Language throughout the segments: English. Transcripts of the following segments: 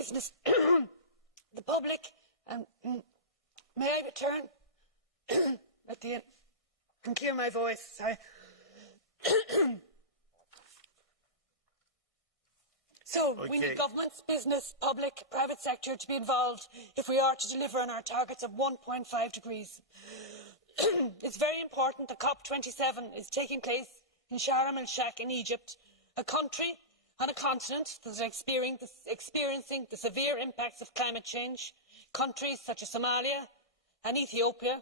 business, the public, and may I return at the end and clear my voice? Sorry. So we need governments, business, public, private sector to be involved if we are to deliver on our targets of 1.5 degrees. It's very important that COP27 is taking place in Sharm el-Sheikh in Egypt, a country on a continent that is experiencing the severe impacts of climate change. Countries such as Somalia and Ethiopia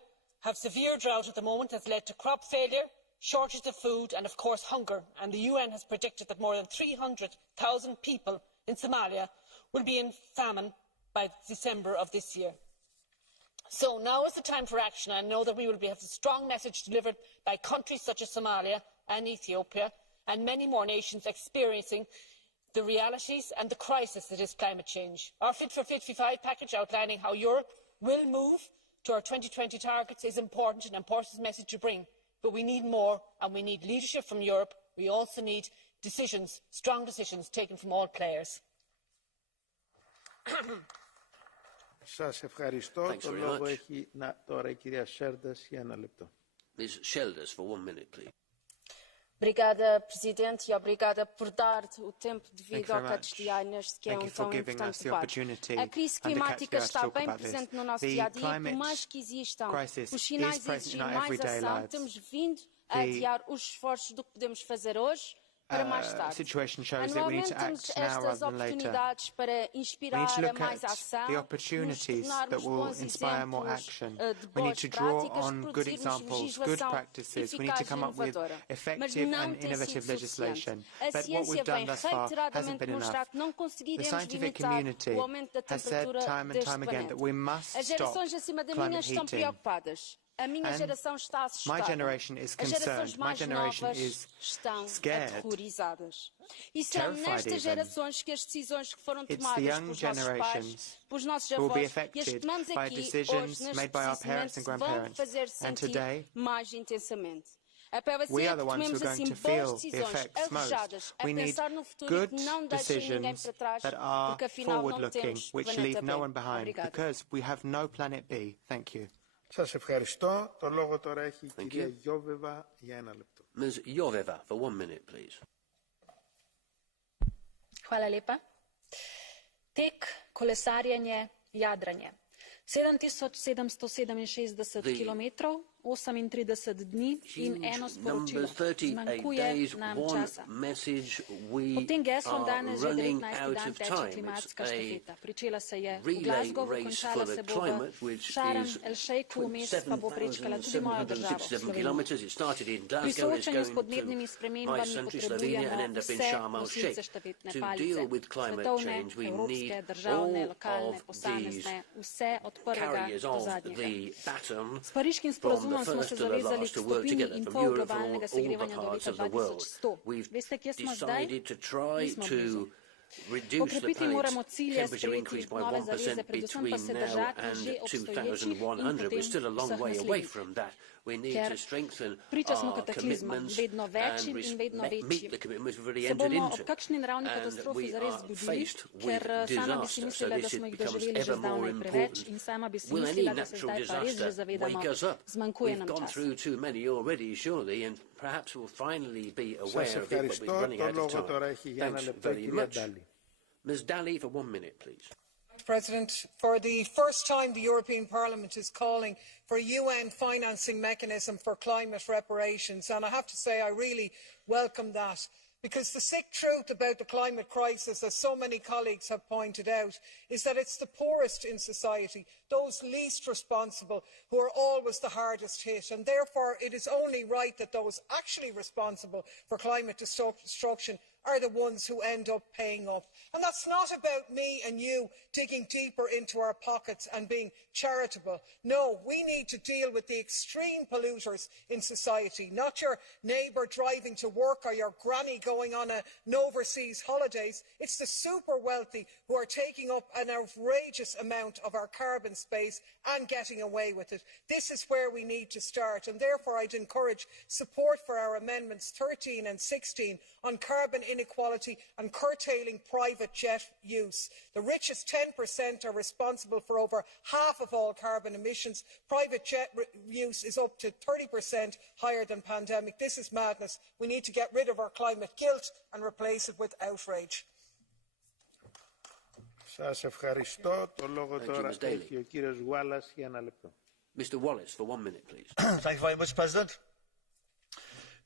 have severe drought at the moment that has led to crop failure, shortage of food and, of course, hunger. And the UN has predicted that more than 300,000 people in Somalia will be in famine by December of this year. So now is the time for action. I know that we will have a strong message delivered by countries such as Somalia and Ethiopia and many more nations experiencing the realities and the crisis that is climate change. Our Fit for 55 package outlining how Europe will move to our 2020 targets is important, an important message to bring. But we need more, and we need leadership from Europe. We also need decisions, strong decisions taken from all players. Σας ευχαριστώ. Το λόγο έχει τώρα η κυρία Σέρντας για ένα λεπτό. Ms. Shelders, for 1 minute, please. Obrigada, Presidente, e obrigada por dar o tempo devido ao catch the eye neste que é tão importante debate. A crise climática está bem presente no nosso dia-a-dia, por mais que existam os sinais de exigir mais ação, temos vindo a adiar os esforços do que podemos fazer hoje para mais tarde. Anualmente temos estas oportunidades para inspirar a mais ação, nos tornarmos bons exemplos de boas práticas, produzirmos legislação eficaz e inovadora. Mas não tem sido suficiente. A ciência vem reiteradamente demonstrar que não conseguiremos limitar o aumento da temperatura deste planeta. As gerações acima da minha estão preocupadas. A minha geração está assustada. As gerações mais novas estão aterrorizadas. E serão nestas gerações que as decisões que foram tomadas pelos nossos pais, pelos nossos avós e as que tomamos aqui hoje neste preciso momento vão fazer sentir mais intensamente. Apelo a ser que tomemos assim boas decisões, arrojadas, a pensar no futuro e que não deixem ninguém para trás, porque afinal não temos planeta B. Σας ευχαριστώ. Το λόγο τώρα έχει η κυρία Γιώβεβα για ένα λεπτό. Ms. Joveva, for 1 minute, please. Hvala lepa. Tek, kolesarjenje, jadranje. 7767 kilometrov, 38 dni in eno sporočilo. Zmanjkuje nam časa. Pod tem geslom danes že 19. dan teče klimatska štafeta. Pričela se je v Glasgowu, končala se bo v Sharm el-Sheikhu, vmes pa bo prečkala tudi mojo državo, Slovenijo. Pri soočanju s podnebnimi spremembami potrebujemo vse nosilce štafetne palice. Svetovne, evropske, državne, lokalne, posamezne, vse od prvega do zadnjega. S pariškim sporazumom smo se zavezali k stopinji in pol globalnega segrevanja do leta 2100. Veste, kje smo zdaj? Nismo blizu. Okrepiti moramo cilje, sprejeti nove zaveze, predvsem pa se držati že obstoječih in potem vseh naslednjih. Ker priča smo kataklizmom, vedno večjim in vedno večjim. Se bomo ob kakšni naravni katastrofi zares zbudili, ker sama bi si mislila, da smo jih doživeli že zdavnaj preveč in sama bi si mislila, da se zdaj pa res že zavedamo, zmanjkuje nam časa. Perhaps we'll finally be aware of it, but we're running out of time. Thanks very much. Ms. Dalli, for 1 minute, please. President, for the first time the European Parliament is calling for a UN financing mechanism for climate reparations, and I have to say I really welcome that. Because the sick truth about the climate crisis, as so many colleagues have pointed out, is that it's the poorest in society, those least responsible, who are always the hardest hit. And therefore it is only right that those actually responsible for climate destruction are the ones who end up paying up. And that's not about me and you digging deeper into our pockets and being charitable. No, we need to deal with the extreme polluters in society, not your neighbour driving to work or your granny going on an overseas holidays. It's the super wealthy who are taking up an outrageous amount of our carbon space and getting away with it. This is where we need to start, and therefore I'd encourage support for our amendments 13 and 16 on carbon inequality and curtailing private jet use. The richest 10% are responsible for over half of all carbon emissions. Private jet use is up to 30% higher than pandemic. This is madness. We need to get rid of our climate guilt and replace it with outrage. Σας ευχαριστώ. Το λόγο τώρα έχει ο κύριος Wallace για ένα λεπτό. Mr. Wallace, for 1 minute, please. Thank you very much, President.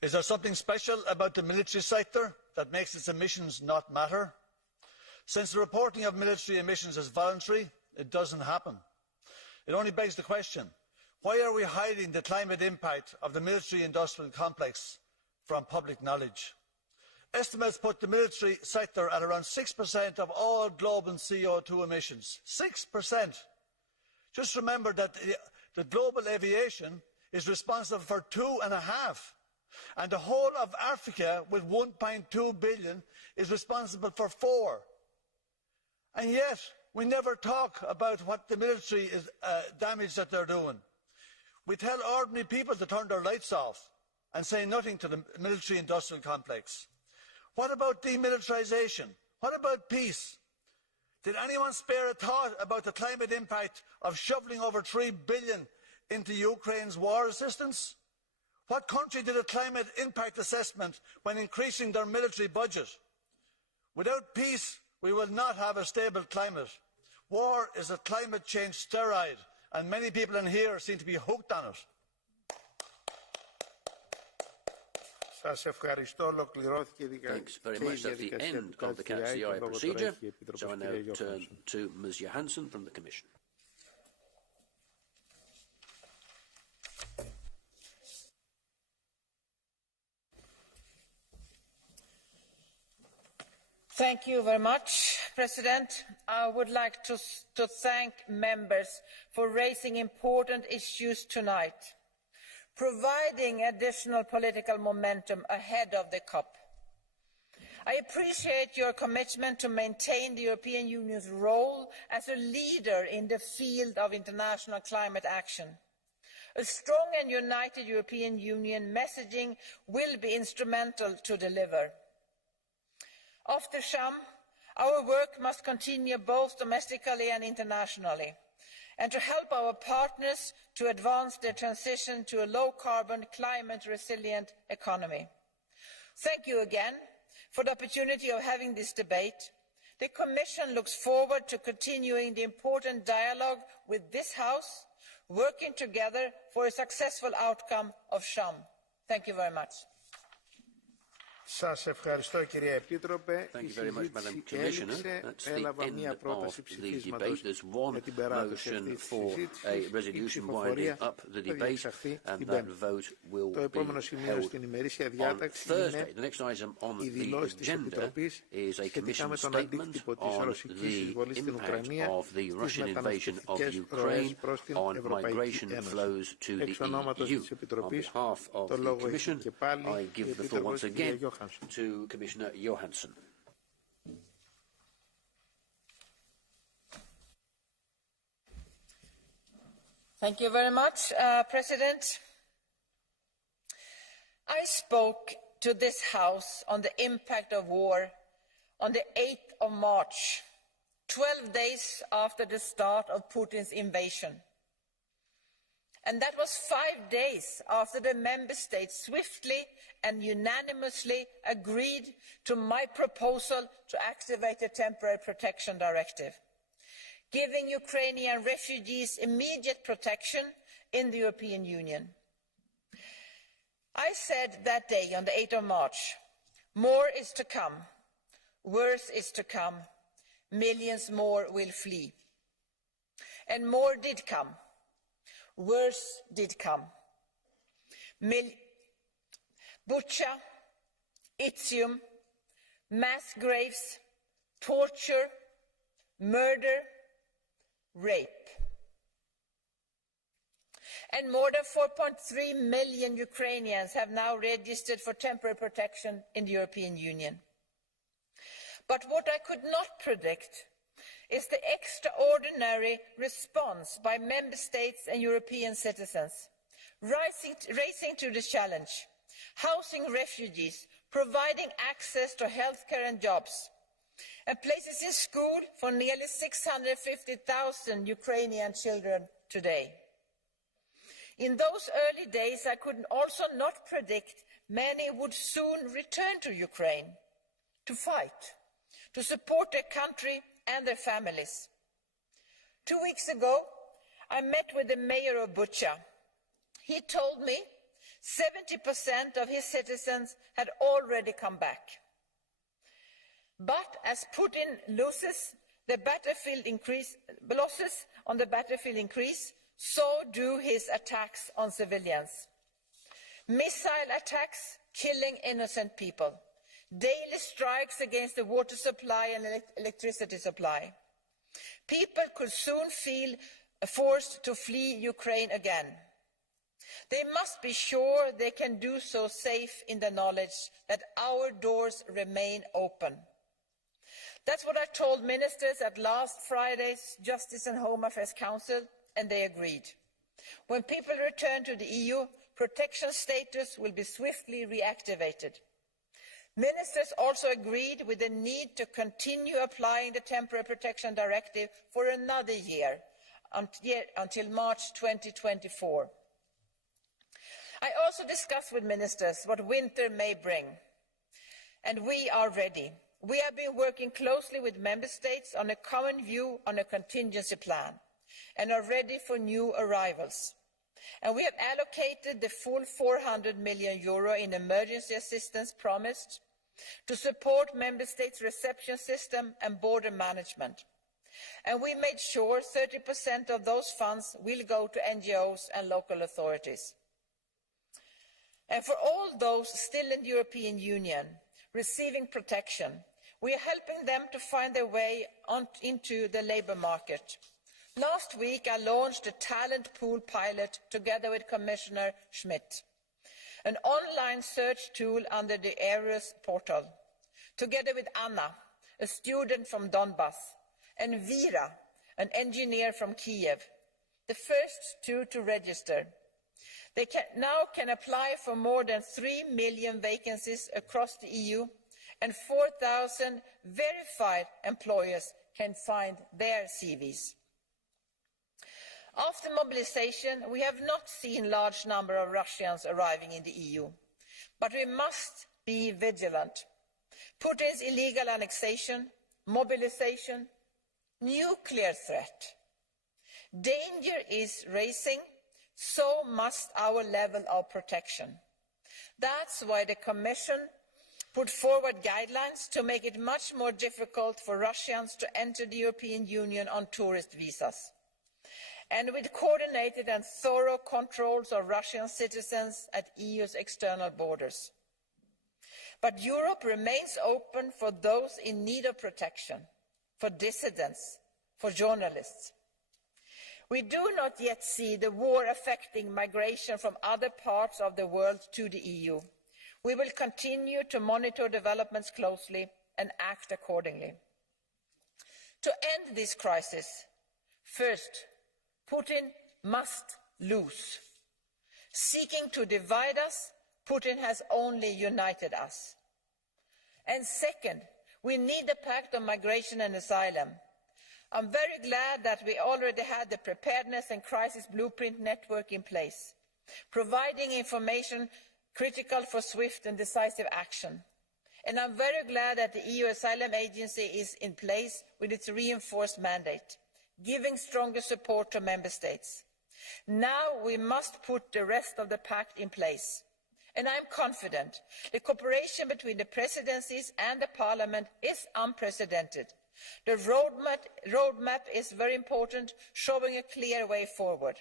Is there something special about the military sector that makes its emissions not matter? Since the reporting of military emissions is voluntary, it doesn't happen. It only begs the question, why are we hiding the climate impact of the military-industrial complex from public knowledge? Estimates put the military sector at around 6% of all global CO2 emissions. 6%. Just remember that the global aviation is responsible for 2.5%, and the whole of Africa, with 1.2 billion, is responsible for 4%. And yet, we never talk about what the military damage that they're doing. We tell ordinary people to turn their lights off and say nothing to the military-industrial complex. What about demilitarisation? What about peace? Did anyone spare a thought about the climate impact of shoveling over 3 billion into Ukraine's war assistance? What country did a climate impact assessment when increasing their military budget? Without peace, we will not have a stable climate. War is a climate change steroid, and many people in here seem to be hooked on it. Σας ευχαριστώ. Ολοκληρώθηκε η διαδικασία του Catch-the-Eye. procedure. So I now turn to Ms. Johansson from the Commission. Thank you very much, President. I would like to thank members for raising important issues tonight, providing additional political momentum ahead of the COP. I appreciate your commitment to maintain the European Union's role as a leader in the field of international climate action. A strong and united European Union messaging will be instrumental to deliver. After Sham, our work must continue both domestically and internationally, and to help our partners to advance their transition to a low-carbon, climate-resilient economy. Thank you again for the opportunity of having this debate. The Commission looks forward to continuing the important dialogue with this House, working together for a successful outcome of Sham. Thank you very much. Σας ευχαριστώ, κυρία Επίτροπε. Thank you very much, Madam Commissioner. That's the end of the debate. There's one motion for a resolution winding up the debate, and that vote will be held on Thursday. The next item on the agenda is a Commission statement on the impact of the Russian invasion of Ukraine on migration flows to the EU. On behalf of the Commission, I give the floor once again to Commissioner Johansson. Thank you very much, President. I spoke to this House on the impact of war on the 8th of March, 12 days after the start of Putin's invasion. And that was 5 days after the member states swiftly and unanimously agreed to my proposal to activate the Temporary Protection Directive, giving Ukrainian refugees immediate protection in the European Union. I said that day, on the 8th of March, more is to come, worse is to come, millions more will flee. And more did come. Worse did come. Bucha, Izium, mass graves, torture, murder, rape. And more than 4.3 million Ukrainians have now registered for temporary protection in the European Union. But what I could not predict is the extraordinary response by member states and European citizens, rising to the challenge, housing refugees, providing access to healthcare and jobs, and places in school for nearly 650,000 Ukrainian children today. In those early days, I could also not predict many would soon return to Ukraine to fight, to support their country and their families. 2 weeks ago, I met with the mayor of Bucha. He told me 70% of his citizens had already come back. But as Putin losses on the battlefield increase, so do his attacks on civilians. Missile attacks killing innocent people, daily strikes against the water supply and electricity supply. People could soon feel forced to flee Ukraine again. They must be sure they can do so safe in the knowledge that our doors remain open. That's what I told ministers at last Friday's Justice and Home Affairs Council, and they agreed. When people return to the EU, protection status will be swiftly reactivated. Ministers also agreed with the need to continue applying the Temporary Protection Directive for another year, until March 2024. I also discussed with ministers what winter may bring, and we are ready. We have been working closely with member states on a common view on a contingency plan and are ready for new arrivals. And we have allocated the full €400 million in emergency assistance promised to support member states' reception system and border management. And we made sure 30% of those funds will go to NGOs and local authorities. And for all those still in the European Union receiving protection, we are helping them to find their way into the labour market. Last week, I launched a talent pool pilot together with Commissioner Schmidt, an online search tool under the Aeros portal, together with Anna, a student from Donbas, and Vera, an engineer from Kiev, the first two to register. They now can apply for more than 3 million vacancies across the EU, and 4,000 verified employers can find their CVs. After mobilisation, we have not seen a large number of Russians arriving in the EU, but we must be vigilant. Putin's illegal annexation, mobilisation, nuclear threat. Danger is rising, so must our level of protection. That's why the Commission put forward guidelines to make it much more difficult for Russians to enter the European Union on tourist visas, and with coordinated and thorough controls of Russian citizens at EU's external borders. But Europe remains open for those in need of protection, for dissidents, for journalists. We do not yet see the war affecting migration from other parts of the world to the EU. We will continue to monitor developments closely and act accordingly. To end this crisis, first, Putin must lose. Seeking to divide us, Putin has only united us. And second, we need a pact on migration and asylum. I'm very glad that we already had the preparedness and crisis blueprint network in place, providing information critical for swift and decisive action. And I'm very glad that the EU Asylum Agency is in place with its reinforced mandate, giving stronger support to member states. Now we must put the rest of the pact in place. And I'm confident the cooperation between the presidencies and the Parliament is unprecedented. The roadmap is very important, showing a clear way forward,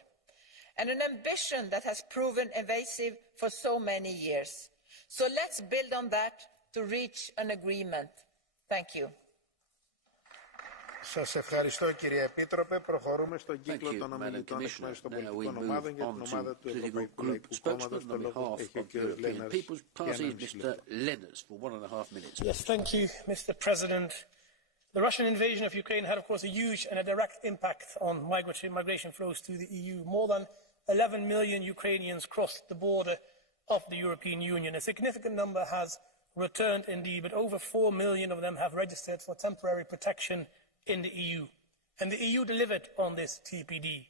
and an ambition that has proven evasive for so many years. So let's build on that to reach an agreement. Thank you. Σας ευχαριστώ, κύριε Επίτροπε. Προχωρούμε στον κύκλο των ομιλητών εκ μέρους των πολιτικών ομάδων. Για την ομάδα του Ευρωπαϊκού Λαϊκού Κόμματος, το λόγο έχει ο κύριος Λέναρς. Yes, thank you, Mr. President. The Russian invasion of Ukraine had, of course, a huge and a direct impact on migration flows to the EU. More than 11 million Ukrainians crossed the border of the European Union. A significant number has returned indeed, but over 4 million of them have registered for temporary protection in the EU. And the EU delivered on this TPD.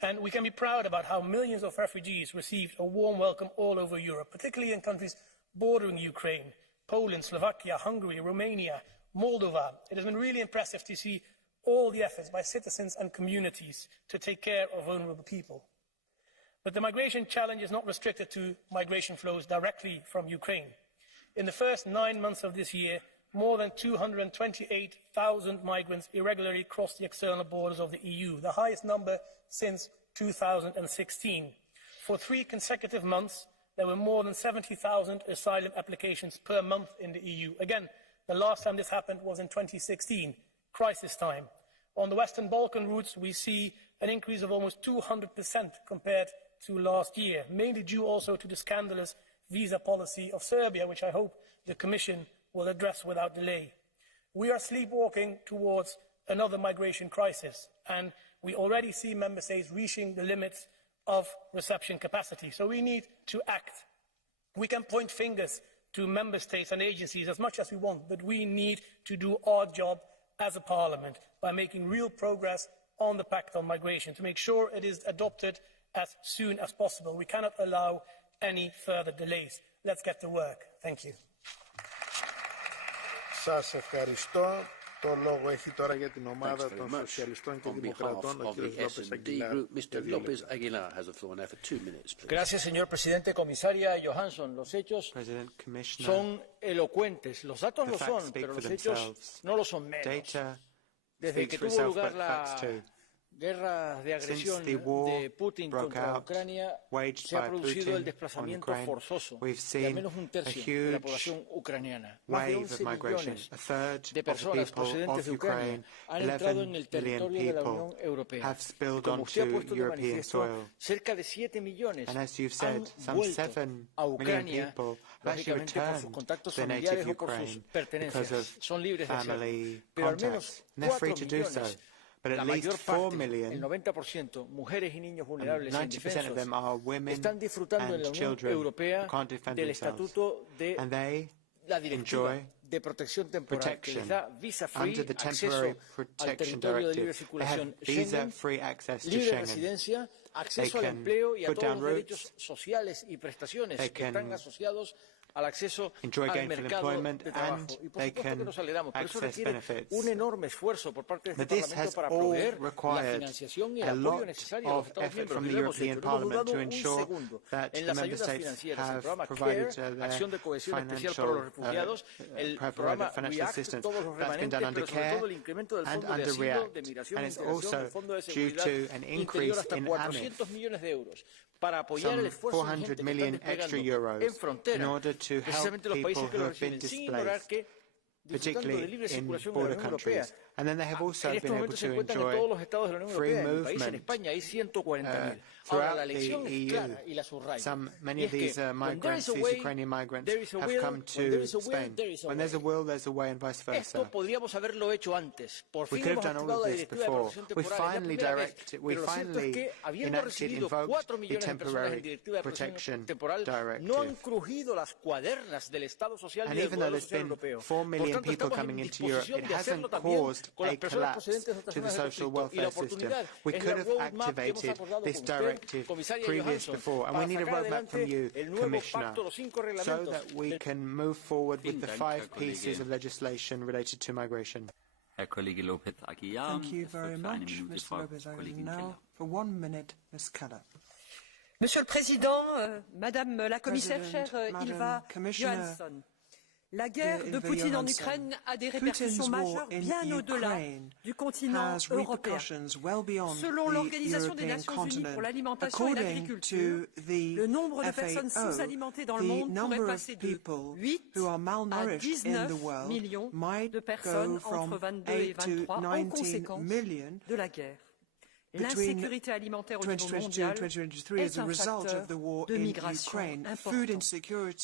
And we can be proud about how millions of refugees received a warm welcome all over Europe, particularly in countries bordering Ukraine, Poland, Slovakia, Hungary, Romania, Moldova. It has been really impressive to see all the efforts by citizens and communities to take care of vulnerable people. But the migration challenge is not restricted to migration flows directly from Ukraine. In the first 9 months of this year, more than 228,000 migrants irregularly crossed the external borders of the EU, the highest number since 2016. For 3 consecutive months, there were more than 70,000 asylum applications per month in the EU. Again, the last time this happened was in 2016, crisis time. On the Western Balkan routes, we see an increase of almost 200% compared to last year, mainly due also to the scandalous visa policy of Serbia, which I hope the Commission will address without delay. We are sleepwalking towards another migration crisis, and we already see member states reaching the limits of reception capacity. So we need to act. We can point fingers to member states and agencies as much as we want, but we need to do our job as a parliament by making real progress on the Pact on Migration, to make sure it is adopted as soon as possible. We cannot allow any further delays. Let's get to work. Thank you. Σας ευχαριστώ. Το λόγο έχει τώρα για την ομάδα των Σοσιαλιστών και Δημοκρατών ο κύριος López Aguilar. Gracias, señor presidente. Comisaria Johansson, los hechos son elocuentes. Los datos lo son, pero los hechos no lo son menos. Desde que tuvo lugar la guerra de agresión de Putin contra Ucrania, se ha producido el desplazamiento forzoso de al menos 1/3 de la población ucraniana. Más de 11 millones de personas procedentes de Ucrania han entrado en el territorio de la Unión Europea. Y como usted ha puesto de manifiesto, cerca de 7 millones han vuelto a Ucrania, lógicamente por sus contactos familiares o por sus pertenencias. Son libres de hacerlo. Pero al menos 4 millones, la mayor parte, el 90%, mujeres y niños vulnerables e indefensos, están disfrutando en la Unión Europea del estatuto de la Directiva de Protección Temporal, que les da visa-free acceso al territorio de libre circulación Schengen, libre residencia, acceso al empleo y a todos los derechos sociales y prestaciones que están asociados al acceso al mercado de trabajo. Y por supuesto que nos alegramos, pero eso requiere un enorme esfuerzo por parte de este Parlamento para proveer la financiación y el apoyo necesario a los Estados miembros. Y lo hemos hecho. No hemos dudado un segundo en las ayudas financieras, el programa CARE, Acción de Cohesión Especial para los Refugiados, el programa REACT, todos los remanentes, pero sobre todo el incremento del Fondo de Asilo, de Migración e Integración, el Fondo de Seguridad Interior, hasta 400 millones de euros para apoyar el esfuerzo urgente que están desplegando en frontera, precisamente los países que lo reciben, sin ignorar que, disfrutando de libre circulación en la Unión Europea, en estos momentos se encuentran en todos los estados de la Unión Europea. En mi país, en España, hay 140.000. Ahora, la elección es clara y la subrayo. Y es que, when there is a way, there is a will, when there is a will, there is a way. Esto podríamos haberlo hecho antes. Por fin hemos activado la Directiva de Protección Temporal, es la primera vez. Pero lo cierto es que, habiendo recibido 4 millones de personas en Directiva de Protección Temporal, no han crujido las cuadernas del Estado Social ni del modelo social europeo. Por tanto, estamos en disposición de hacerlo también con las personas procedentes de otras zonas de conflicto. Y la oportunidad es la roadmap que hemos acordado con usted, Comisaria Johansson, para sacar adelante el nuevo pacto, los 5 reglamentos. So that we can move forward with the 5 pieces of legislation related to migration. Thank you very much, Mr. López Aguilar. Now, for 1 minute, Ms. Keller. Monsieur le Président, Madame la Commissaire, chère Ylva Johansson, la guerre de Poutine en Ukraine a des répercussions majeures bien au-delà du continent européen. Selon l'Organisation des Nations Unies pour l'alimentation et l'agriculture, le nombre de personnes sous-alimentées dans le monde pourrait passer de 8 à 19 millions de personnes entre 22 et 23 en conséquence de la guerre. L'insécurité alimentaire au niveau mondial est un facteur de migration important.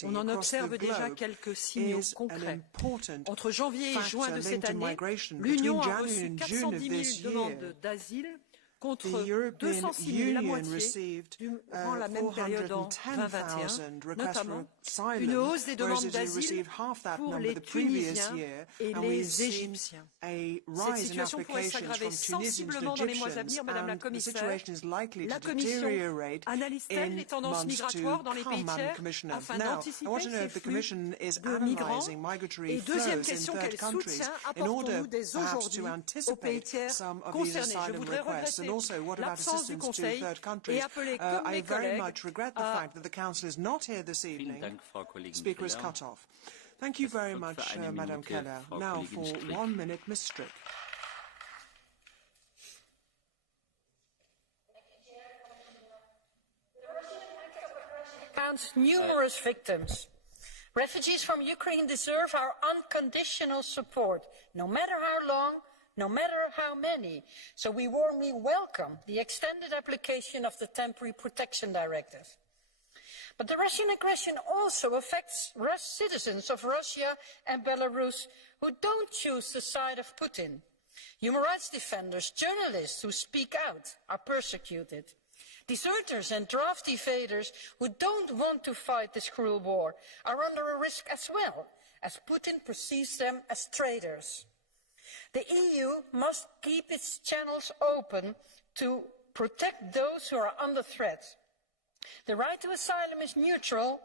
On en observe déjà quelques signaux concrets. Entre janvier et juin de cette année, l'Union a reçu 410 000 demandes d'asile contre the European 206 000, la Union moitié, received durant la même période en 410,000 requests for notamment asylum, une hausse des whereas demandes it d'asile received half that pour number les the previous Tunisiens year, et and we've les seen Égyptiens. a Cette rise in situation pourrait applications s'aggraver from Tunisians sensiblement to dans les mois à Egyptians, venir, Madame la and the Commissaire. situation is likely La to Commission deteriorate analyse-t-elle in les tendances months to migratoires dans les pays come, Madam tiers Commissioner. afin Now, I d'anticiper want to know ces if the flux Commission is de migrants? analysing migratory Et deuxième flows in question, third quel countries soutien in order apportons-nous dès perhaps aujourd'hui to aux pays anticipate tiers some of these concernés? Je asylum voudrais requests, and also what about l'absence du assistance to Conseil third et countries? appeler comme I mes very collègues much regret the à fact that the Council is not here this evening. Speaker is cut off. Thank you very much, Madam Keller. Now for 1 minute, Ms. Strick. Counts numerous victims. Refugees from Ukraine deserve our unconditional support, no matter how long, no matter how many. So we warmly welcome the extended application of the Temporary Protection Directive. But the Russian aggression also affects citizens of Russia and Belarus who don't choose the side of Putin. Human rights defenders, journalists who speak out are persecuted. Deserters and draft evaders who don't want to fight this cruel war are under a risk as well, as Putin perceives them as traitors. The EU must keep its channels open to protect those who are under threat. The right to asylum is neutral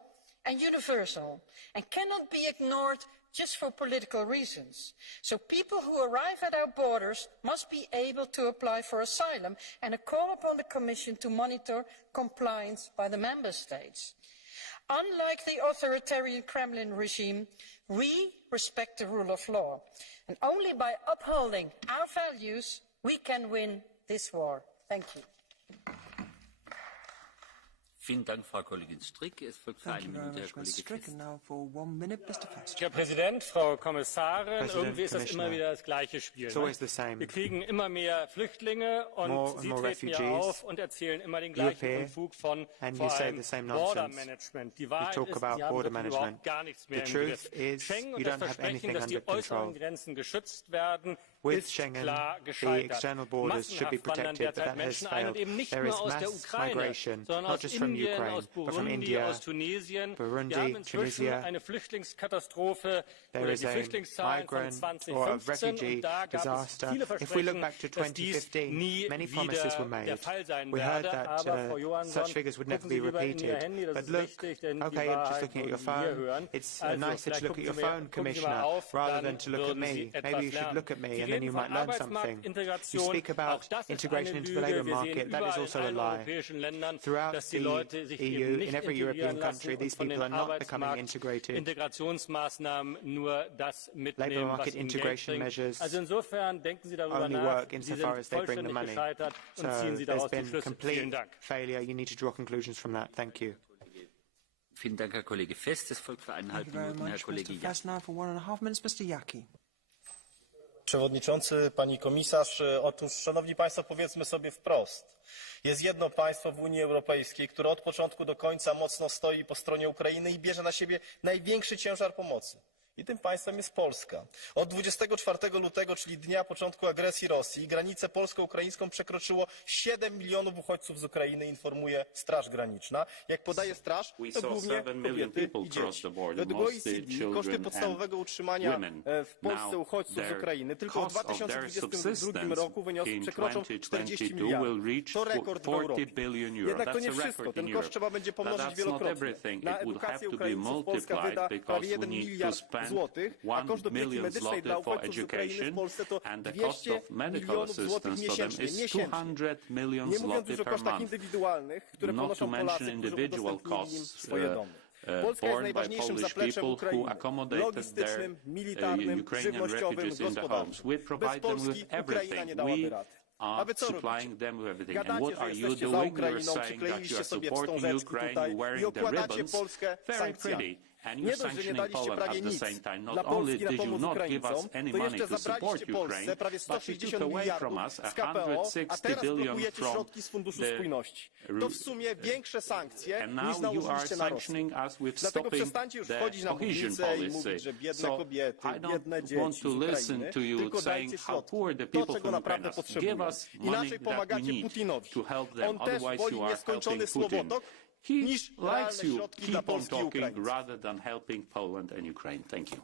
and universal and cannot be ignored just for political reasons. So people who arrive at our borders must be able to apply for asylum, and a call upon the Commission to monitor compliance by the Member States. Unlike the authoritarian Kremlin regime, we respect the rule of law, and only by upholding our values we can win this war. Thank you. Vielen Dank, Frau Kollegin Strick. Es folgt für eine Minute Herr Kollege Fest. Herr Präsident, Frau Kommissarin, irgendwie ist das immer wieder das gleiche Spiel. Wir kriegen immer mehr Flüchtlinge und Sie treten ja auf und erzählen immer den gleichen Unfug von vor allem Border Management. Die Wahrheit ist, Sie haben überhaupt gar nichts mehr im Griff. Schengen und das Versprechen, dass die äußeren Grenzen geschützt werden, ist klar gescheitert. Massenhaft wandern derzeit Menschen ein und eben nicht nur aus der Ukraine, sondern aus Indien, aus Burundi, aus Tunesien. Wir haben inzwischen eine Flüchtlingskatastrophe oder die Flüchtlingszahlen von 2015 und da gab es viele Versprechen, dass dies nie wieder der Fall sein werde. Aber Frau Johansson, gucken Sie lieber in Ihr Handy, das ist wichtig, denn die Wahrheit wollen wir hören. Also vielleicht gucken Sie mal auf, dann würden Sie etwas lernen. And then you might learn something. You speak about integration into the labour market, that is also a lie. Throughout the EU, in every European country, these people are not becoming integrated. Labour market integration measures only work insofar as they bring the money. So there's been complete failure. You need to draw conclusions from that. Thank you. Vielen Dank, Herr Kollege Fest. Es folgt für 1,5 Minuten Herr Kollege Jaki. Przewodniczący, pani komisarz, otóż, szanowni państwo, powiedzmy sobie wprost. Jest jedno państwo w Unii Europejskiej, które od początku do końca mocno stoi po stronie Ukrainy i bierze na siebie największy ciężar pomocy. I tym państwem jest Polska. Od 24 lutego, czyli dnia początku agresji Rosji, granicę polsko-ukraińską przekroczyło 7 milionów uchodźców z Ukrainy, informuje Straż Graniczna. Jak podaje Straż, to głównie kobiety i dzieci. Według OECD koszty podstawowego utrzymania w Polsce uchodźców z Ukrainy tylko w 2022 roku przekroczą 40 miliardów. To rekord w Europie. Jednak to nie wszystko. Ten koszt trzeba będzie pomnożyć wielokrotnie. Na edukację Ukraińców Polska wyda prawie 1 miliard złotych, a koszt opieki medycznej dla uchodźców z Ukrainy w Polsce to 200 milionów złotych miesięcznie. Nie mówiąc już o kosztach indywidualnych, które ponoszą Polacy, którzy udostępnili im swoje domy. Polska jest najważniejszym zapleczem Ukrainy, logistycznym, militarnym, żywnościowym, gospodarczym. Bez Polski Ukraina nie dałaby rady. A wy co robicie? Gadacie, że jesteście za Ukrainą, przykleiliście sobie wstążeczki tutaj i okładacie Polskę sankcjami. And you're sanctioning Poland at the same time. Not only did you not give us any money to support Ukraine, but you took away from us 160 billion from To w sumie większe sankcje and niż now you are nałożyliście na Rosję. sanctioning us with Dlatego stopping przestańcie już the wchodzić na cohesion mównicę i policy. mówić, że biedne So kobiety, I biedne don't want dzieci to z listen Ukrainy, to you tylko saying dajcie how środki. poor the To, people czego from naprawdę Ukraine potrzebują. give us Inaczej money that we pomagacie need Putinowi. to help them. On też Otherwise woli you are nieskończony helping Putin. słowotok He niż realne likes you środki dla keep on Polski i talking Ukraińców. rather than helping Poland and Ukraine. Thank you.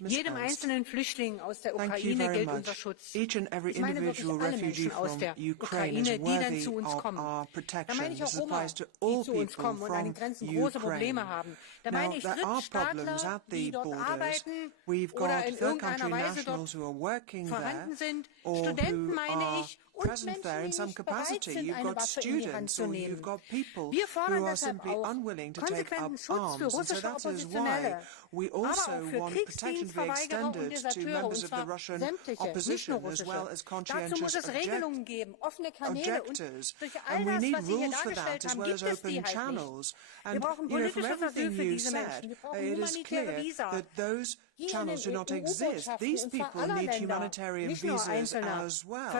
Jedem einzelnen Flüchtling aus der Ukraine gilt unser Schutz. Ich meine wirklich alle Menschen aus der Ukraine, die dann zu uns kommen. Da meine ich auch Roma, die zu uns kommen und an den Grenzen große Probleme haben. Da meine ich Drittstaatler, die dort arbeiten oder in irgendeiner Weise dort vorhanden sind. Studenten meine ich und Menschen, die nicht bereit sind, eine Waffe in die Hand zu nehmen. Wir fordern deshalb auch konsequenten Schutz für russische Oppositionelle, aber auch für Kriegsdienstverweigerer und Deserteure, und zwar sämtliche, nicht nur russische. Dazu muss es Regelungen geben, offene Kanäle, und durch all das, was Sie hier dargestellt haben, gibt es die halt nicht. Wir brauchen politisches Asyl für diese Menschen. Wir brauchen humanitäre Visa. Channels do not exist. These people need humanitarian visas as well.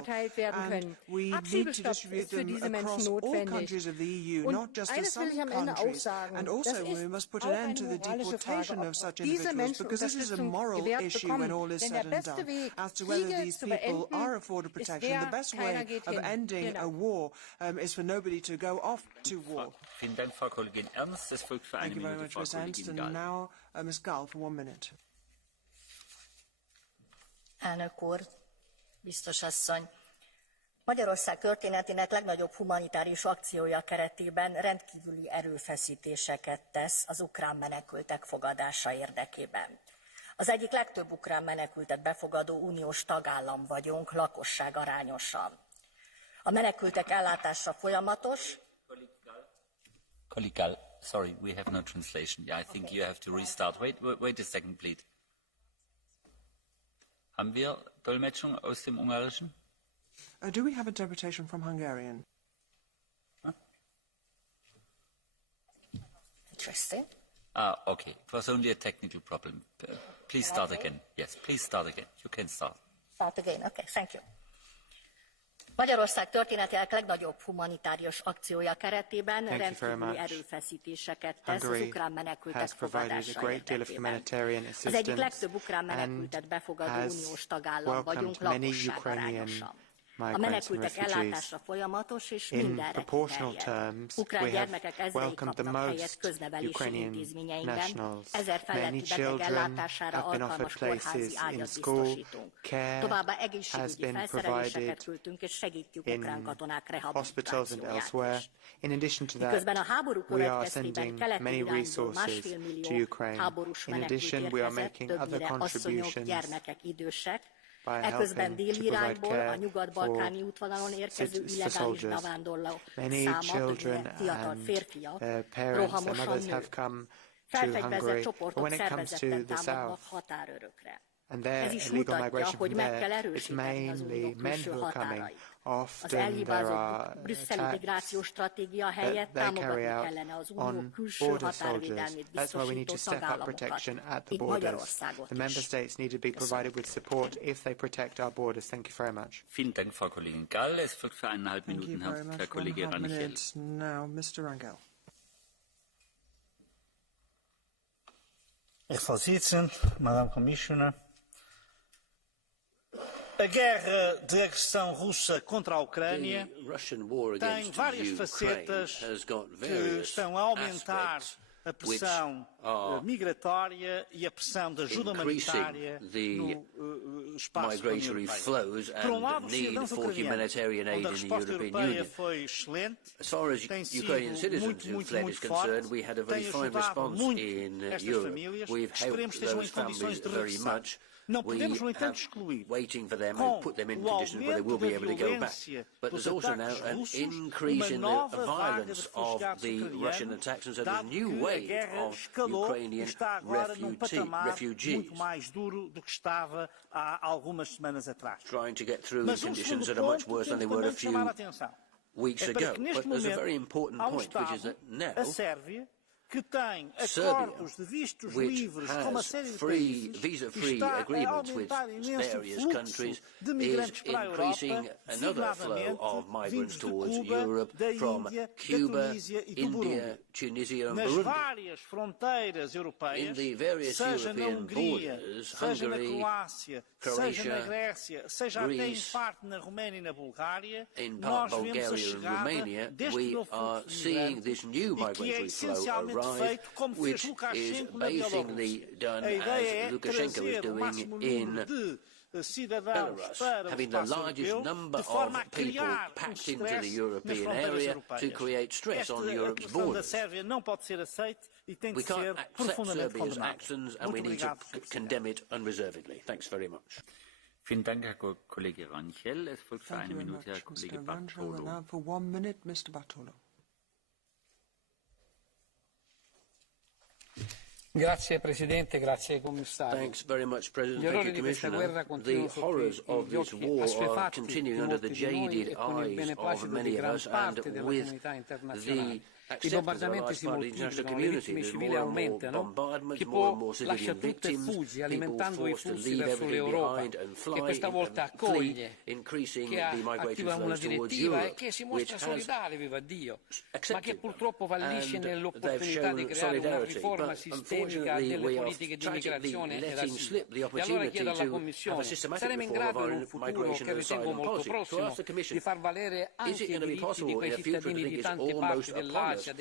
And we need to distribute them across all countries of the EU, not just to some countries. And also we must put an end to the deportation of such individuals, because this is a moral issue when all is said and done, as to whether these people are afforded protection. The best way of ending a war is for nobody to go off to war. Vielen Dank, Frau Kollegin Ernst. Es folgt für eine Minute Frau Kollegin Gall. And now Ms. Gall for 1 minute. Elnök úr, biztos asszony, Magyarország történetének legnagyobb humanitárius akciója keretében rendkívüli erőfeszítéseket tesz az ukrán menekültek fogadása érdekében. Az egyik legtöbb ukrán menekültet befogadó uniós tagállam vagyunk lakosságarányosan. A menekültek ellátása folyamatos. Colleague Gall, sorry, we have no translation. Yeah, I think you have to restart. Wait a second, please. Haben wir Dolmetschung aus dem Ungarischen? Do we have interpretation from Hungarian? Huh? Interesting. Okay. It was only a technical problem. Please start again. Yes, please start again. You can start. Start again. Okay, thank you. Magyarország történetének legnagyobb humanitárius akciója keretében rendkívüli erőfeszítéseket tesz az ukrán menekültek fogadása érdekében. Az egyik legtöbb ukrán menekültet befogadó uniós tagállam vagyunk lakosságarányosan. A menekültek ellátása folyamatos és mindenre kiterjed. Ukrán gyermekek ezrei kapnak helyet köznevelési intézményeinkben, 1000 feletti beteg ellátására alkalmas kórházi ágyat biztosítunk. Továbbá egészségügyi felszereléseket küldtünk, és segítjük ukrán katonák rehabilitációját is. Miközben a háború következtében keleti irányból 1,5 millió háborús menekült érkezett, többnyire asszonyok, gyermekek, idősek. Eközben déli irányból a nyugat-balkáni útvonalon érkező illegális bevándorlók száma, többnyire fiatal férfiak, rohamosan nő. Felfegyverzett csoportok szervezetten támadnak határőrökre. Ez is mutatja, hogy meg kell erősíteni az unió külső határait. Az elhibázott brüsszeli migrációs stratégia helyett támogatni kellene az unió külső határvédelmét biztosító tagállamokat, így Magyarországot The member states need to be provided with support if they protect our borders. Thank you very much. Vielen Dank, Frau Kollegin Gall. Es folgt für 1,5 Minuten Herr Kollege Rangel. Now, Mr. Rangel. Herr Vorsitzender, Madame Commissioner, a guerra de agressão russa contra a Ucrânia tem várias facetas que estão a aumentar a pressão migratória e a pressão de ajuda humanitária no espaço da União Europeia. Por lado, os cidadãos ucranianos, onde a resposta europeia foi excelente, tem sido muito forte, tem ajudado muito estas famílias, esperemos que estejam em condições de regressar. Não podemos, no entanto, excluir com o aumento da violência dos ataques russos uma nova vaga de refugiados ucranianos, dado que a guerra escalou e está agora num patamar muito mais duro do que estava há algumas semanas atrás. Mas um segundo ponto que temos também de chamar a atenção. weeks ago. But there's a very important point, which is that now que tem acordos de vistos livres com uma série de países, visa-free agreements with various countries, is increasing another flow of migrants towards Europe from Cuba, India, Tunisia and Burundi. Várias fronteiras europeias, in the various seja na European Hungria, borders, seja na Hungary, Croácia, Croatia, seja na Grécia, seja até em Greece, parte na Roménia e na Bulgária, in part nós vemos a Bulgaria and chegada Romania, deste we novo are fluxo de seeing migrantes this new e que é migratory flow essencialmente arrive, feito como fez which is Lukashenko na basically Bielorrússia. done A ideia é as Lukashenko is trazer o doing máximo in número de cidadãos Belarus, para o having the espaço largest europeu, number de forma a of people criar packed into the stress nas European fronteiras area europeias. to create stress on Europe's A questão da borders. Sérvia não pode ser aceita e tem We que ser can't accept profundamente Serbia's condenada. actions and we Muito need to obrigado. condemn it unreservedly. Thanks very much. Vielen Dank, Herr Kollege Rangel. Es folgt für eine Minute Herr Kollege Bartolo. Now for 1 minute, Mr. Bartolo. Grazie Presidente, grazie Commissario. Thanks very much, President. Thank you, Commissioner. The horrors of this war are continuing under the jaded eyes of many of us, and with the acceptance of a large part of the international community. There's more and more bombardments, more and more civilian victims, people forced to leave everything behind and flee, increasing the migratory flows towards Europe, which has accepted and they've shown solidarity. But unfortunately, we are tragically letting slip the opportunity to have a systematic reform of our migration and asylum policy. To ask the Commission, is it going to be possible in the future to think it's almost upon us to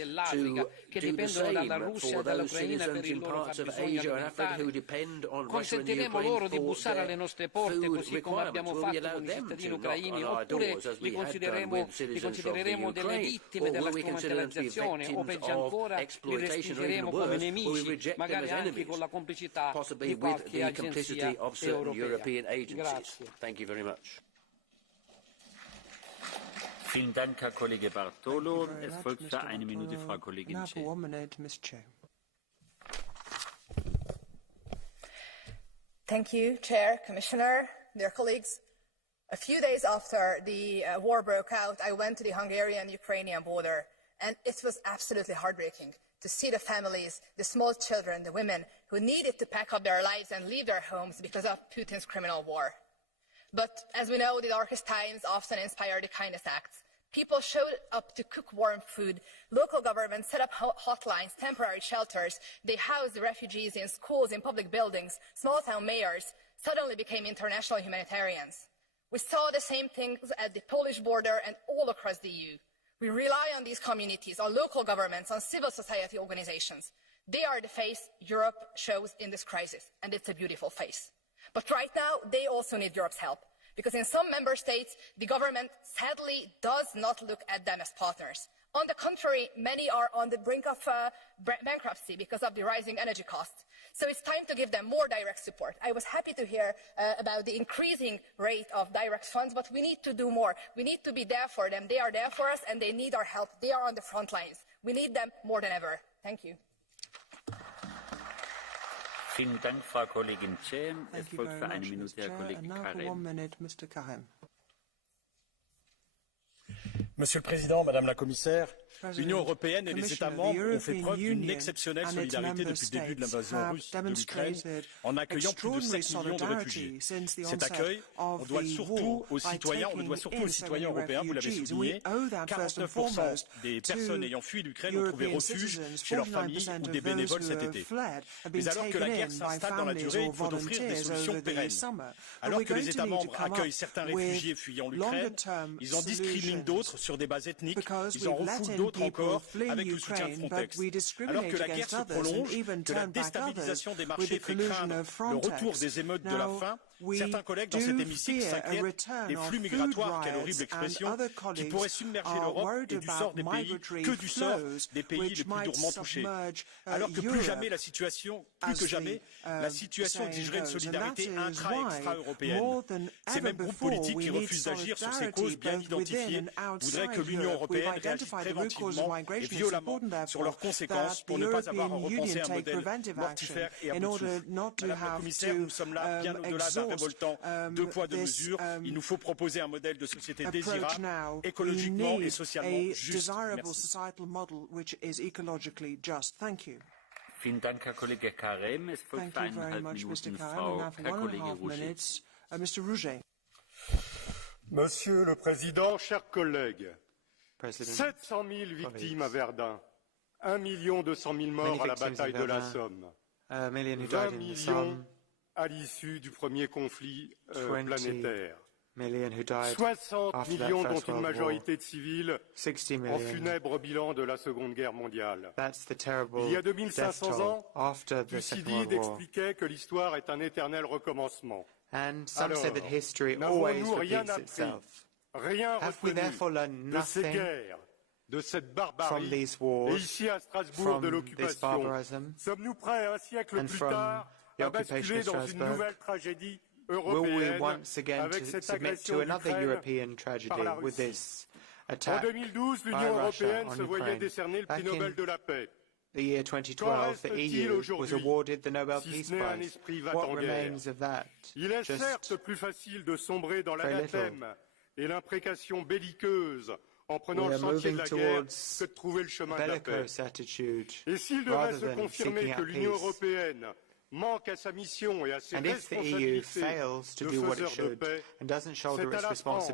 do the same for those citizens in parts of Asia and Africa who depend on Russia and Ukraine for their food requirements? Will we allow them to knock on our doors as we have done with citizens from the Ukraine? Or will we consider them to be victims of exploitation or even worse, will we reject them as enemies, possibly with the complicity of certain European agencies? Thank you very much. Vielen Dank, Herr Kollege Bartolo. Es folgt für eine Minute Frau Kollegin Now for 1 minute, Ms. Che. Thank you, Chair, Commissioner, dear colleagues. A few days after the war broke out, I went to the Hungarian-Ukrainian border, and it was absolutely heartbreaking to see the families, the small children, the women who needed to pack up their lives and leave their homes because of Putin's criminal war. But as we know, the darkest times often inspire the kindest acts. People showed up to cook warm food. Local governments set up hotlines, temporary shelters. They housed the refugees in schools, in public buildings. Small-town mayors suddenly became international humanitarians. We saw the same things at the Polish border and all across the EU. We rely on these communities, on local governments, on civil society organizations. They are the face Europe shows in this crisis, and it's a beautiful face. But right now, they also need Europe's help, because in some member states, the government sadly does not look at them as partners. On the contrary, many are on the brink of bankruptcy because of the rising energy costs. So it's time to give them more direct support. I was happy to hear about the increasing rate of direct funds, but we need to do more. We need to be there for them. They are there for us, and they need our help. They are on the front lines. We need them more than ever. Thank you. Vielen Dank, Frau Kollegin Che. Es folgt für eine Minute Herr Kollege Karem. Monsieur le Président, Madame la Commissaire, l'Union européenne et les États membres ont fait preuve d'une exceptionnelle solidarité depuis le début de l'invasion russe de l'Ukraine en accueillant plus de 7 millions de réfugiés. Cet accueil, on doit surtout aux citoyens européens, vous l'avez souligné. 49% des personnes ayant fui l'Ukraine ont trouvé refuge chez leurs familles ou des bénévoles cet été. Mais alors que la guerre s'installe dans la durée, il faut offrir des solutions pérennes. Alors que les États membres accueillent certains réfugiés fuyant l'Ukraine, ils en discriminent d'autres sur des bases ethniques, ils en refoulent d'autres encore avec le soutien de Frontex. Alors que la guerre se prolonge, que la déstabilisation des marchés fait craindre le retour des émeutes de la faim, certains collègues dans cet hémicycle s'inquiètent des flux migratoires, quelle horrible expression, qui pourraient submerger l'Europe et du sort des pays, que du sort des pays les plus durement touchés. Alors que plus que jamais, la situation exigerait une solidarité intra-extra-européenne. Ces mêmes groupes politiques qui refusent d'agir sur ces causes bien identifiées voudraient voudrais que l'Union européenne réagisse préventivement et violemment sur leurs conséquences pour ne pas avoir à repenser un modèle mortifère et abouti. Madame la Commissaire, nous sommes là bien au-delà d'un révoltant deux poids, deux mesures. Il nous faut proposer un modèle de société désirable, écologiquement et socialement juste. Vielen Dank, Herr Kollege Karem. Es folgt für 1,5 Minuten Herr Kollege Rouget. Monsieur le Président, chers collègues, 700 000 victimes à Verdun, 1 200 000 morts à la bataille de la Somme, 20 millions à l'issue du premier conflit planétaire, 60 millions dont une majorité de civils en funèbre bilan de la Seconde Guerre mondiale. Il y a 2500 ans, Thucydide expliquait que l'histoire est un éternel recommencement. Alors, n'avons-nous rien appris, rien retenu de ces guerres, de cette barbarie, et ici à Strasbourg de l'occupation? Sommes-nous prêts un siècle plus tard à basculer dans une nouvelle tragédie européenne avec cette agression d'Ukraine par la Russie? En 2012, l'Union européenne se voyait décerner le prix Nobel de la paix. The year 2012, the EU was awarded the Nobel Peace Prize. What remains of that? Il est certes plus facile de sombrer dans l'anathème et l'imprécation belliqueuse en prenant le sentier de la guerre que de trouver le chemin de la paix. Et s'il devait se confirmer que l'Union européenne manque à sa mission et à ses responsabilités de faiseur de paix, c'est à la France,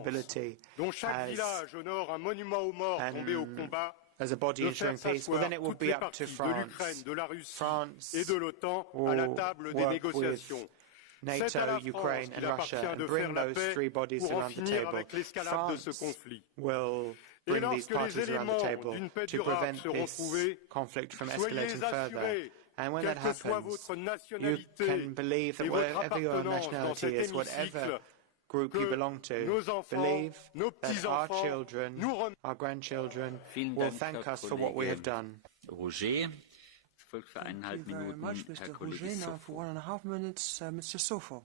dont chaque village honore un monument aux morts tombés au combat, as a body ensuring peace, well then it will be up to France, et de l'OTAN à la table des négociations. NATO, Ukraine and Russia, and bring those three bodies around the table. France will bring these parties around the table to prevent this conflict from escalating further. And when that happens, you can believe that whatever your nationality is, whatever group you belong to, believe that our children, our grandchildren will thank us for what we have done. Roger, folgt für 1,5 Minuten Herr Kollege Sofo.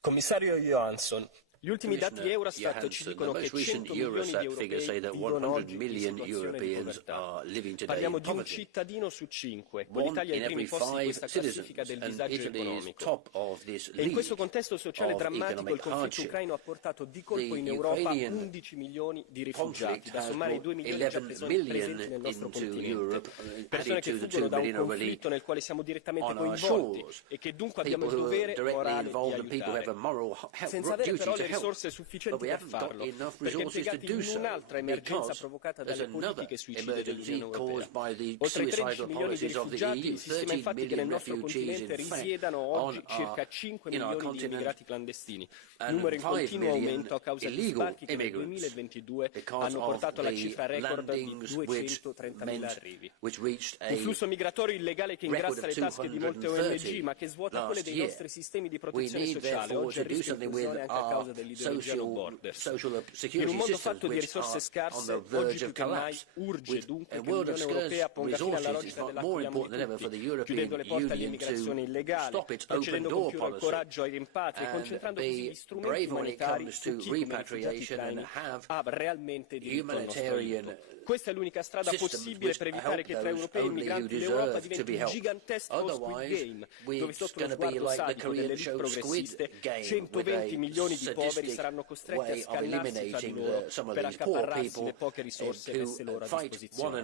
Commissario Johansson, gli ultimi dati Eurostat ci dicono che 100 milioni di europei vivono oggi in situazione di povertà. Parliamo di un cittadino su 5. L'Italia è ai primi posti di questa classifica del disagio economico. E in questo contesto sociale drammatico il conflitto ucraino ha portato di colpo in Europa 11 milioni di rifugiati, da sommare ai 2 milioni già presenti nel nostro continente. Persone che fuggono da un conflitto nel quale siamo direttamente coinvolti e che dunque abbiamo il dovere morale di aiutare. Senza avere però le risorse sufficienti per farlo, perché impiegati in un'altra emergenza provocata dalle politiche suicide dell'Unione Europea. Oltre ai 13 milioni di rifugiati, si stima infatti che nel nostro continente risiedano oggi circa 5 milioni di immigrati clandestini, numero in continuo aumento a causa di sbarchi che nel 2022 hanno portato alla cifra record di 230.000 arrivi. Un flusso migratorio illegale che ingrassa le tasche di molte ONG, ma che svuota quelle dei nostri sistemi di protezione sociale, oggi a rischio di esclusione anche a causa dell'ideologia no borders. In un mondo fatto di risorse scarse, oggi più che mai urge dunque che l'Unione Europea ponga fine alla logica dell'accogliamo di tutti, chiudendo le porte all'immigrazione illegale, procedendo con più coraggio ai rimpatri e concentrando così gli strumenti umanitari su chi, come rifugiati ucraini, ha realmente diritto al nostro aiuto. Questa è l'unica strada possibile per evitare che tra europei e migranti l'Europa diventi un gigantesco Squid Game, dove sotto lo sguardo sadico delle elite progressiste 120 milioni di poveri saranno costretti a scannarsi tra di loro per accaparrarsi le poche risorse messe loro a disposizione.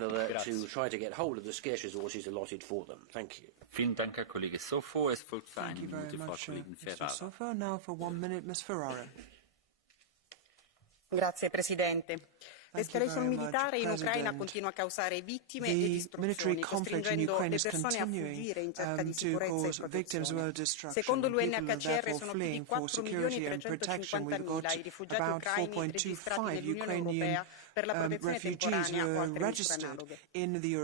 Vielen Dank, Herr Kollege Sofo. Es folgt für eine Minute Frau Kollegin Ferrara. Grazie Presidente. L'escalation militare in Ucraina continua a causare vittime e distruzioni, costringendo le persone a fuggire in cerca di sicurezza e protezione. Secondo l'UNHCR sono più di 4.350.000 i rifugiati ucraini registrati nell'Unione Europea per la protezione temporanea o altre misure analoghe.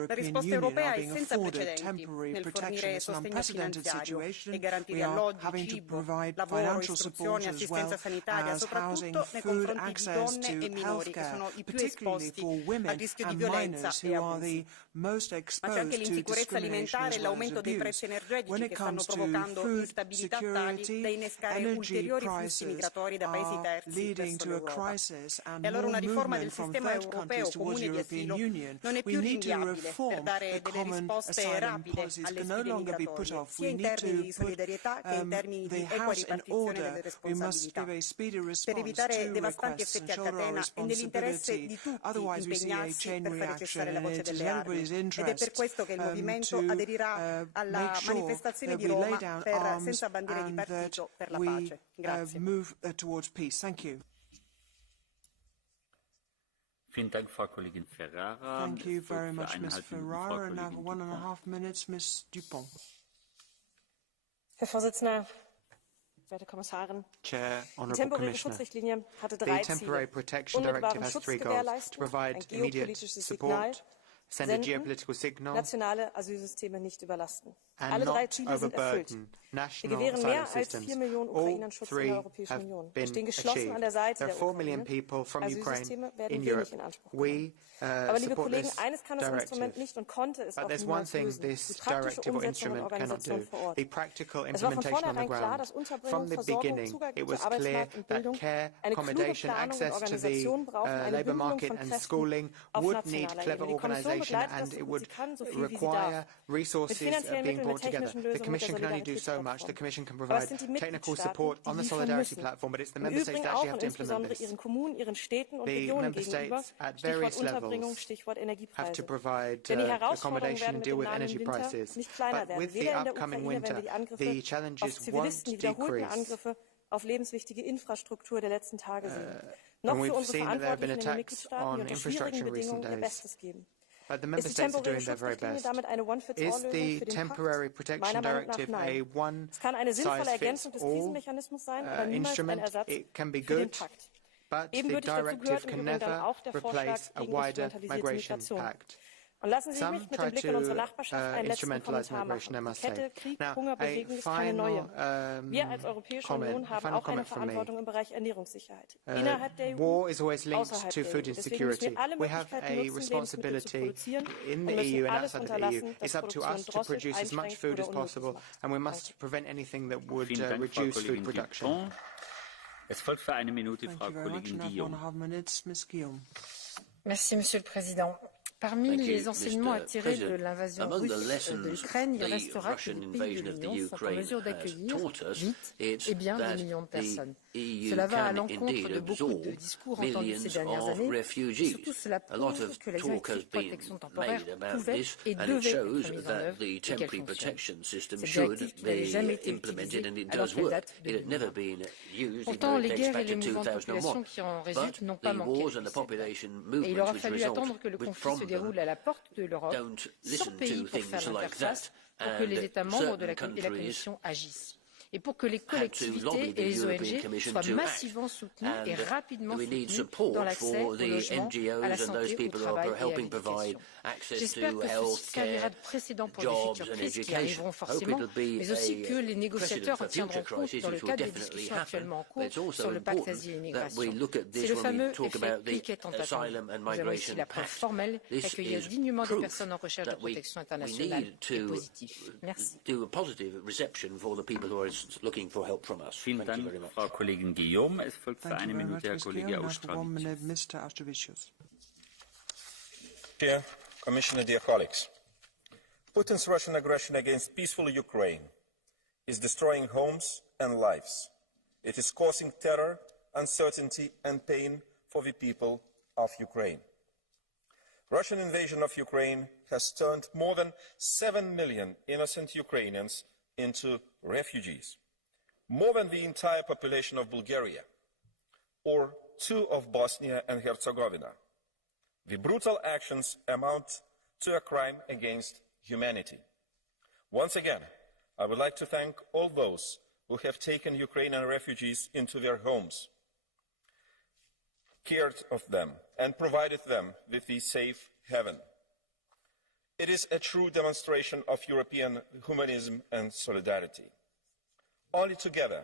La risposta europea è senza precedenti nel fornire sostegno finanziario e garantire alloggi, cibo, lavoro, istruzione, assistenza sanitaria, soprattutto nei confronti di donne e minori che sono i più esposti al rischio di violenza e abusi. Ma c'è anche l'insicurezza alimentare e l'aumento dei prezzi energetici che stanno provocando instabilità tali da innescare ulteriori flussi migratori da paesi terzi verso l'Europa. E allora una riforma del sistema europeo comune di asilo non è più rinviabile per dare delle risposte rapide alle sfide migratorie, sia in termini di solidarietà che in termini di equa ripartizione delle responsabilità. Per evitare devastanti effetti a catena è nell'interesse di tutti impegnarsi per fare cessare la voce delle armi. Ed è per questo che il movimento aderirà alla manifestazione di Roma per Senza bandiere di partito per la pace. Grazie. Vielen Dank, Frau Kollegin Ferrara. Thank you very much, Ms. Ferrara. And now for 1.5 minutes, Ms. Dupont. Herr Vorsitzender, werte Kommissarin, die temporäre Schutzrichtlinie hatte 3 Ziele. Unmittelbaren Schutz gewährleisten, ein geopolitisches Signal, senden, nationale Asylsysteme nicht überlasten. Alle 3 Ziele sind erfüllt. Wir gewähren mehr als 4 Millionen Ukrainern Schutz in der Europäischen Union. Wir stehen geschlossen an der Seite der Ukraine. Asylsysteme werden wenig in Anspruch nehmen. Aber liebe Kollegen, eines kann das Instrument nicht und konnte es auch niemals lösen: die praktische Umsetzung und Organisation vor Ort. Es war von vornherein klar, dass Unterbringung, Versorgung, Zugang zu Arbeitsmarkt und Bildung eine kluge Planung und Organisation brauchen, eine Bündelung von Kräften auf nationaler Ebene. Die Kommission begleitet das so gut sie kann, so viel wie sie darf. Mit finanziellen Mitteln, mit technischen Lösungen, mit der Solidaritätsplattform. Aber es sind die Mitgliedstaaten, die liefern müssen. Im Übrigen auch und insbesondere ihren Kommunen, ihren Städten und Regionen gegenüber. Stichwort Unterbringung, Stichwort Energiepreise. Denn die Herausforderungen werden mit dem nahenden Winter nicht kleiner werden. Weder in der Ukraine werden die Angriffe auf Zivilisten, die wiederholten Angriffe auf lebenswichtige Infrastruktur der letzten Tage sehen. Noch für unsere Verantwortlichen in den Mitgliedstaaten, die unter schwierigen Bedingungen ihr Bestes geben. But the member states are doing their very best. Is the temporary protection directive a one-size-fits-all instrument? It can be good, but the directive can never replace a wider migration pact. Und lassen Sie mich mit dem Blick in unsere Nachbarschaft einen letzten Kommentar machen. Die Kette Krieg, Hunger, Bewegung ist keine neue. Wir als Europäische Union haben auch eine Verantwortung im Bereich Ernährungssicherheit. Innerhalb der EU, außerhalb der EU. Deswegen müssen wir alle Möglichkeiten nutzen, Lebensmittel zu produzieren und müssen alles unterlassen, dass Produktion drosselt, einschränkt oder unmöglich macht. And we must prevent anything that would reduce food production. Es folgt für eine Minute Frau Kollegin Guillaume. Merci, Monsieur le Président. Parmi les enseignements à tirer de l'invasion russe de l'Ukraine, il restera que les pays de l'Union sont en mesure d'accueillir vite et bien des millions de personnes. Cela va à l'encontre de beaucoup de discours entendus ces dernières années, et surtout cela prouve que les directives de protection temporaire pouvaient et devaient être mises en œuvre et qu'elles fonctionnent. Cette directive qui n'avait jamais été utilisée alors qu'elle date de 2000. Pourtant, les guerres et les mouvements de population qui en résultent n'ont pas manqué depuis cette date. Et il aura fallu attendre que le conflit se déroule à la porte de l'Europe, sans pays pour faire l'interface, pour que les États membres et la Commission agissent. Et pour que les collectivités et les ONG soient massivement soutenues et rapidement soutenues dans l'accès au logement, à la santé, au travail et à l'éducation. J'espère que ceci servira de précédent pour les futures crises qui arriveront forcément, mais aussi que les négociateurs en tiendront compte dans le cadre des discussions actuellement en cours sur le pacte asile et migration. C'est le fameux effet cliquet tant attendu. Nous avons ici la preuve formelle qu'accueillir dignement des personnes en recherche de protection internationale est positif. Merci. Looking for help from us. Vielen Dank, Frau Kollegin Guillaume. Es folgt für eine Minute Herr Kollege Austrevicius. Chair, Commissioner, dear colleagues. Putin's Russian aggression against peaceful Ukraine is destroying homes and lives. It is causing terror, uncertainty and pain for the people of Ukraine. Russian invasion of Ukraine has turned more than 7 million innocent Ukrainians into refugees, more than the entire population of Bulgaria, or 2 of Bosnia and Herzegovina. The brutal actions amount to a crime against humanity. Once again, I would like to thank all those who have taken Ukrainian refugees into their homes, cared of them, and provided them with a safe haven. It is a true demonstration of European humanism and solidarity. Only together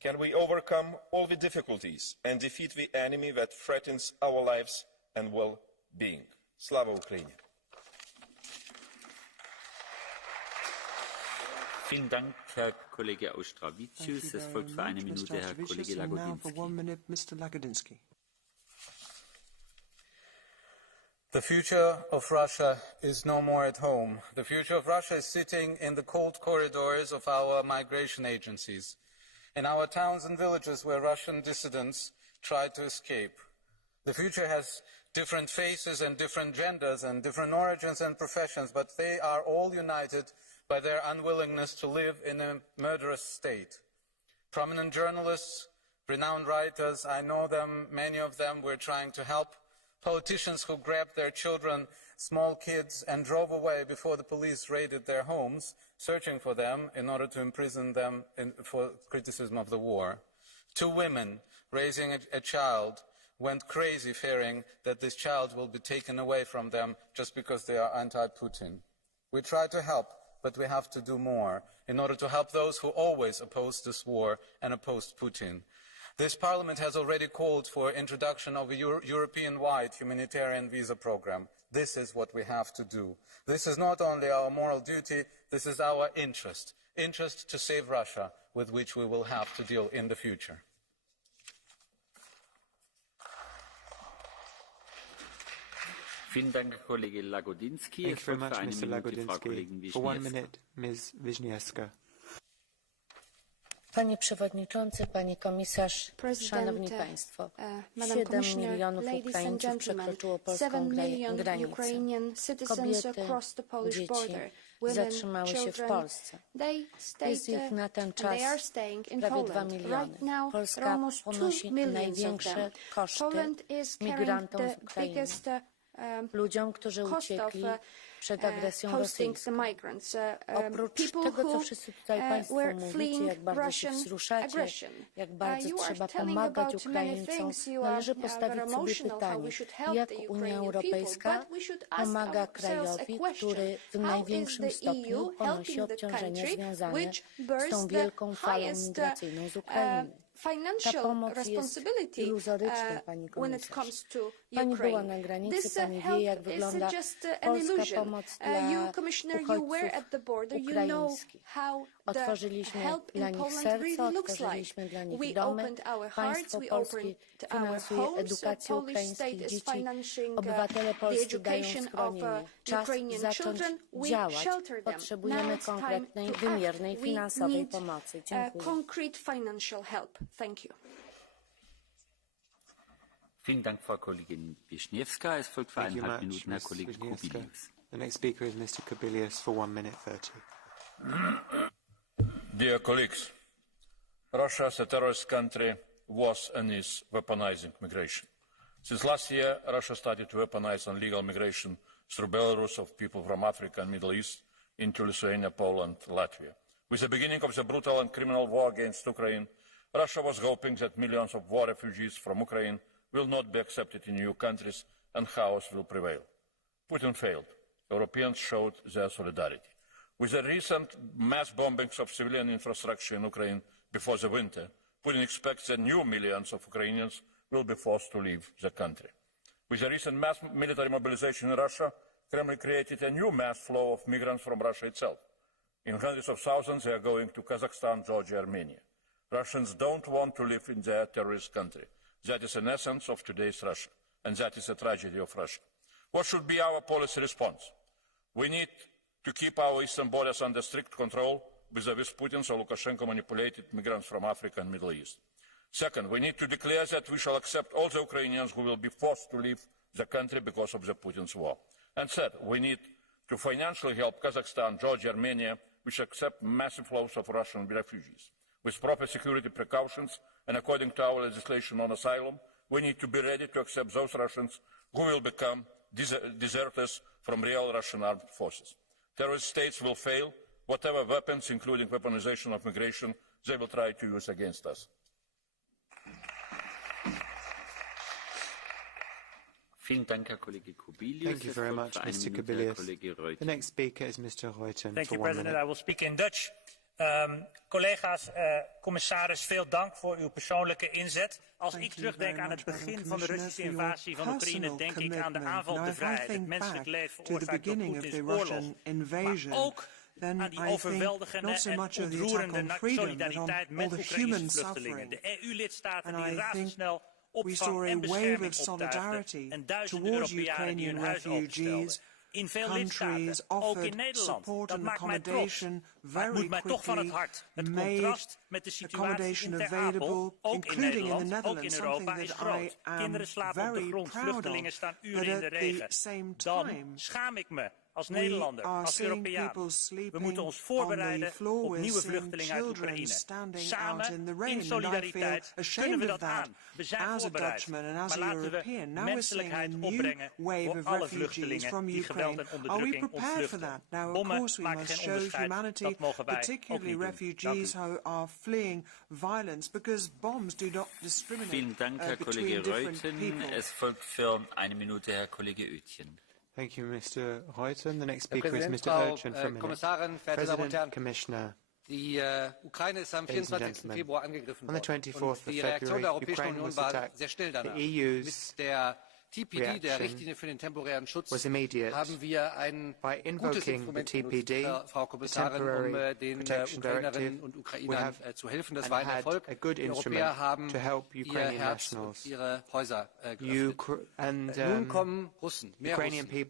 can we overcome all the difficulties and defeat the enemy that threatens our lives and well-being. Slava Ukraini! Vielen Dank, Herr Kollege Ostravicius. Es folgt für eine Minute Herr Kollege Lagodinsky. The future of Russia is no more at home. The future of Russia is sitting in the cold corridors of our migration agencies, in our towns and villages where Russian dissidents try to escape. The future has different faces and different genders and different origins and professions, but they are all united by their unwillingness to live in a murderous state. Prominent journalists, renowned writers, I know them, many of them were trying to help. Politicians who grabbed their children, small kids, and drove away before the police raided their homes, searching for them in order to imprison them for criticism of the war. 2 women raising a child went crazy fearing that this child will be taken away from them just because they are anti-Putin. We try to help, but we have to do more in order to help those who always opposed this war and opposed Putin. This Parliament has already called for introduction of a European-wide humanitarian visa program. This is what we have to do. This is not only our moral duty, this is our interest to save Russia, with which we will have to deal in the future. Vielen Dank, Kollege Lagodinsky. Thank you very much, Mr. Lagodinsky. For 1 minute, Ms. Wisniewska. Panie Przewodniczący, Pani Komisarz, Szanowni Państwo, 7 milionów Ukraińców przekroczyło polską granicę. Kobiety, dzieci zatrzymały się w Polsce. Jest ich na ten czas prawie 2 miliony. Polska ponosi największe koszty migrantom z Ukrainy. Ludziom, którzy uciekli przed agresją rosyjską. Oprócz tego, co wszyscy tutaj Państwo mówicie, jak bardzo się wzruszacie, jak bardzo trzeba pomagać Ukraińcom, należy postawić sobie pytanie, jak Unia Europejska pomaga krajowi, który w największym stopniu ponosi obciążenia związane z tą wielką falą migracyjną z Ukrainy. Ta pomoc jest iluzoryczna, Pani Komisarz. Pani była na granicy, Pani wie, jak wygląda polska pomoc dla uchodźców ukraińskich. Otworzyliśmy dla nich serca, otworzyliśmy dla nich domy. Państwo polskie finansuje edukację ukraińskich dzieci. Obywatele polscy dają schronienie. Czas zacząć działać. Potrzebujemy konkretnej, wymiernej finansowej pomocy. Dziękuję. Vielen Dank, Frau Kollegin Wiśniewska. Es folgt für 1,5 Minuten Herr Kollege Kubilius. The next speaker is Mr. Kubilius for 1 minute 30. Dear colleagues, Russia as a terrorist country was and is weaponizing migration. Since last year, Russia started to weaponize illegal migration through Belarus of people from Africa and Middle East into Lithuania, Poland, Latvia. With the beginning of the brutal and criminal war against Ukraine, Russia was hoping that millions of war refugees from Ukraine will not be accepted in EU countries and chaos will prevail. Putin failed. Europeans showed their solidarity. With the recent mass bombings of civilian infrastructure in Ukraine before the winter, Putin expects that new millions of Ukrainians will be forced to leave the country. With the recent mass military mobilization in Russia, Kremlin created a new mass flow of migrants from Russia itself. In hundreds of thousands, they are going to Kazakhstan, Georgia, Armenia. Russians don't want to live in their terrorist country. That is an essence of today's Russia, and that is a tragedy of Russia. What should be our policy response? We need to keep our eastern borders under strict control vis-à-vis Putin's or Lukashenko manipulated migrants from Africa and Middle East. Second, we need to declare that we shall accept all the Ukrainians who will be forced to leave the country because of the Putin's war. And third, we need to financially help Kazakhstan, Georgia, Armenia, which accept massive flows of Russian refugees. With proper security precautions and according to our legislation on asylum, we need to be ready to accept those Russians who will become deserters from real Russian armed forces. Terrorist states will fail whatever weapons, including weaponization of migration, they will try to use against us. Thank you very much, Mr. Kubilius. The next speaker is Mr. Reuten. Thank you, President. I will speak in Dutch. Collega's, commissaris, veel dank voor uw persoonlijke inzet. Als ik terugdenk aan het begin van de Russische invasie van Oekraïne, denk ik aan de aanval op de vrijheid, het menselijk leven veroorzaakt door Poetins oorlog. Maar ook aan die overweldigende en ontroerende solidariteit met Oekraïnse vluchtelingen. De EU-lidstaten die razendsnel opvang en bescherming optuigden en duizenden Europeanen die hun huis openstelden. In veel lidstaten, ook in Nederland. Dat maakt mij trots. Maar het moet mij toch van het hart. Het contrast met de situatie in Ter Apel, ook in Nederland, ook in Europa, is groot. Kinderen slapen op de grond, vluchtelingen staan uren in de regen. Dan schaam ik me als Nederlander, als Europeaan. We moeten ons voorbereiden op nieuwe vluchtelingen uit Oekraïne. Samen, in solidariteit, kunnen we dat aan. We zijn voorbereid. Maar laten we menselijkheid opbrengen voor alle vluchtelingen die geweld en onderdrukking ontvluchten. Bommen maken geen onderscheid. Dat mogen wij ook niet doen. Vielen Dank, Herr Kollege Reuten. Es folgt für eine Minute Herr Kollege Oetjen. Thank you, Mr. Reuten. The next speaker is Mr. Oetjen for a minute. President, Commissioner. Die Ukraine ist am 24. Februar angegriffen worden. Und die Reaktion der Europäischen Union war sehr schnell danach. Mit der TPD, der Richtlinie für den temporären Schutz, haben wir ein gutes Instrument benutzt, Frau Kommissarin, den Ukrainerinnen und Ukrainern zu helfen. Das war ein Erfolg. Die Europäer haben ihr Herz und ihre Häuser geöffnet. Nun kommen Russen, mehr Russen, die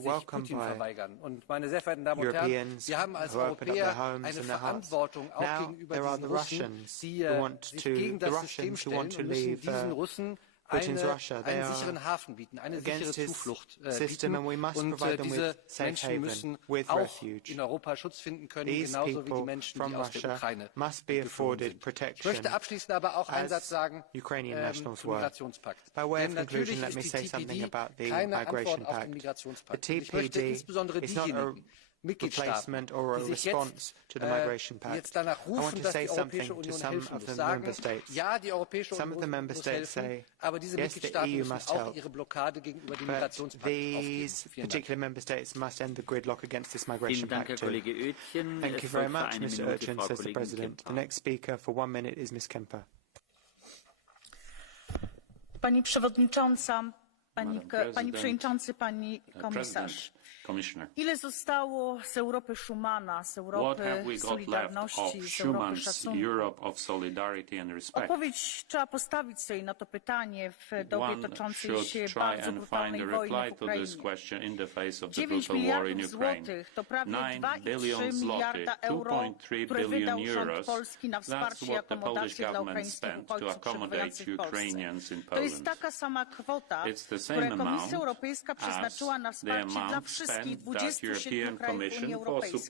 sich Putin verweigern. Und meine sehr verehrten Damen und Herren, wir haben als Europäer eine Verantwortung auch gegenüber diesen Russen, die sich gegen das System stellen und müssen diesen Russen einen sicheren Hafen bieten, eine sichere Zuflucht bieten. Und diese Menschen müssen auch in Europa Schutz finden können, genauso wie die Menschen, die aus der Ukraine geflohen sind. Ich möchte abschließend aber auch einen Satz sagen zum Migrationspakt. Denn natürlich ist die TPD keine Antwort auf den Migrationspakt. Ich möchte insbesondere diejenigen Mitgliedstaaten, die sich jetzt danach rufen, dass die Europäische Union helfen muss, sagen, ja, die Europäische Union muss helfen, aber diese Mitgliedstaaten müssen auch ihre Blockade gegenüber dem Migrationspakt aufgeben. Vielen Dank. Thank you very much, Mr. Oetjen, says the President. The next speaker for 1 minute is Ms. Kemper. Pani Przewodnicząca, Pani Przewodniczący, Pani Komisarz. Ile zostało z Europy Schumana, z Europy Solidarności, z Europy Szacunku? Odpowiedź trzeba postawić sobie na to pytanie w dobie toczącej się bardzo brutalnej wojny w Ukrainie. 9 miliardów złotych to prawie 2,3 miliarda euro, które wydał rząd polski na wsparcie i akomodację dla ukraińskich uchodźców przebywających w Polsce. To jest taka sama kwota, którą Komisja Europejska przeznaczyła na wsparcie dla wszystkich 27 krajów Unii Europejskiej.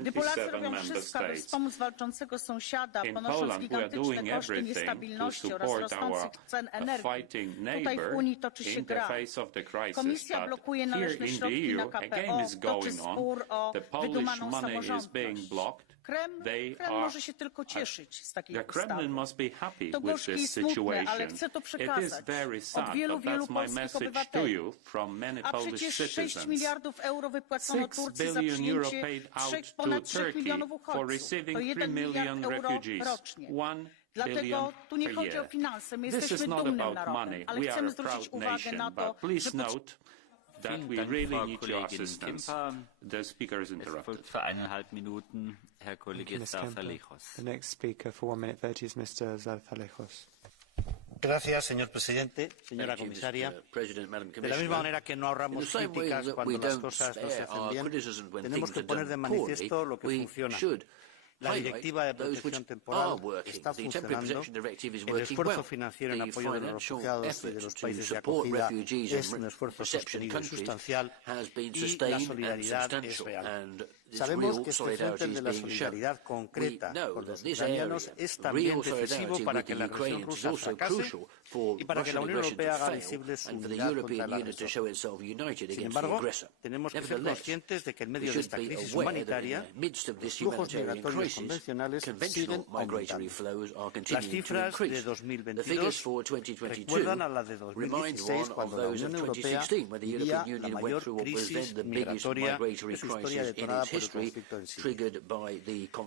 Gdy Polacy robią wszystko, aby wspomóc walczącego sąsiada, ponosząc gigantyczne koszty niestabilności oraz rosnących cen energii, tutaj w Unii toczy się gra. Komisja blokuje należne środki na KPO, toczy spór o wydumaną samorządność. Kreml może się tylko cieszyć z takiej ustawy. To gorzkie i smutne, ale chcę to przekazać od wielu polskich obywateli. A przecież 6 miliardów euro wypłacono Turcji za przyjęcie ponad 3 milionów uchodźców. To 1 miliard euro rocznie. Dlatego tu nie chodzi o finanse. My jesteśmy dumnym narodem, ale chcemy zwrócić uwagę na to, że that we really need your assistance. The speaker is interrupted. The next speaker for 1 minute 30 is Mr. Zarzalejos. Gracias, señor presidente, señora comisaria. De la misma manera que no ahorramos críticas cuando las cosas no se hacen bien, tenemos que poner de manifiesto lo que funciona. La Directiva de Protección Temporal está funcionando. El esfuerzo financiero en apoyo de los refugiados y de los países de acogida es un esfuerzo sostenido y sustancial y la solidaridad es real. Sabemos que este frente de la solidaridad concreta con los ucranianos es también decisivo para que la agresión rusa fracase y para que la Unión Europea haga visible su unidad contra el agresor. Sin embargo, tenemos que ser conscientes de que en medio de esta crisis humanitaria, los flujos migratorios convencionales siguen aumentando. Las cifras de 2022 recuerdan a la de 2016, cuando la Unión Europea vivía la mayor crisis migratoria de su historia, detonada por el conflicto en Siria.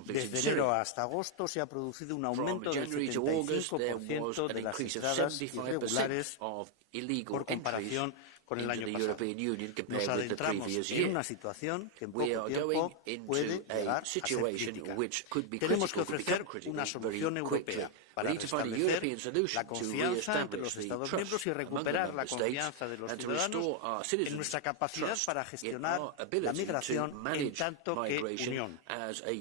Desde enero hasta agosto se ha producido un aumento del 75% de las entradas irregulares por comparación con el año pasado. Nos adentramos en una situación que en poco tiempo puede llegar a ser crítica. Tenemos que ofrecer una solución europea para restablecer la confianza entre los Estados miembros y recuperar la confianza de los ciudadanos en nuestra capacidad para gestionar la migración en tanto que Unión.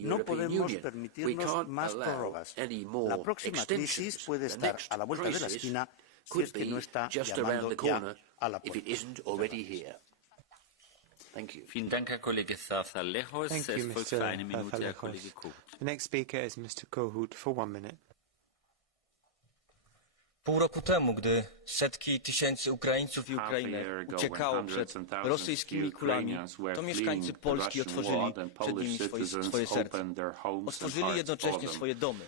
No podemos permitirnos más prórrogas. La próxima crisis puede estar a la vuelta de la esquina si es que no está llamando ya a la puerta. Vielen Dank, Herr Kollege Zarza-Lejos. Es folgt für eine Minute Herr Kollege Kohut. The next speaker is Mr. Kohut for 1 minute. Pół roku temu, gdy setki tysięcy Ukraińców i Ukrainek uciekało przed rosyjskimi kulami, to mieszkańcy Polski otworzyli przed nimi swoje serca. Otworzyli jednocześnie swoje domy.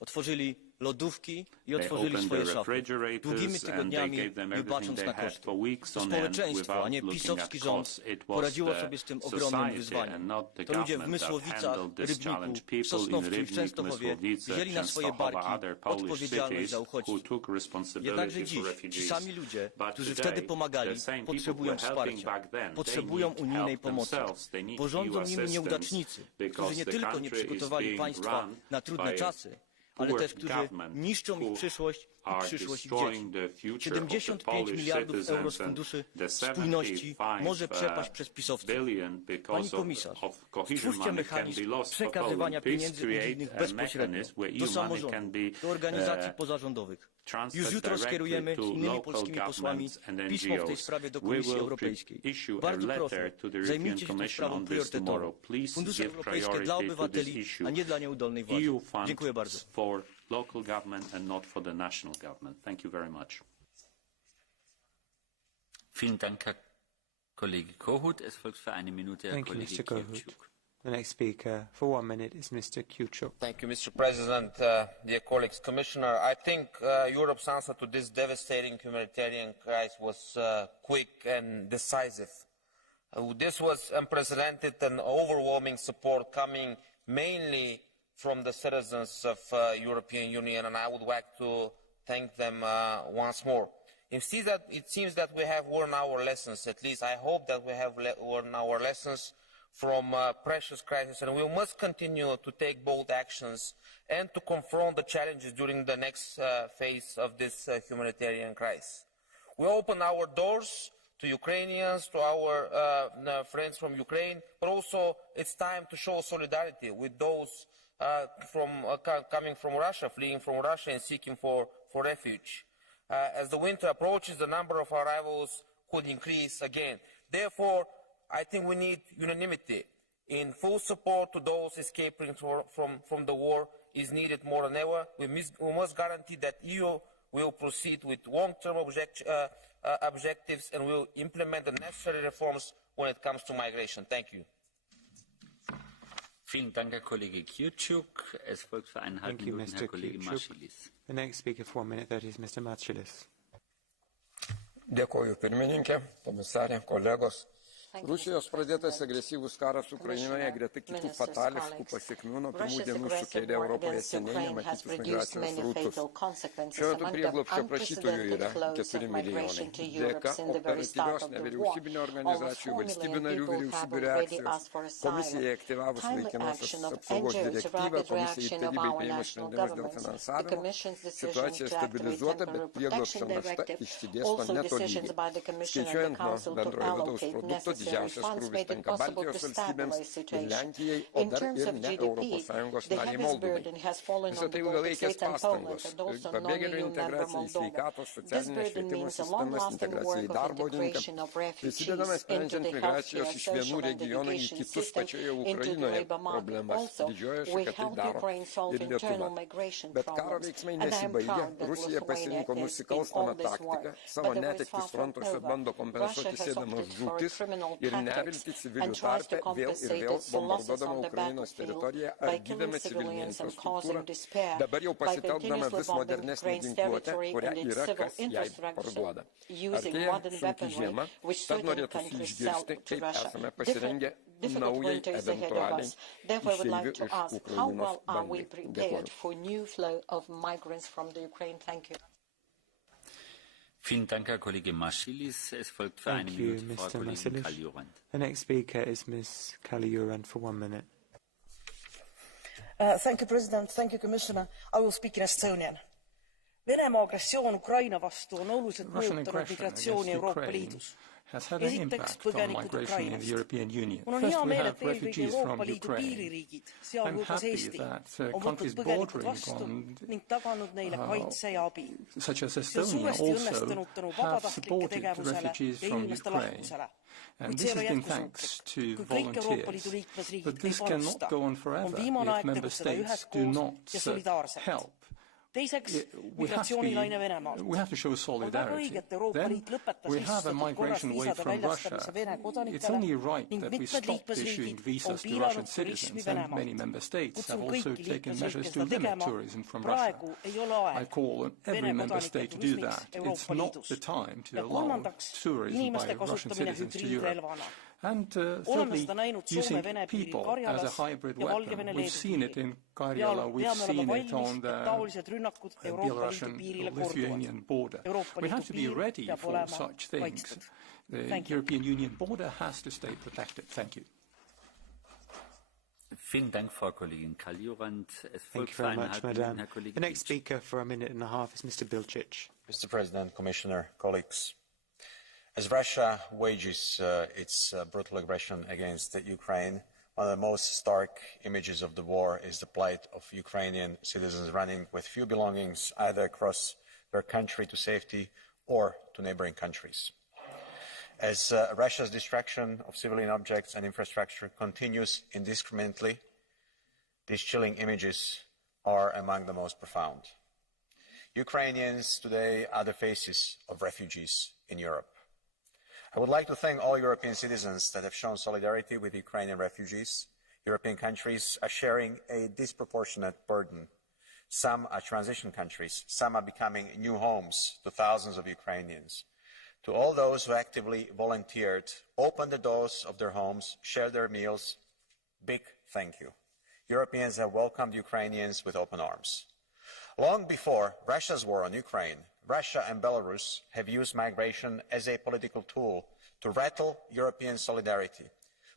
Otworzyli lodówki i otworzyli swoje szafy. Długimi tygodniami, nie bacząc na koszty. To społeczeństwo, a nie pisowski rząd, poradziło sobie z tym ogromnym wyzwaniem. To ludzie w Mysłowicach, Rybniku, Sosnowcu i w Częstochowie wzięli na swoje barki odpowiedzialność za uchodźców. Jednakże dziś ci sami ludzie, którzy wtedy pomagali, potrzebują wsparcia, potrzebują unijnej pomocy, bo rządzą nimi nieudacznicy, którzy nie tylko nie przygotowali państwa na trudne czasy, ale też którzy niszczą ich przyszłość i przyszłość ich dzieci. 75 miliardów euro z funduszy spójności może przepaść przez pisowców. Pani komisarz, stwórzcie mechanizm przekazywania pieniędzy unijnych bezpośrednio do samorządów, do organizacji pozarządowych. Już jutro skierujemy z innymi polskimi posłami pismo w tej sprawie do Komisji Europejskiej. Bardzo proszę, zajmijcie się tą sprawą priorytetowo. Fundusze europejskie dla obywateli, a nie dla nieudolnej władzy. Dziękuję bardzo. Local government and not for the national government. Thank you very much. Vielen Dank, Herr Kollege Kohut. Es folgt für eine Minute Herr Kollege Kiewczuk. The next speaker for 1 minute is Mr. Kiewczuk. Thank you, Mr. President, dear colleagues, Commissioner. I think Europe's answer to this devastating humanitarian crisis was quick and decisive. This was unprecedented and overwhelming support coming mainly from the citizens of European Union, and I would like to thank them once more. It seems that we have learned our lessons, at least I hope that we have learned our lessons from precious crisis, and we must continue to take bold actions and to confront the challenges during the next phase of this humanitarian crisis. We open our doors to Ukrainians, to our friends from Ukraine, but also it's time to show solidarity with those coming from Russia, fleeing from Russia and seeking for refuge. As the winter approaches, the number of arrivals could increase again. Therefore, I think we need unanimity in full support to those escaping from the war is needed more than ever. We must guarantee that EU will proceed with long-term objectives and will implement the necessary reforms when it comes to migration. Thank you. Vielen Dank, Herr Kollege Kiewczuk. Es folgt für 1,5 Minuten Herr Kollege Maršilis. The next speaker for 1 minute is Mr. Maršilis. Dėkoju pirmininkė, komisarė, kolegos. Rusijos pradėtas agresyvus karas Ukrainoje greta kitų fatališkų pasekmių nuo pirmų dienų sukėlė Europoje seniai nematytus migracijos srautus. Šiuo metu prieglobsčio prašytojų yra 4 milijonai. Dėka operatyvios nevyriausybinio organizacijų, valstybių narių vyriausybių reakcijos, komisijai aktyvavus laikinosios apsaugos direktyvą, komisijai tarybai priėmus sprendimus dėl finansavimo, situacija stabilizuota, bet prieglobsčio našta išsidėsto netolygiai. Skaičiuojant nuo bendrojo vidaus produkto didžiausias krūvis tenka Baltijos valstybėms ir Lenkijai, o dar ir ne ES nariai Moldovai. Visą tai ilgalaikės pastangos, pabėgėlių integracija į sveikatos, socialinę švietimo sistemas, integracija į darbo rinką. Prisidedame sprendžiant migracijos iš vienų regionų į kitus pačioje Ukrainoje problemas. Didžiuojuosi, kad tai daro ir Lietuva. Bet karo veiksmai nesibaigia. Rusija pasirinko nusikalstamą taktiką, savo netektis frontuose bando kompensuoti sėdamas žūtis ir nevilti civilių tarpe vėl ir vėl bombarduodama Ukrainos teritoriją, ardydama civilinę infrastruktūrą, dabar jau pasitelkdama vis modernesnį ginkluotę, kurią Irakas jai parduoda. Artėja sunki žiema, tad norėtųsi išgirsti, kaip esame pasirengę naujai eventualiai išeivių iš Ukrainos bangai. Dėkuoju. Vielen Dank, Herr Kollege Mashilis. Es folgt für eine Minute Frau Kollegin Kaljurand. The next speaker is Ms. Kaljurand for 1 minute. Thank you, President. Thank you, Commissioner. I will speak in Estonian. Venemaa agressioon Ukraina vastu on oluliselt mõjutanud migratsiooni Euroopa Liidus. Esiteks põgenikud Ukrainast. Mul on hea meel, et eelkõige Euroopa Liidu piiririigid, sealhulgas Eesti, on võtnud põgenikud vastu ning taganud neile kaitse ja abi. See on suuresti õnnestunud tänu vabatahtlike tegevusele ja inimeste lahkusele. Kuid see ei ole jätkusuutlik. Kui kõik Euroopa Liidu liikmesriigid ei panusta, on viimane aeg tegutseda üheskoos ja solidaarselt. Teiseks, migratsioonilaine Venemaal. On väga õige, et Euroopa Liit lõpetas lihtsustatud korras viisade väljastamise Vene kodanikele ning mitmed liikmesriigid on piiranud turismi Venemaalt. Kutsun kõiki liikmesriike seda tegema. Praegu ei ole aeg Vene kodanike turismiks Euroopa Liidus. Ja kolmandaks, inimeste kasutamine hübriidrelvana. Oleme seda näinud Soome-Vene piiril Karjalas ja Valgevene-Leedu piiril. Peame olema valmis, et taolised rünnakud Euroopa Liidu piirile korduvad. Euroopa Liidu piir peab olema kaitstud. The European Union border has to stay protected. Thank you. Vielen Dank, Frau Kollegin Kaljurand. Thank you very much, Madam. The next speaker for 1.5 minutes is Mr. Bilčić. Mr. President, Commissioner, colleagues. As Russia wages its brutal aggression against Ukraine, one of the most stark images of the war is the plight of Ukrainian citizens running with few belongings either across their country to safety or to neighboring countries. As Russia's destruction of civilian objects and infrastructure continues indiscriminately, these chilling images are among the most profound. Ukrainians today are the faces of refugees in Europe. I would like to thank all European citizens that have shown solidarity with Ukrainian refugees. European countries are sharing a disproportionate burden. Some are transition countries. Some are becoming new homes to thousands of Ukrainians. To all those who actively volunteered, opened the doors of their homes, shared their meals, big thank you. Europeans have welcomed Ukrainians with open arms. Long before Russia's war on Ukraine, Russia and Belarus have used migration as a political tool to rattle European solidarity.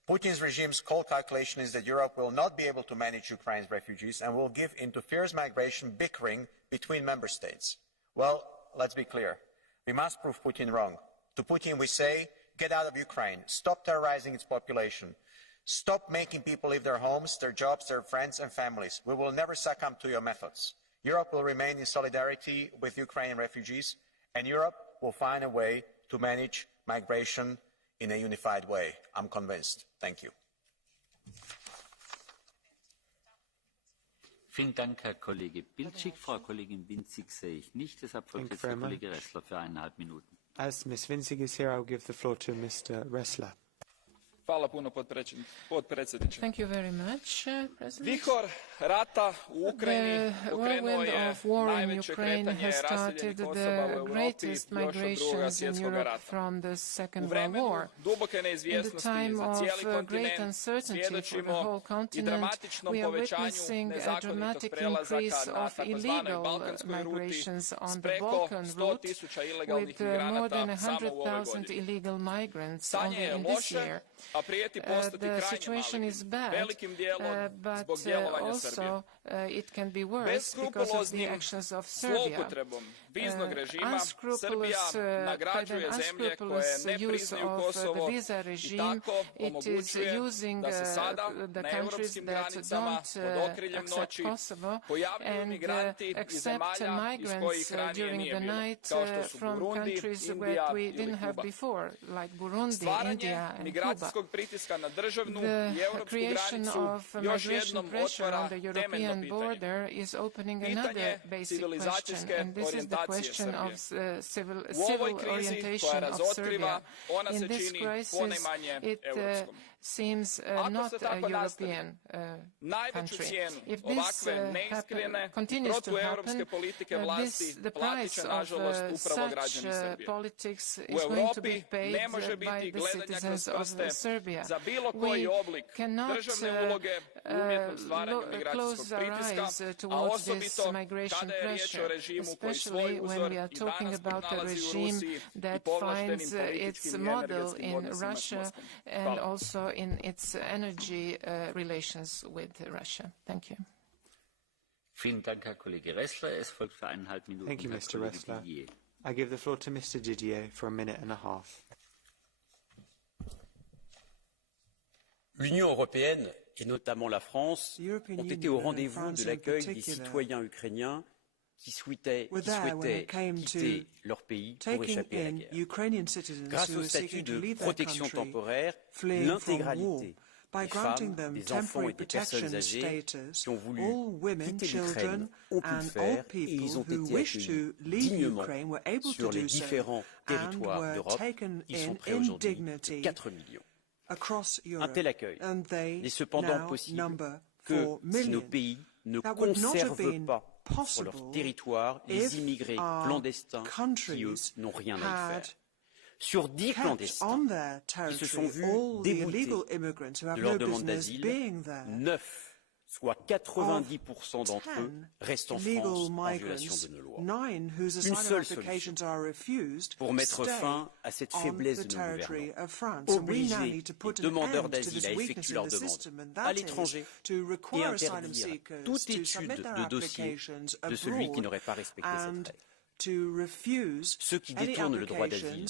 Putin's regime's cold calculation is that Europe will not be able to manage Ukraine's refugees and will give into fierce migration bickering between member states. Well, let's be clear. We must prove Putin wrong. To Putin we say, get out of Ukraine, stop terrorizing its population, stop making people leave their homes, their jobs, their friends and families. We will never succumb to your methods. Europe will remain in solidarity with Ukrainian refugees, and Europe will find a way to manage migration in a unified way. I'm convinced. Thank you. Vielen Dank, Herr Kollege Bilčić. Frau Kollegin Winzig sehe ich nicht, deshalb folgt jetzt der Kollege Ressler für 1,5 Minuten. As Ms. Winzig is here, I will give the floor to Mr. Ressler. Thank you very much, President. Vihor rata u Ukrajini pokrenuo je najveće kretanje raseljenih osoba u Europi još od Drugog svjetskog rata. U vremenu duboke neizvjesnosti za cijeli kontinent svjedočimo i dramatičnom povećanju nezakonitog prelazaka na takozvanoj balkanskoj ruti s preko 100.000 ilegalnih migranata samo u ovoj godini. Stanje je loše, The situation is bad, but also it can be worse because of the actions of Serbia. Unscrupulous use of the visa regime, it is using the countries that don't accept Kosovo and accept migrants during the night from countries that we didn't have before, like Burundi, India and Cuba. The creation of migration pressure on the European border is opening another basic question, and this is the question of civil orientation of Serbia. In this crisis, it seems not a European country. If this continues to happen, the price of such politics is going to be paid by the citizens of Serbia. We cannot close our eyes towards this migration pressure, especially when we are talking about a regime that finds its model in Russia and also in its energy relations with Russia. Thank you. Vielen Dank, Herr Kollege Ressler. Es folgt für 1,5 Minuten Thank you, Herr Mr. Kollege Ressler. Didier. I give the floor to Mr. Didier for a minute and a half. L'Union européenne, et notamment la France, ont été au rendez-vous de l'accueil des citoyens ukrainiens qui souhaitaient quitter leur pays pour échapper à la guerre. Grâce au statut de protection temporaire, l'intégralité des femmes, des enfants et des personnes âgées qui ont voulu quitter l'Ukraine ont pu le faire et ils ont été accueillis dignement sur les différents territoires d'Europe. Ils sont près aujourd'hui de 4 millions. Un tel accueil n'est cependant possible que si nos pays ne conservent pas sur leur territoire les immigrés clandestins qui, eux, n'ont rien à y faire. Sur 10 clandestins qui se sont vus déboutés de leur demande d'asile, 9, soit 90% d'entre eux, restent en France en violation de nos lois. Une seule solution pour mettre fin à cette faiblesse de nos gouvernants: obliger les demandeurs d'asile à effectuer leur demande à l'étranger et interdire toute étude de dossier de celui qui n'aurait pas respecté cette règle. Ceux qui détournent le droit d'asile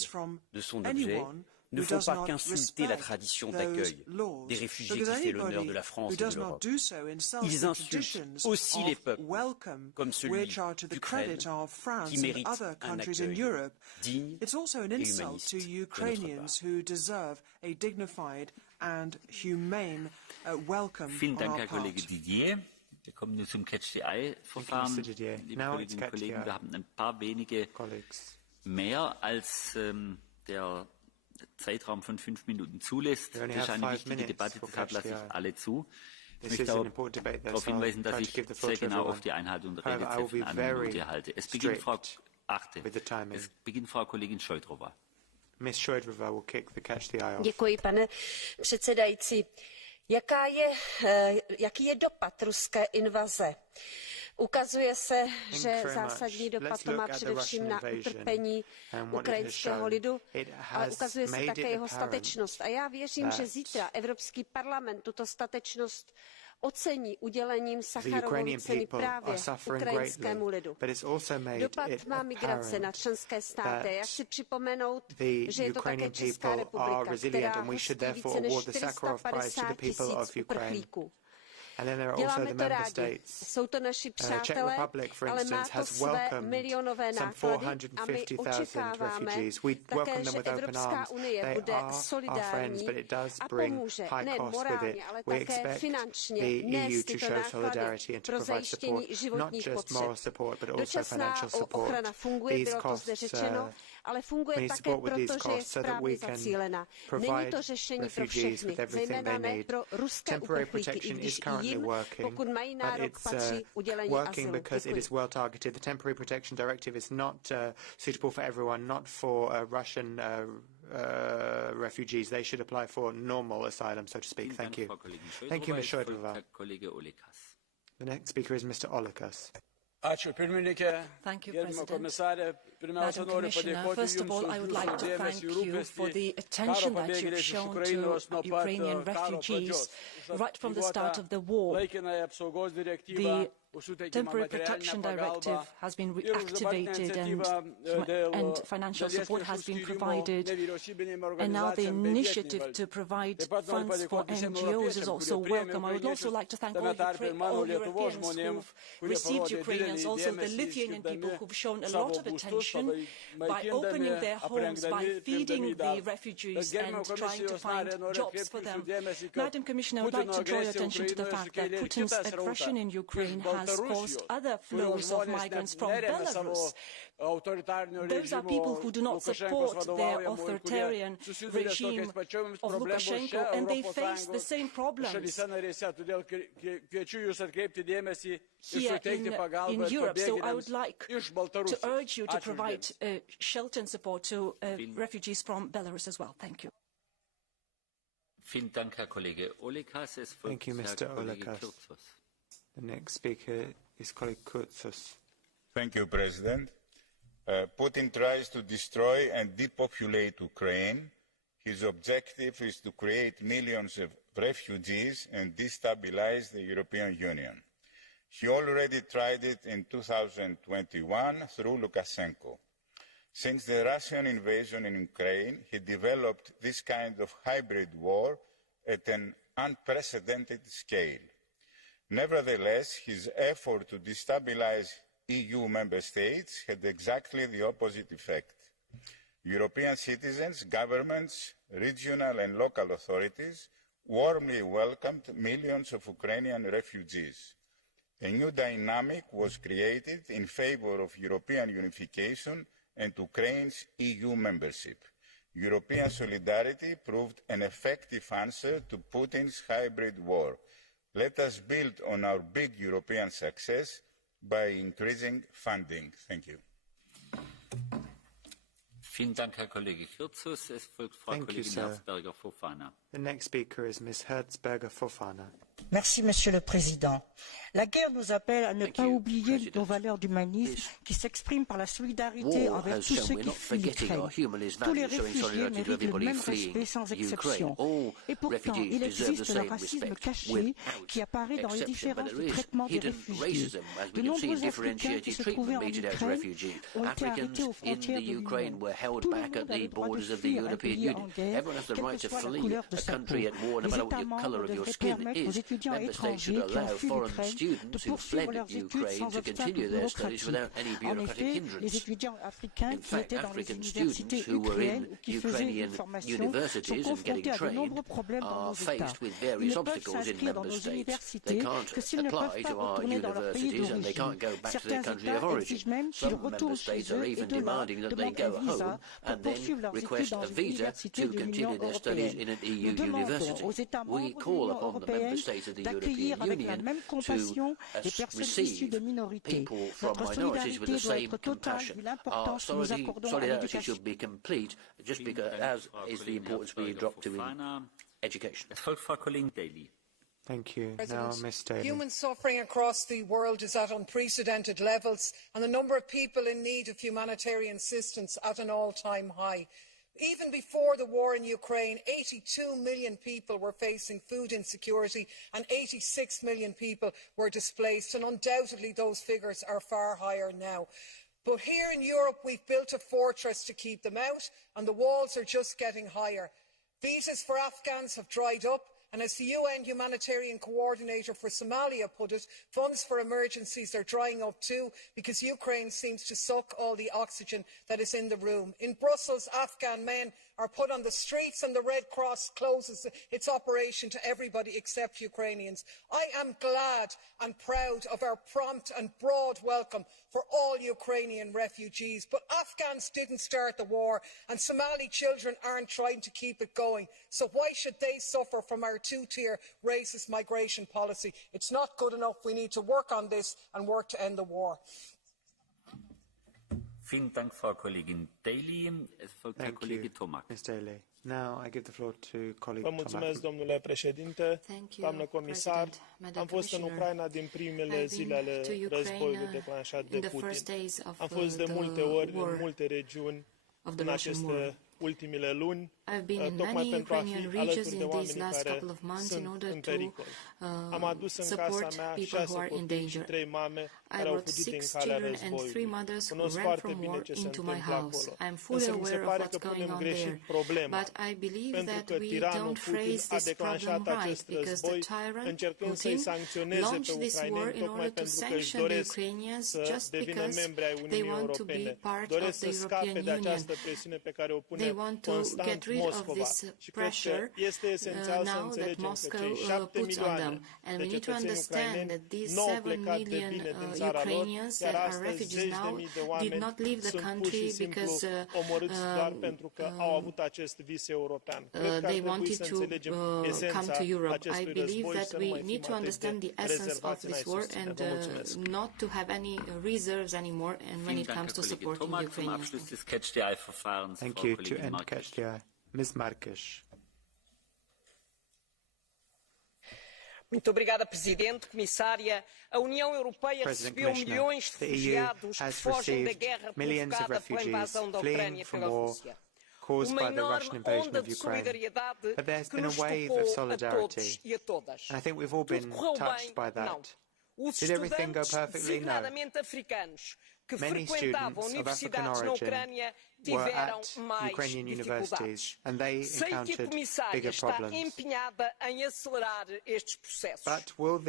de son objet ne font pas qu'insulter la tradition d'accueil des réfugiés qui fait l'honneur de la France et de l'Europe. Ils insultent aussi les peuples, comme celui d'Ukraine, qui mérite un accueil digne et humaniste de notre part. Vielen Dank, Herr Kollege Didier. Wir kommen nun zum Catch-the-Eye-Verfahren. Liebe Kolleginnen und Kollegen, wir haben ein paar wenige mehr als der Zeitraum von 5 Minuten zulässt. Das ist eine wichtige Debatte, deshalb lasse ich alle zu. Ich möchte auch darauf hinweisen, dass ich sehr genau auf die Einhaltung der Redezeit von 1 Minute halte. Es beginnt Frau Kollegin Šojdrová. Ms. Šojdrová will kick the catch the eye off. Děkuji, pane předsedající. Jaký je dopad ruské invaze? Ukazuje se, že zásadní dopad to má především na utrpení ukrajinského lidu, ale ukazuje se také jeho statečnost. A já věřím, že zítra Evropský parlament tuto statečnost ocení udělením Sacharovovy ceny právě ukrajinskému lidu. Dopad má migrace na členské státy. Já chci připomenout, že je to také Česká republika, která hostí více než 450 000 uprchlíků. Děláme to rádi, jsou to naši přátelé, ale má to své milionové náklady a my očekáváme také, že Evropská unie bude solidární a pomůže nejen morálně, ale také finančně nést tyto náklady pro zajištění životních potřeb. Dočasná ochrana funguje, bylo to zde řečeno, ale funguje také proto, že je správně zacílena. Není to řešení pro všechny, zejména ne pro ruské uprchlíky, i když i jim, pokud mají nárok, patří udělení azylu. It is well targeted. The temporary protection directive is not suitable for everyone, not for Russian refugees. They should apply for normal asylum, so to speak. Thank you. Thank you, Ms. Šojdrová. The next speaker is Mr. Olekas. Thank you, President. Madam Commissioner, first of all, I would like to thank you for the attention that you've shown to Ukrainian refugees right from the start of the war. The Temporary Protection Directive has been reactivated and financial support has been provided. And now the initiative to provide funds for NGOs is also welcome. I would also like to thank all Europeans who've received Ukrainians, also the Lithuanian people who've shown a lot of attention by opening their homes, by feeding the refugees and trying to find jobs for them. Madam Commissioner, I would like to draw your attention to the fact that Putin's aggression in Ukraine has caused other flows of migrants from Belarus. Those are people who do not support their authoritarian regime of Lukashenko, and they face the same problems here in Europe. So I would like to urge you to provide shelter and support to refugees from Belarus as well. Thank you. Thank you, Mr. Olekas. The next speaker is colleague Kurzus. Thank you, President. Putin tries to destroy and depopulate Ukraine. His objective is to create millions of refugees and destabilize the European Union. He already tried it in 2021 through Lukashenko. Since the Russian invasion in Ukraine, he developed this kind of hybrid war at an unprecedented scale. Nevertheless, his effort to destabilize EU member states had exactly the opposite effect. European citizens, governments, regional and local authorities warmly welcomed millions of Ukrainian refugees. A new dynamic was created in favor of European unification and Ukraine's EU membership. European solidarity proved an effective answer to Putin's hybrid war. Let us build on our big European success by increasing funding. Thank you. Thank you, sir. The next speaker is Ms. Herzberger-Fofana. Merci, Monsieur le Président. La guerre nous appelle à ne pas oublier nos valeurs d'humanisme qui s'expriment par la solidarité envers tous ceux qui fuient l'Ukraine. Tous les réfugiés méritent le même respect sans exception. Et pourtant, il existe le racisme caché qui apparaît dans les différences de traitement des réfugiés. De nombreux Africains qui se trouvaient en Ukraine ont été arrêtés aux frontières de l'Union. Tout le monde a le droit de fuir un pays en guerre, quelle que soit la couleur de sa peau. Les États membres devraient permettre aux étudiants étrangers qui ont fui l'Ukraine de poursuivre leurs études sans obstacle bureaucratique. En effet, les étudiants africains qui étaient dans les universités ukrainiennes ou qui faisaient une formation sont confrontés à de nombreux problèmes dans nos États. Ils ne peuvent s'inscrire dans nos universités que s'ils ne peuvent pas retourner dans leur pays d'origine. Certains États exigent même qu'ils retournent chez eux et de là demandent un visa pour poursuivre leurs études dans une université de l'Union européenne. Nous demandons aux États membres de l'Union européenne d'accueillir avec la même compassion les personnes issues de minorités. Notre solidarité doit être totale vu l'importance que nous accordons à l'éducation. Thank you. Now, Ms. Daly. Human suffering across the world is at unprecedented levels, and the number of people in need of humanitarian assistance at an all-time high. Even before the war in Ukraine, 82 million people were facing food insecurity and 86 million people were displaced, and undoubtedly those figures are far higher now. But here in Europe, we've built a fortress to keep them out, and the walls are just getting higher. Visas for Afghans have dried up, and as the UN humanitarian coordinator for Somalia put it, funds for emergencies are drying up too because Ukraine seems to suck all the oxygen that is in the room. In Brussels, Afghan men are put on the streets and the Red Cross closes its operation to everybody except Ukrainians. I am glad and proud of our prompt and broad welcome for all Ukrainian refugees, but Afghans didn't start the war and Somali children aren't trying to keep it going. So why should they suffer from our two-tier racist migration policy? It's not good enough. We need to work on this and work to end the war. Thank you, Ms. Daly. Now I give the floor to colleague Vă mulțumesc, domnule președinte, doamnă comisar. Am fost în Ucraina din primele zile ale războiului declanșat de Putin. Am fost de multe ori în multe regiuni în aceste ultimele luni, tocmai pentru a fi alături de oamenii care sunt în pericol. Am adus în casa mea 6 copii și 3 mame care au fugit din calea războiului. Cunosc foarte bine ce se întâmplă acolo. Însă mi se pare că punem greșit problema, pentru că tiranul Putin a declanșat acest război încercând să-i sancționeze pe ucraineni tocmai pentru că își doresc să devină membri ai Uniunii Europene. Doresc să scape de această presiune pe care o pune constant Moscova. Și cred că este esențial să înțelegem că cei 7 milioane de cetățeni ucraineni nu au plecat de bine din țara lor, iar astăzi zeci de mii de oameni sunt pur și simplu omorâți doar pentru că au avut acest vis european. Cred că ar trebui să înțelegem esența acestui război și să nu mai fim atât de rezervați în a-i susține. Vă mulțumesc. Not to have any reserves anymore and when it comes to supporting the Ukrainians. Thank you. To end catch the eye, Ms. Marques. Muito obrigada, Presidente, Comissária. A União Europeia recebeu milhões de refugiados que fogem da guerra provocada pela invasão da Ucrânia pela Rússia. Uma enorme onda de solidariedade que nos tocou a todos e a todas. Tudo correu bem? Não. Os estudantes, designadamente africanos, que frequentavam universidades na Ucrânia, tiveram mais dificuldades. Sei que a Comissária está empenhada em acelerar estes processos,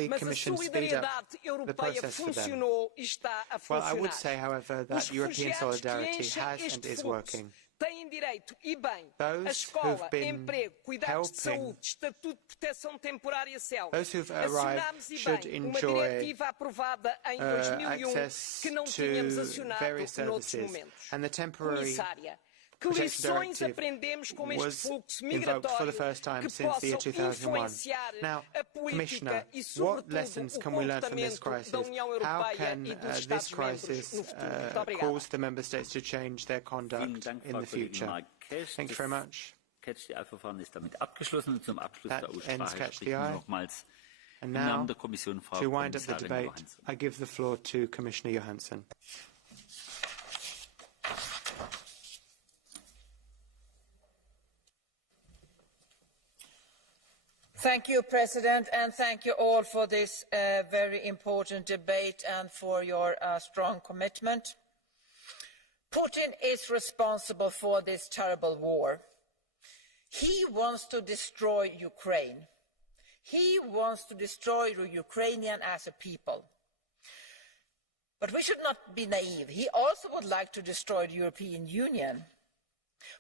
mas a solidariedade europeia funcionou e está a funcionar. Os refugiados que enchem este fluxo têm direito, e bem, a escola, emprego, cuidados de saúde, estatuto de proteção temporária CELV. Acionámos e bem uma diretiva aprovada em 2001 que não tínhamos acionado noutros momentos. Comissária, que lições aprendemos com este fluxo migratório que possam influenciar a política e, sobretudo, o comportamento da União Europeia e dos Estados-membros no futuro? Muito obrigada. Cause the member states to change their conduct in the future. Thank you very much. That ends Catch the Eye. And now, to wind up the debate, I give the floor to Commissioner Johansson. Thank you, President, and thank you all for this very important debate and for your strong commitment. Putin is responsible for this terrible war. He wants to destroy Ukraine. He wants to destroy the Ukrainian as a people. But we should not be naive. He also would like to destroy the European Union.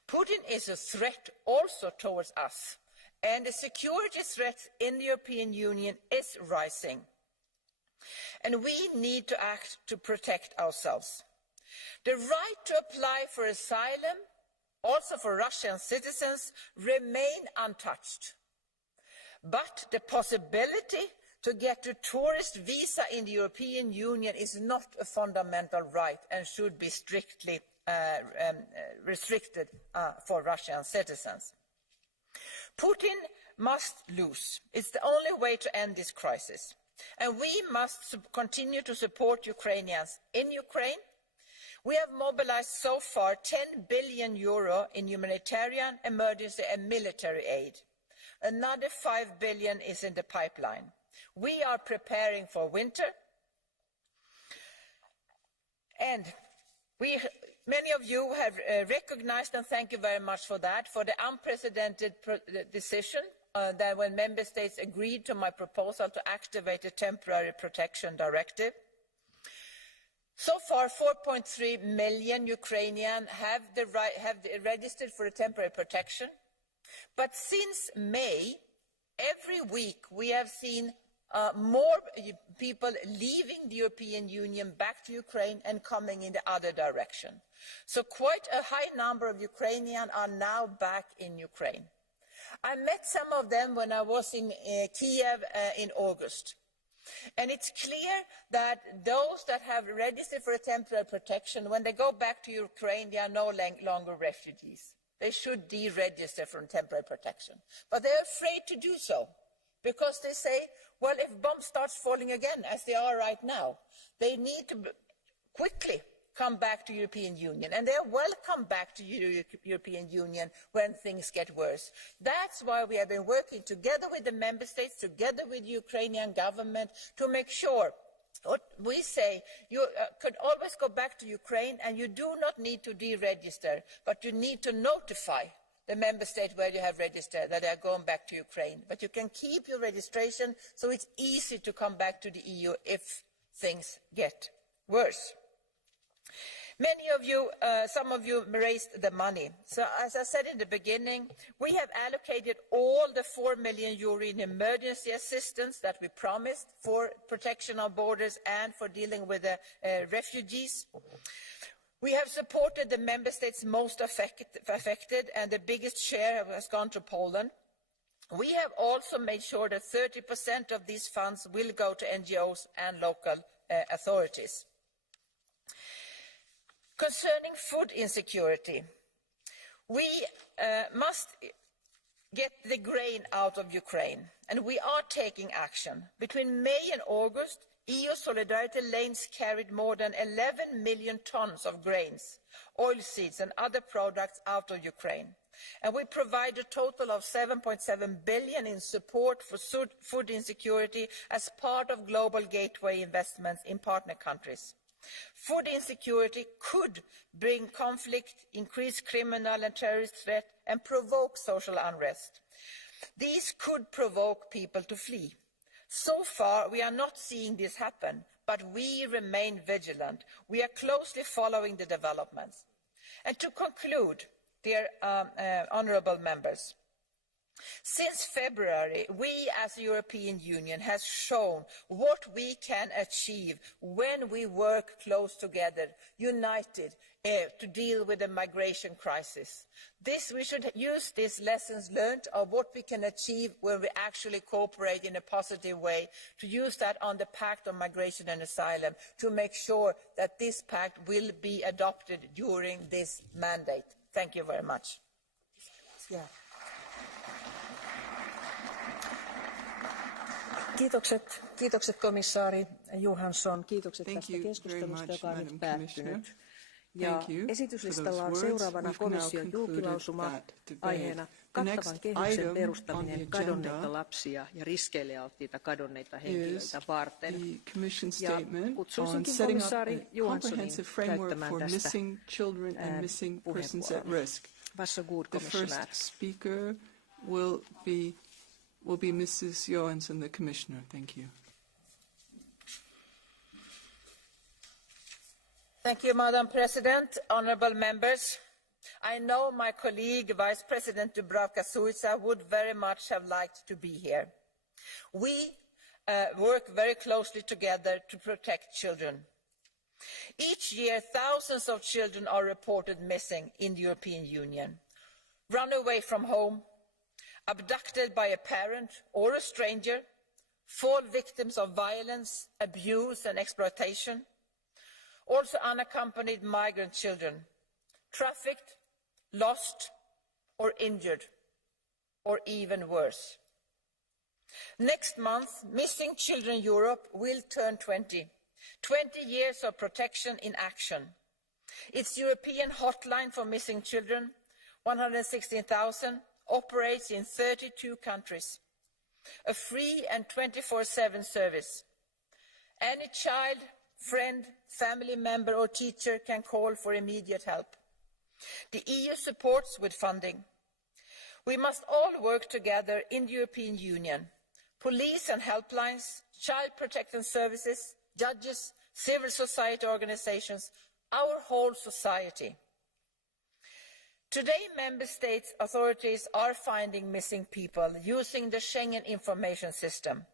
Putin is a threat also towards us. And the security threat in the European Union is rising. And we need to act to protect ourselves. The right to apply for asylum, also for Russian citizens, remain untouched. But the possibility to get a tourist visa in the European Union is not a fundamental right and should be strictly restricted for Russian citizens. Putin must lose. It's the only way to end this crisis. And we must continue to support Ukrainians in Ukraine. We have mobilized so far €10 billion in humanitarian, emergency and military aid. Another €5 billion is in the pipeline. We are preparing for winter. And many of you have recognized, and thank you very much for that, for the unprecedented decision that when member states agreed to my proposal to activate the temporary protection directive. So far, 4.3 million Ukrainians have registered for the temporary protection. But since May, every week we have seen more people leaving the European Union back to Ukraine and coming in the other direction. So quite a high number of Ukrainians are now back in Ukraine. I met some of them when I was in Kiev in August. And it's clear that those that have registered for a temporary protection, when they go back to Ukraine, they are no longer refugees. they should deregister from temporary protection. But they're afraid to do so because they say, well, if bombs start falling again, as they are right now, they need to quickly come back to European Union, and they are welcome back to European Union when things get worse. That's why we have been working together with the member states, together with the Ukrainian government, to make sure what we say, you could always go back to Ukraine and you do not need to deregister, but you need to notify the member state where you have registered that they are going back to Ukraine. But you can keep your registration, so it's easy to come back to the EU if things get worse. Many of you, some of you raised the money. So as I said in the beginning, we have allocated all the €4 million in emergency assistance that we promised for protection of borders and for dealing with the refugees. We have supported the member states most affected, and the biggest share has gone to Poland. We have also made sure that 30% of these funds will go to NGOs and local authorities. Concerning food insecurity, we must get the grain out of Ukraine, and we are taking action. Between May and August, EU solidarity lanes carried more than 11 million tons of grains, oilseeds and other products out of Ukraine. And we provide a total of 7.7 billion in support for food insecurity as part of global gateway investments in partner countries. Food insecurity could bring conflict, increase criminal and terrorist threat, and provoke social unrest. These could provoke people to flee. So far, we are not seeing this happen, but we remain vigilant. We are closely following the developments. And to conclude, dear honourable members, since February, we as the European Union have shown what we can achieve when we work close together, united, to deal with the migration crisis. We should use these lessons learned of what we can achieve when we actually cooperate in a positive way, to use that on the Pact on Migration and Asylum, to make sure that this pact will be adopted during this mandate. Thank you very much. Yeah. Kiitokset komissaari Johansson. Kiitokset tästä keskustelusta, joka on nyt päättynyt. Ja esityslistalla on seuraavana komission julkilausuma aiheena kattavan kehyksen perustaminen kadonneita lapsia ja riskeille alttiita kadonneita henkilöitä varten. Ja kutsuisinkin komissaari Johanssonin käyttämään tästä puheenvuoron. Varsågod, kommissionär. Will be Mrs. Johansson, the Commissioner. Thank you. Thank you, Madam President, honourable members. I know my colleague, Vice President Dubravka-Šuica, would very much have liked to be here. We work very closely together to protect children. Each year, thousands of children are reported missing in the European Union, run away from home, abducted by a parent or a stranger, fall victims of violence, abuse and exploitation. Also unaccompanied migrant children, trafficked, lost or injured, or even worse. Next month, Missing Children Europe will turn 20 years of protection in action. Its European hotline for missing children, 116,000, operates in 32 countries, a free and 24/7 service. Any child, friend, family member or teacher can call for immediate help. The EU supports with funding. We must all work together in the European Union, police and helplines, child protection services, judges, civil society organisations, our whole society. Today, Member States' authorities are finding missing people using the Schengen Information System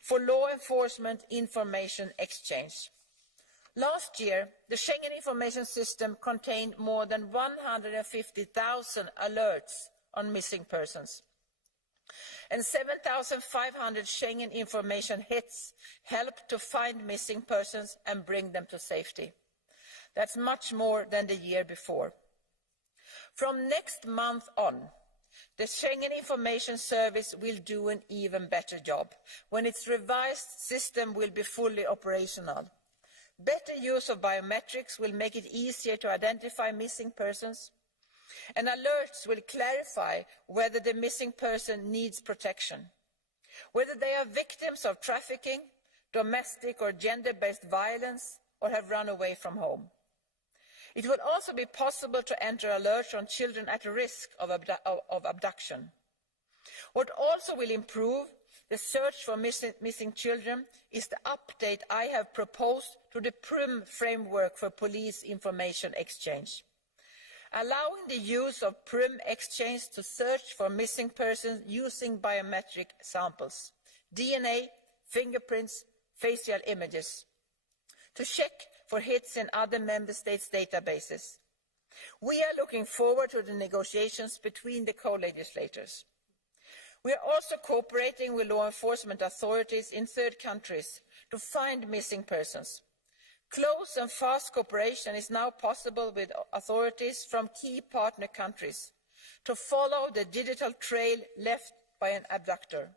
for law enforcement information exchange. Last year, the Schengen Information System contained more than 150,000 alerts on missing persons. And 7,500 Schengen information hits helped to find missing persons and bring them to safety. That's much more than the year before. From next month on, the Schengen Information Service will do an even better job when its revised system will be fully operational. Better use of biometrics will make it easier to identify missing persons, and alerts will clarify whether the missing person needs protection, whether they are victims of trafficking, domestic or gender-based violence, or have run away from home. It will also be possible to enter alerts on children at risk of abduction. What also will improve the search for missing children is the update I have proposed to the PRIM framework for police information exchange, allowing the use of PRIM exchange to search for missing persons using biometric samples, DNA, fingerprints, facial images, to check for hits in other member states' databases. We are looking forward to the negotiations between the co-legislators. We are also cooperating with law enforcement authorities in third countries to find missing persons. Close and fast cooperation is now possible with authorities from key partner countries to follow the digital trail left by an abductor.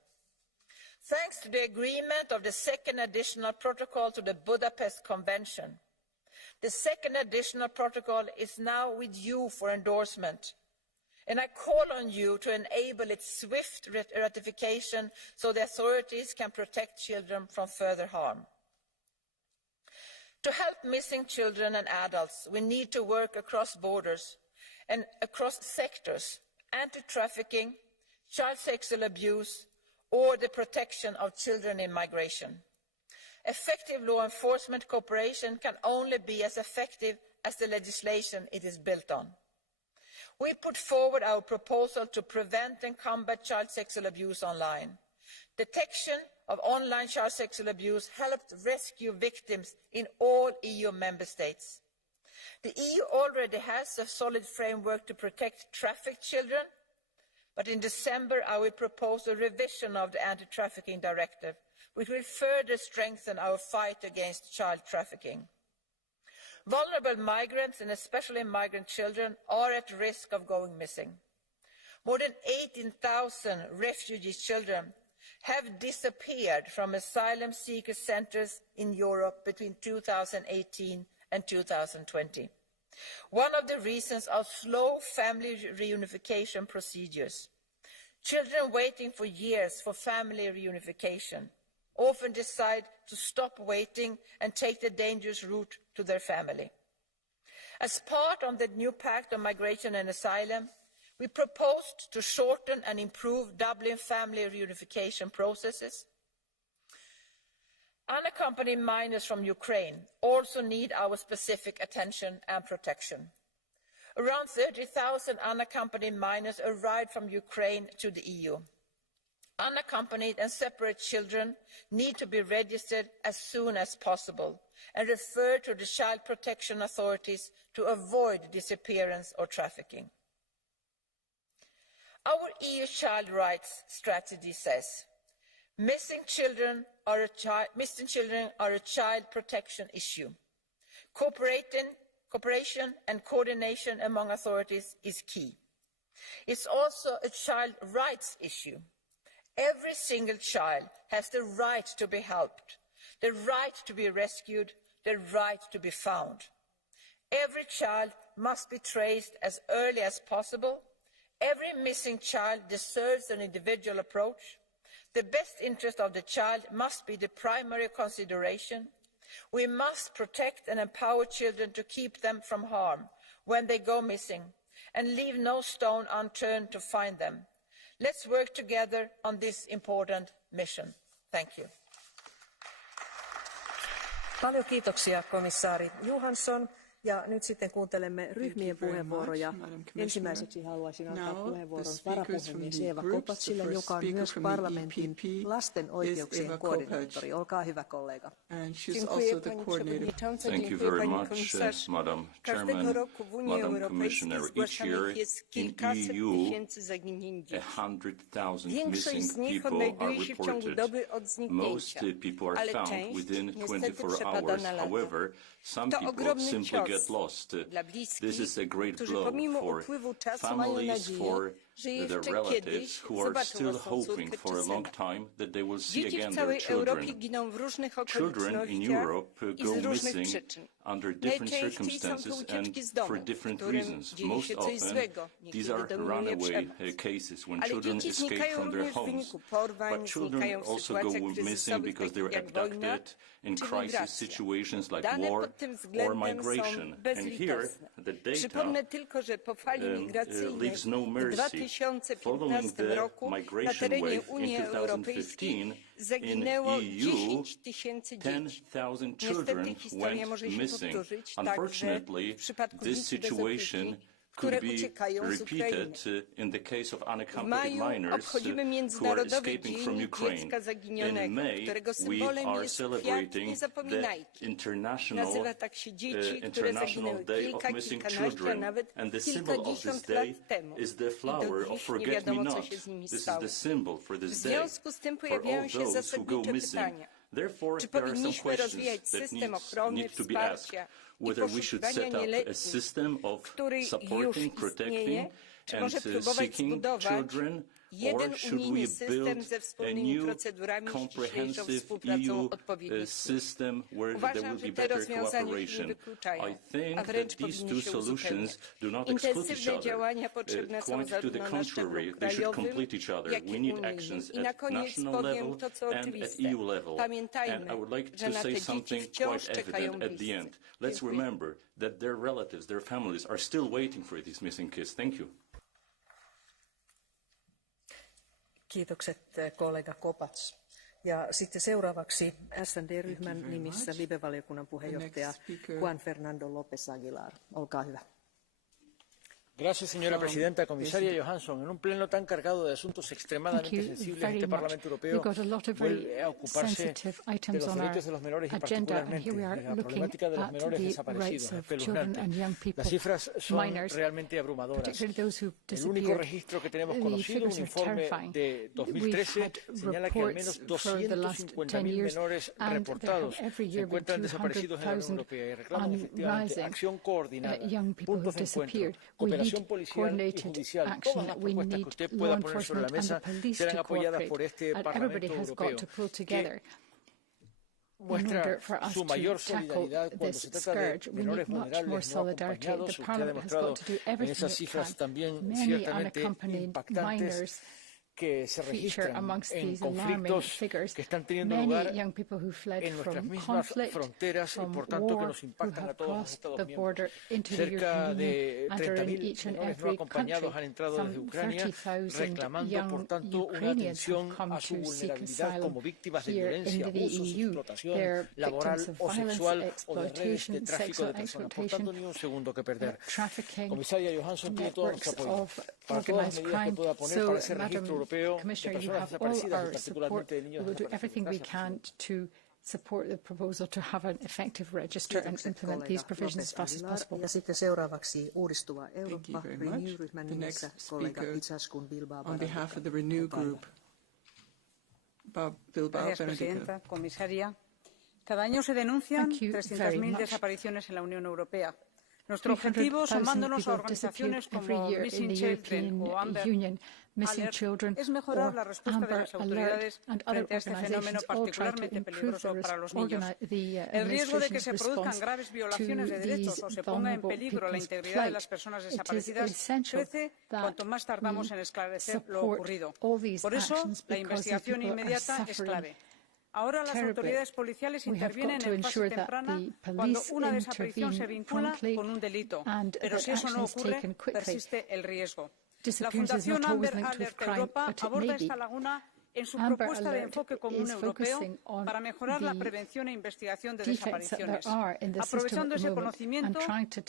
Thanks to the agreement of the second additional protocol to the Budapest Convention, the second additional protocol is now with you for endorsement, and I call on you to enable its swift ratification so the authorities can protect children from further harm. To help missing children and adults, we need to work across borders and across sectors: anti-trafficking, child sexual abuse, or the protection of children in migration. Effective law enforcement cooperation can only be as effective as the legislation it is built on. We put forward our proposal to prevent and combat child sexual abuse online. Detection of online child sexual abuse helped rescue victims in all EU member states. The EU already has a solid framework to protect trafficked children, but in December I will propose a revision of the Anti-Trafficking Directive, which will further strengthen our fight against child trafficking. Vulnerable migrants, and especially migrant children, are at risk of going missing. More than 18,000 refugee children have disappeared from asylum seeker centres in Europe between 2018 and 2020. One of the reasons are slow family reunification procedures. Children waiting for years for family reunification often decide to stop waiting and take the dangerous route to their family. As part of the new Pact on Migration and Asylum, we proposed to shorten and improve Dublin family reunification processes. Unaccompanied minors from Ukraine also need our specific attention and protection. Around 30,000 unaccompanied minors arrived from Ukraine to the EU. Unaccompanied and separate children need to be registered as soon as possible and referred to the child protection authorities to avoid disappearance or trafficking. Our EU child rights strategy says missing children are a child protection issue. Cooperation and coordination among authorities is key. It's also a child rights issue. Every single child has the right to be helped, the right to be rescued, the right to be found. Every child must be traced as early as possible. Every missing child deserves an individual approach. The best interest of the child must be the primary consideration. We must protect and empower children to keep them from harm when they go missing and leave no stone unturned to find them. Let's work together on this important mission. Thank you. Paljon kiitoksia komissaari Johansson. Ja nyt sitten kuuntelemme ryhmien puheenvuoroja. Ensimmäiseksi haluaisin antaa puheenvuoron varapuhemies Eva Kopatsille, joka on myös parlamentin lasten oikeuksien koordinaattori. Olkaa hyvä, kollega. Thank you very much, Madam Chairman, Madam Commissioner. Each year in EU, 100,000 missing people are reported. Most people are found within 24 hours. However, some people simply get get lost. This is a great blow for families, for their relatives who are still hoping for a long time that they will see again their children. Children in Europe go missing under different circumstances and for different reasons. Most often, these are runaway cases when children escape from their homes. But children also go missing because they were abducted in crisis situations like war or migration. And here, the data leaves no mercy. Following the migration wave in 2015, in EU, 10,000 children went missing. Unfortunately, this situation could be repeated in the case of unaccompanied minors who are escaping from Ukraine. In May, we are celebrating the International Day of Missing Children, and the symbol of this day is the flower of forget-me-not. This is the symbol for this day, for all those who go missing. Therefore, there are some questions that need to be asked. Whether we should set up a system of supporting, protecting, and seeking children, or should we build a new comprehensive EU system where there will be better cooperation? I think that these two solutions do not exclude each other. Quite to the contrary, they should complete each other. We need actions at national level and at EU level. And I would like to say something quite evident at the end. Let's remember that their relatives, their families are still waiting for these missing kids. Thank you. Kiitokset kollega Kopats. Ja sitten seuraavaksi SND-ryhmän nimissä Libe-valiokunnan puheenjohtaja Juan Fernando López Aguilar. Olkaa hyvä. Gracias, señora presidenta. Comisaria Johansson, en un pleno tan cargado de asuntos extremadamente sensibles, este Parlamento Europeo vuelve a ocuparse de los derechos de los menores y particularmente de la problemática de los menores desaparecidos. Espeluznante. Las cifras son realmente abrumadoras. El único registro que tenemos conocido, un informe de 2013, señala que al menos 250.000 menores reportados se encuentran desaparecidos en la Unión Europea y reclaman efectivamente acción coordinada, puntos de encuentro, cooperación policial y judicial. Todas las propuestas que usted pueda poner sobre la mesa serán apoyadas por este Parlamento Europeo, que muestra su mayor solidaridad cuando se trata de menores vulnerables no acompañados. Usted ha demostrado en esas cifras también ciertamente impactantes que se registran en conflictos que están teniendo lugar en nuestras mismas fronteras y por tanto que nos impactan a todos los Estados miembros. Cerca de 30.000 menores no acompañados han entrado desde Ucrania, reclamando por tanto una atención a su vulnerabilidad como víctimas de violencia, abusos, explotación laboral o sexual o de redes de tráfico de personas. Por tanto, ni un segundo que perder. Comisaria Johansson tiene todo nuestro apoyo para todas las medidas que pueda poner para ese registro Commissioner, you have all our support. We will do everything we can to support the proposal to have an effective register and implement these provisions as fast as possible. Ja sitten seuraavaksi uudistuva Eurooppa Renew-ryhmän nimissä kollega Itzaskun Bilbao. On behalf of the Renew Group, Bilbao Presidenta, comisaria, cada año se denuncian 300.000 desapariciones en la Unión Europea. Nuestro objetivo, sumándonos a organizaciones como Missing Children o Amber Alert, es mejorar la respuesta de las autoridades frente a este fenómeno particularmente peligroso para los niños. El riesgo de que se produzcan graves violaciones de derechos o se ponga en peligro la integridad de las personas desaparecidas crece cuanto más tardamos en esclarecer lo ocurrido. Por eso, la investigación inmediata es clave. Ahora las autoridades policiales intervienen en fase temprana cuando una desaparición se vincula con un delito, pero si eso no ocurre, persiste el riesgo. La Fundación Amber Alert Europa aborda esta laguna en su propuesta de enfoque común europeo para mejorar la prevención e investigación de desapariciones. Aprovechando ese conocimiento,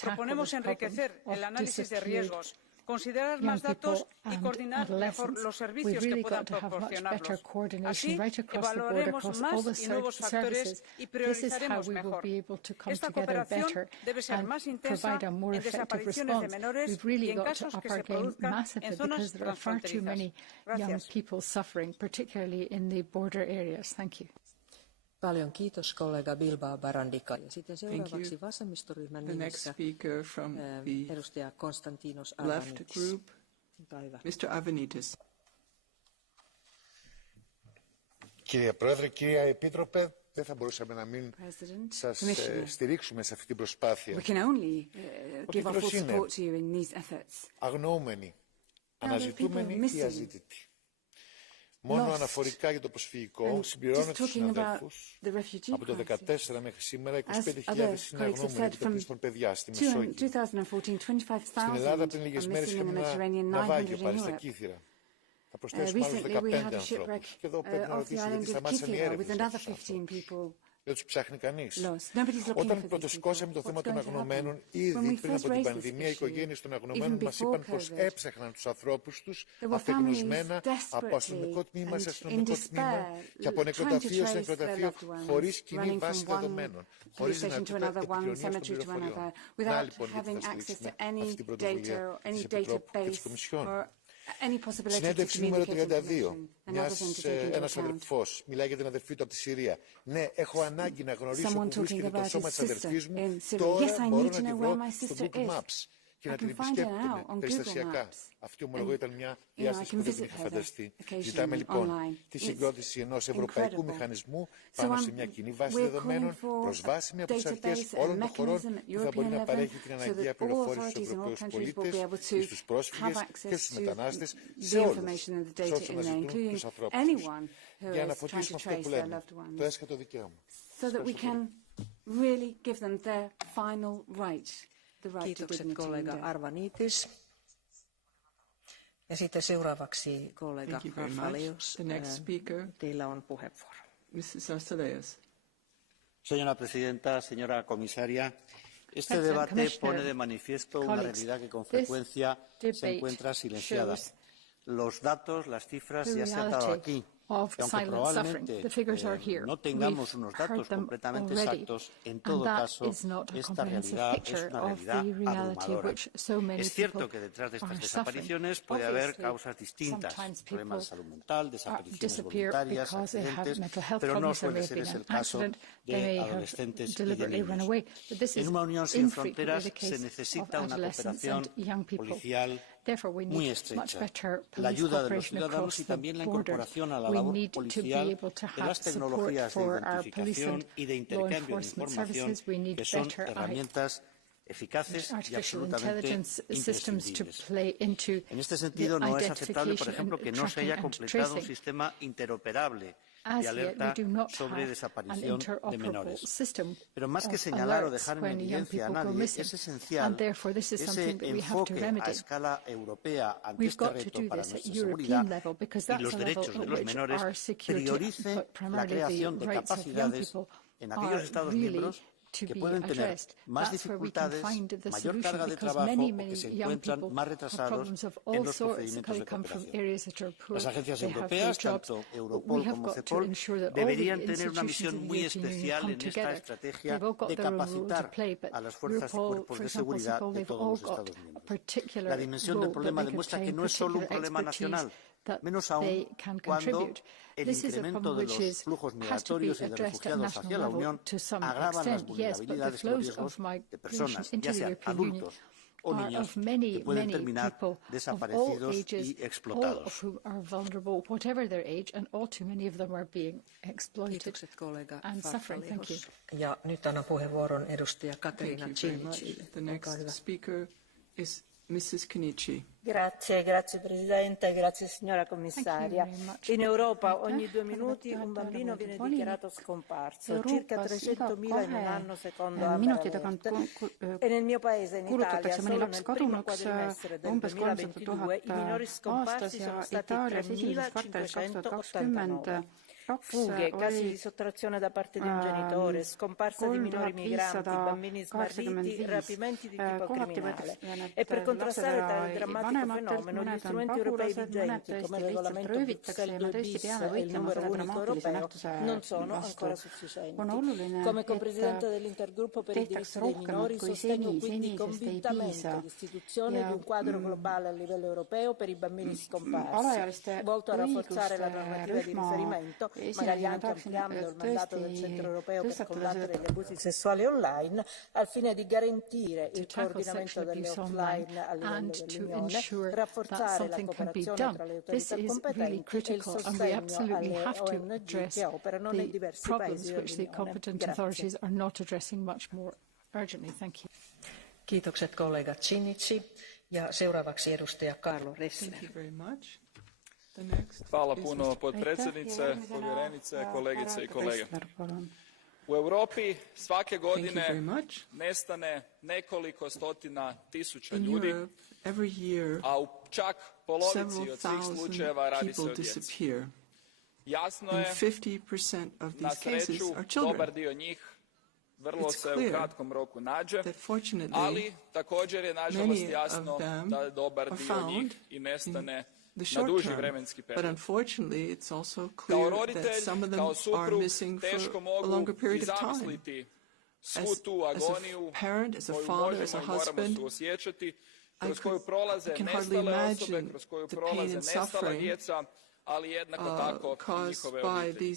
proponemos enriquecer el análisis de riesgos, considerar más datos y coordinar mejor los servicios que puedan proporcionarlos. Así, evaluaremos más y nuevos factores y priorizaremos mejor. Esta cooperación debe ser más intensa en desapariciones de menores y en casos que se produzcan en zonas transfronterizas. Gracias. Paljon kiitos kollega Bilbao Barandika. Ja sitten seuraavaksi vasemmistoryhmän nimissä edustaja Konstantinos Arvanitis. Mr. Avanitis. Κύριε Πρόεδρε, κυρία Επίτροπε, δεν θα μπορούσαμε να μην σας στηρίξουμε σε αυτή την προσπάθεια. Ο τίτλος είναι «Αγνοούμενοι, αναζητούμενοι ή αζήτητοι». Μόνο αναφορικά για το προσφυγικό συμπληρώνω τους συναδέλφους. Από το 2014 μέχρι σήμερα 25.000 είναι αγνοούμενοι επιτοπλίστων παιδιά στη Μεσόγειο. Στην Ελλάδα πριν λίγες μέρες είχαμε ένα ναυάγιο πάλι στα Κύθυρα. Θα προσθέσουμε άλλους 15 ανθρώπους. Και εδώ πρέπει να ρωτήσω γιατί σταμάτησαν οι έρευνες για τους ανθρώπους. Δεν τους ψάχνει κανείς. Όταν πρωτοσηκώσαμε το θέμα των αγνωμένων, ήδη πριν από την πανδημία, οι οικογένειες των αγνωμένων μας είπαν πως έψαχναν τους ανθρώπους τους απεγνωσμένα από αστυνομικό τμήμα σε αστυνομικό τμήμα και από νεκροταφείο σε νεκροταφείο, χωρίς κοινή βάση δεδομένων, χωρίς δυνατότητα επικοινωνίας των πληροφοριών. Να λοιπόν γιατί θα στηρίξουμε αυτή την πρωτοβουλία της Επιτρόπου και της Κομισιόν. Συνέντευξη νούμερο 32. Ένας αδερφός μιλάει για την αδερφή του από τη Συρία. Ναι, έχω ανάγκη να γνωρίσω που βρίσκεται το σώμα της αδερφής μου. Τώρα μπορώ να τη βρω στο Google Maps και να την επισκέπτομαι περιστασιακά. Αυτή ομολογώ ήταν μια διάσταση που δεν την είχα φανταστεί. Ζητάμε λοιπόν τη συγκρότηση ενός ευρωπαϊκού μηχανισμού πάνω σε μια κοινή βάση δεδομένων, προσβάσιμη από τις αρχές όλων των χωρών που θα μπορεί να παρέχει την αναγκαία πληροφόρηση στους Ευρωπαίους πολίτες, στους πρόσφυγες και στους μετανάστες, σε όλους, σε όσους αναζητούν τους ανθρώπους τους, για να φωτίσουμε αυτό που λέμε, το έσχατο δικαίωμα. Kiitokset kollega Arvanitis. Ja sitten seuraavaksi kollega Rafaleos. Teillä on puheenvuoro. Señora presidenta, señora comisaria, este debate pone de manifiesto una realidad que con frecuencia se encuentra silenciada. Los datos, las cifras ya se han dado aquí. Aunque probablemente no tengamos unos datos completamente exactos, en todo caso, esta realidad es una realidad abrumadora. Es cierto que detrás de estas desapariciones puede haber causas distintas, problemas de salud mental, desapariciones voluntarias, accidentes, pero no suele ser ese el caso de adolescentes y de niños. En una Unión sin fronteras se necesita una cooperación policial muy estrecha, la ayuda de los ciudadanos y también la incorporación a la labor policial de las tecnologías de identificación y de intercambio de información, que son herramientas eficaces y absolutamente imprescindibles. En este sentido, no es aceptable, por ejemplo, que no se haya completado un sistema interoperable de alerta sobre desaparición de menores. Pero más que señalar o dejar en evidencia a nadie, es esencial ese enfoque a escala europea ante este reto para nuestra seguridad y los derechos de los menores priorice la creación de capacidades en aquellos Estados miembros que pueden tener más dificultades, mayor carga de trabajo o que se encuentran más retrasados en los procedimientos de cooperación. Las agencias europeas, tanto Europol como Cepol, deberían tener una misión muy especial en esta estrategia de capacitar a las fuerzas y cuerpos de seguridad de todos los Estados miembros. La dimensión del problema demuestra que no es solo un problema nacional, menos aún cuando el incremento de los flujos migratorios y de refugiados hacia la Unión agrava las vulnerabilidades y los riesgos de personas, ya sean adultos o niños, que pueden terminar desaparecidos y explotados. Ja nyt annan puheenvuoron edustaja Katerina Ciniccille. The next speaker is Mrs. Kinichi. Grazie Presidente, grazie signora Commissaria. In Europa ogni 2 minuti un bambino viene dichiarato scomparso, circa 300.000 in un anno secondo Amnesty. E nel mio paese, in Italia, solo nel primo quadrimestre del 2022 i minori scomparsi sono stati 3.589. Fughe, casi di sottrazione da parte di un genitore, scomparsa di minori migranti, bambini smarriti, rapimenti di tipo criminale. E per contrastare tale drammatico fenomeno gli strumenti europei vigenti, come il regolamento Bruxelles 2 bis e il numero unico europeo, non sono ancora sufficienti. Come copresidente dell'intergruppo per i diritti dei minori sostengo quindi convintamente l'istituzione di un quadro globale a livello europeo per i bambini scomparsi, volto a rafforzare la normativa di riferimento magari anche ampliando il mandato del Centro Europeo per combattere gli abusi sessuali online, al fine di garantire il coordinamento delle offline a livello dell'Unione, rafforzare la cooperazione tra le autorità competenti e il sostegno alle ONG che operano nei diversi paesi dell'Unione. Kiitokset kollega Cinici ja seuraavaksi edustaja Carlo Ressler. Hvala puno potpredsjednice, povjerenice, kolegice i kolege. U Europi svake godine nestane nekoliko stotina tisuća ljudi, a u čak polovici od svih slučajeva radi se o djeci. Jasno je, na sreću, dobar dio njih vrlo se u kratkom roku nađe, ali također je nažalost jasno da dobar dio njih i nestane na duži vremenski period. Kao roditelj, kao suprug, teško mogu i zamisliti svu tu agoniju koju možemo i moramo suosjećati, kroz koju prolaze nestale osobe, kroz koju prolaze nestala djeca, ali jednako tako i njihove obitelji.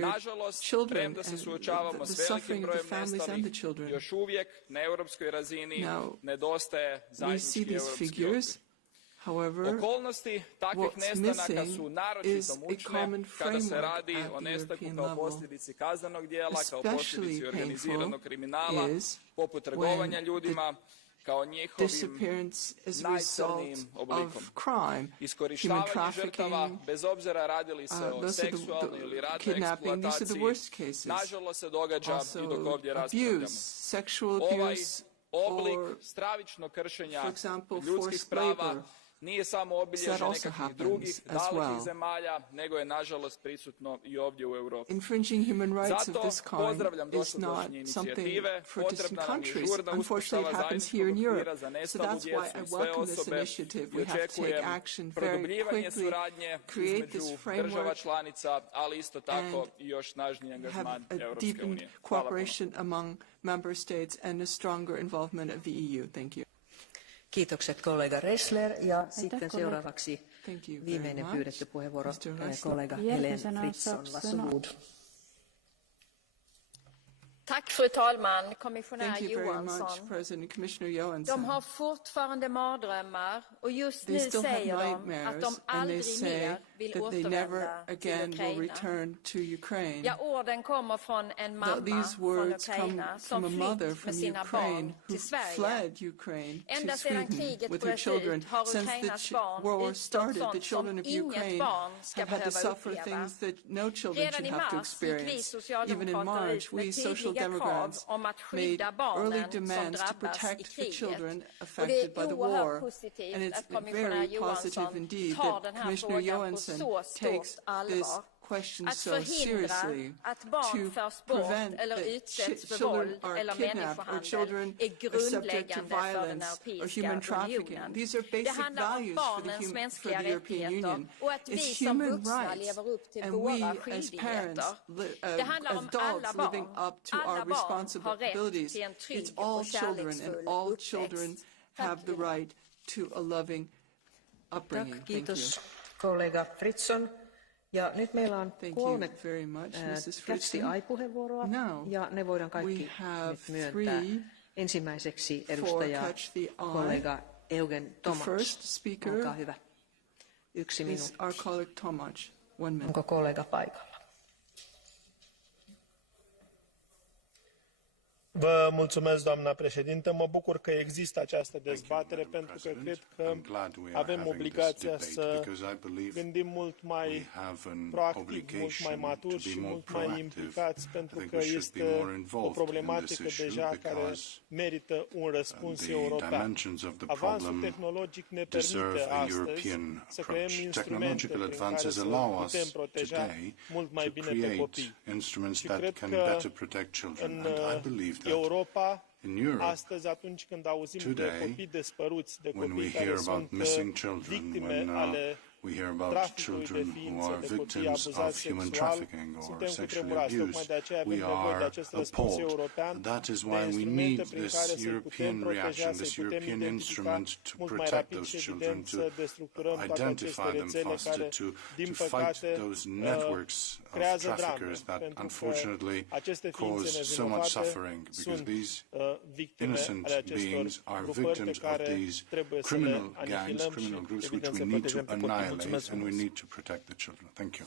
Nažalost, premda se suočavamo s velikim brojem nestalih, još uvijek na europskoj razini nedostaje zajednički europski okvir. Okolnosti takvih nestanaka su naročito mučne kada se radi o nestanku kao posljedici kaznenog djela, kao posljedici organiziranog kriminala, poput trgovanja ljudima, kao njihovim najcrnijim oblikom. Iskorištavanje žrtava, bez obzira radili se o seksualnoj ili radnoj eksploataciji, nažalost se događa i dok ovdje raspravljamo. Ovaj oblik stravičnog kršenja ljudskih prava nije samo obilježje nekakvih drugih dalekih zemalja, nego je nažalost prisutno i ovdje u Europi. Zato pozdravljam dosadašnje inicijative, potrebna nam je žurna uspostava zajedničkog okvira za nestalu djecu i sve osobe i očekujem produbljivanje suradnje između država članica, ali isto tako i još snažniji angažman Europske unije. Hvala puno. Kiitokset kollega Ressler ja sitten seuraavaksi viimeinen pyydetty puheenvuoro kollega Helen Fritzon. Varsågod. Tack fru talman, kommissionär Johansson. De har fortfarande mardrömmar och just nu säger de att de aldrig mer vill återvända till Ukraina. Ja, orden kommer från en mamma från Ukraina som flytt med sina barn till Sverige. Ända sedan kriget bröt ut har Ukrainas barn utstått sånt som inget barn ska behöva uppleva. Redan i mars gick vi socialdemokrater ut med tydliga krav om att skydda barnen som drabbas i kriget. Och det är oerhört positivt att kommissionär Johansson tar den här frågan på så stort allvar. Att förhindra att barn förs bort eller utsätts för våld eller människohandel är grundläggande för den europeiska unionen. Det handlar om barnens mänskliga rättigheter och att vi som vuxna lever upp till våra skyldigheter. Det handlar om alla barn. Alla barn har rätt till en trygg och kärleksfull uppväxt. Tack, kiitos kollega Fritzon. Ja nyt meillä on 3 catch the eye-puheenvuoroa ja ne voidaan kaikki nyt myöntää. Ensimmäiseksi edustaja kollega Eugen Tomac. Olkaa hyvä. 1 minuutti. Onko kollega paikalla? Vă mulțumesc, doamna președintă. Mă bucur că există această dezbatere pentru că cred că avem obligația să gândim mult mai proactiv, mult mai maturi și mult mai implicați, pentru că este o problematică deja care merită un răspuns european. Avansul tehnologic ne permite astăzi să creăm instrumente prin care să putem proteja mult mai bine pe copii. Și cred că în Europa, astăzi, atunci când auzim de copii despăruți, de copii care sunt victime ale we hear about children who are victims of human trafficking or sexually abused, we are appalled. That is why we need this European reaction, this European instrument to protect those children, to identify them faster, to fight those networks of traffickers that unfortunately cause so much suffering, because these innocent beings are victims of these criminal gangs, criminal groups, which we need to annihilate, and we need to protect the children. Thank you.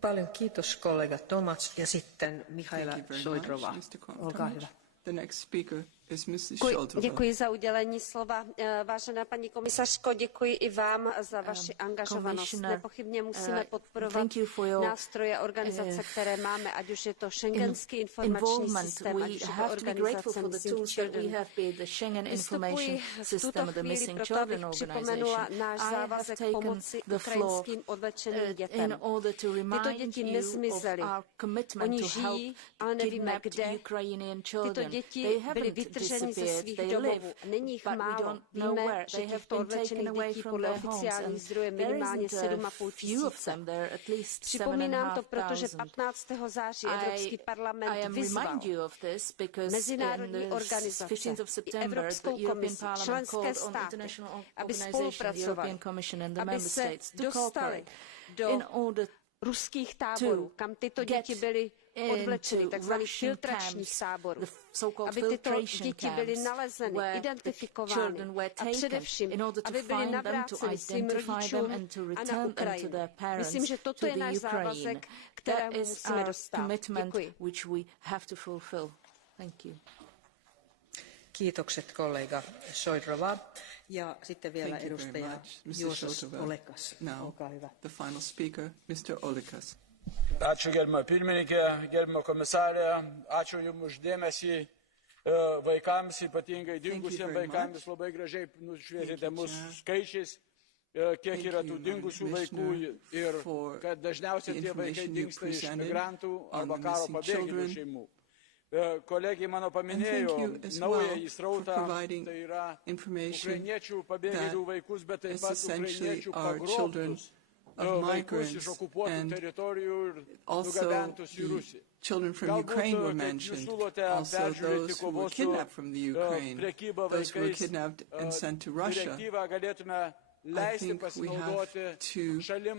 Paljon kiitos kollega Tomac ja sitten Mihaela Šojdrová. Olkaa hyvä. The next speaker is Mrs. Děkuji za udělení slova. Vážená paní komisařko, děkuji i vám za vaši angažovanost. Nepochybně musíme podporovat nástroje a organizace, které máme, ať už je to Schengenský informační systém, ať už je to organizace Missing Children. Vystupuji v tuto chvíli proto, abych připomenula náš závazek pomoci ukrajinským odvlečeným dětem. Tyto děti nezmizely. Oni žijí, ale nevíme kde. Tyto děti byly vytrženi ze svých domovů. Není jich málo. Víme, že těchto odvlečených dětí podle oficiálních zdrojů minimálně 7,5 tisíce. Připomínám to, protože 15. září Evropský parlament vyzval mezinárodní organizace i Evropskou komisi, členské státy, aby spolupracovali, aby se dostali do ruských táborů, kam tyto děti byly odvlečeny, takzvaných filtračních táborů, aby tyto děti byly nalezeny, identifikovány a především, aby byly navráceny svým rodičům a na Ukrajinu. Myslím, že toto je náš závazek, kterému musíme dostát. Děkuji. Kiitokset kollega Šojdrová. Ja sitten vielä edustaja Juozas Olekas. Olkaa hyvä. The final speaker, Mr. Olekas. Ačiū gerbiama pirmininkė, gerbiama komisarė, ačiū Jums už dėmesį vaikams, ypatingai dingusiems vaikams. Jūs labai gražiai nušvietėte mus skaičiais, kiek yra tų dingusių vaikų ir kad dažniausiai tie vaikai dingsta iš migrantų arba karo pabėgėlių šeimų. Kolegė mano paminėjo naująjį srautą, tai yra ukrainiečių pabėgėlių vaikus, bet taip pat ukrainiečių pagrobtus vaikus iš okupuotų teritorijų ir nugabentus į Rusiją. Galbūt, kaip jūs siūlote peržiūrėti kovos su prekyba vaikais direktyvą, galėtume leisti pasinaudoti šalim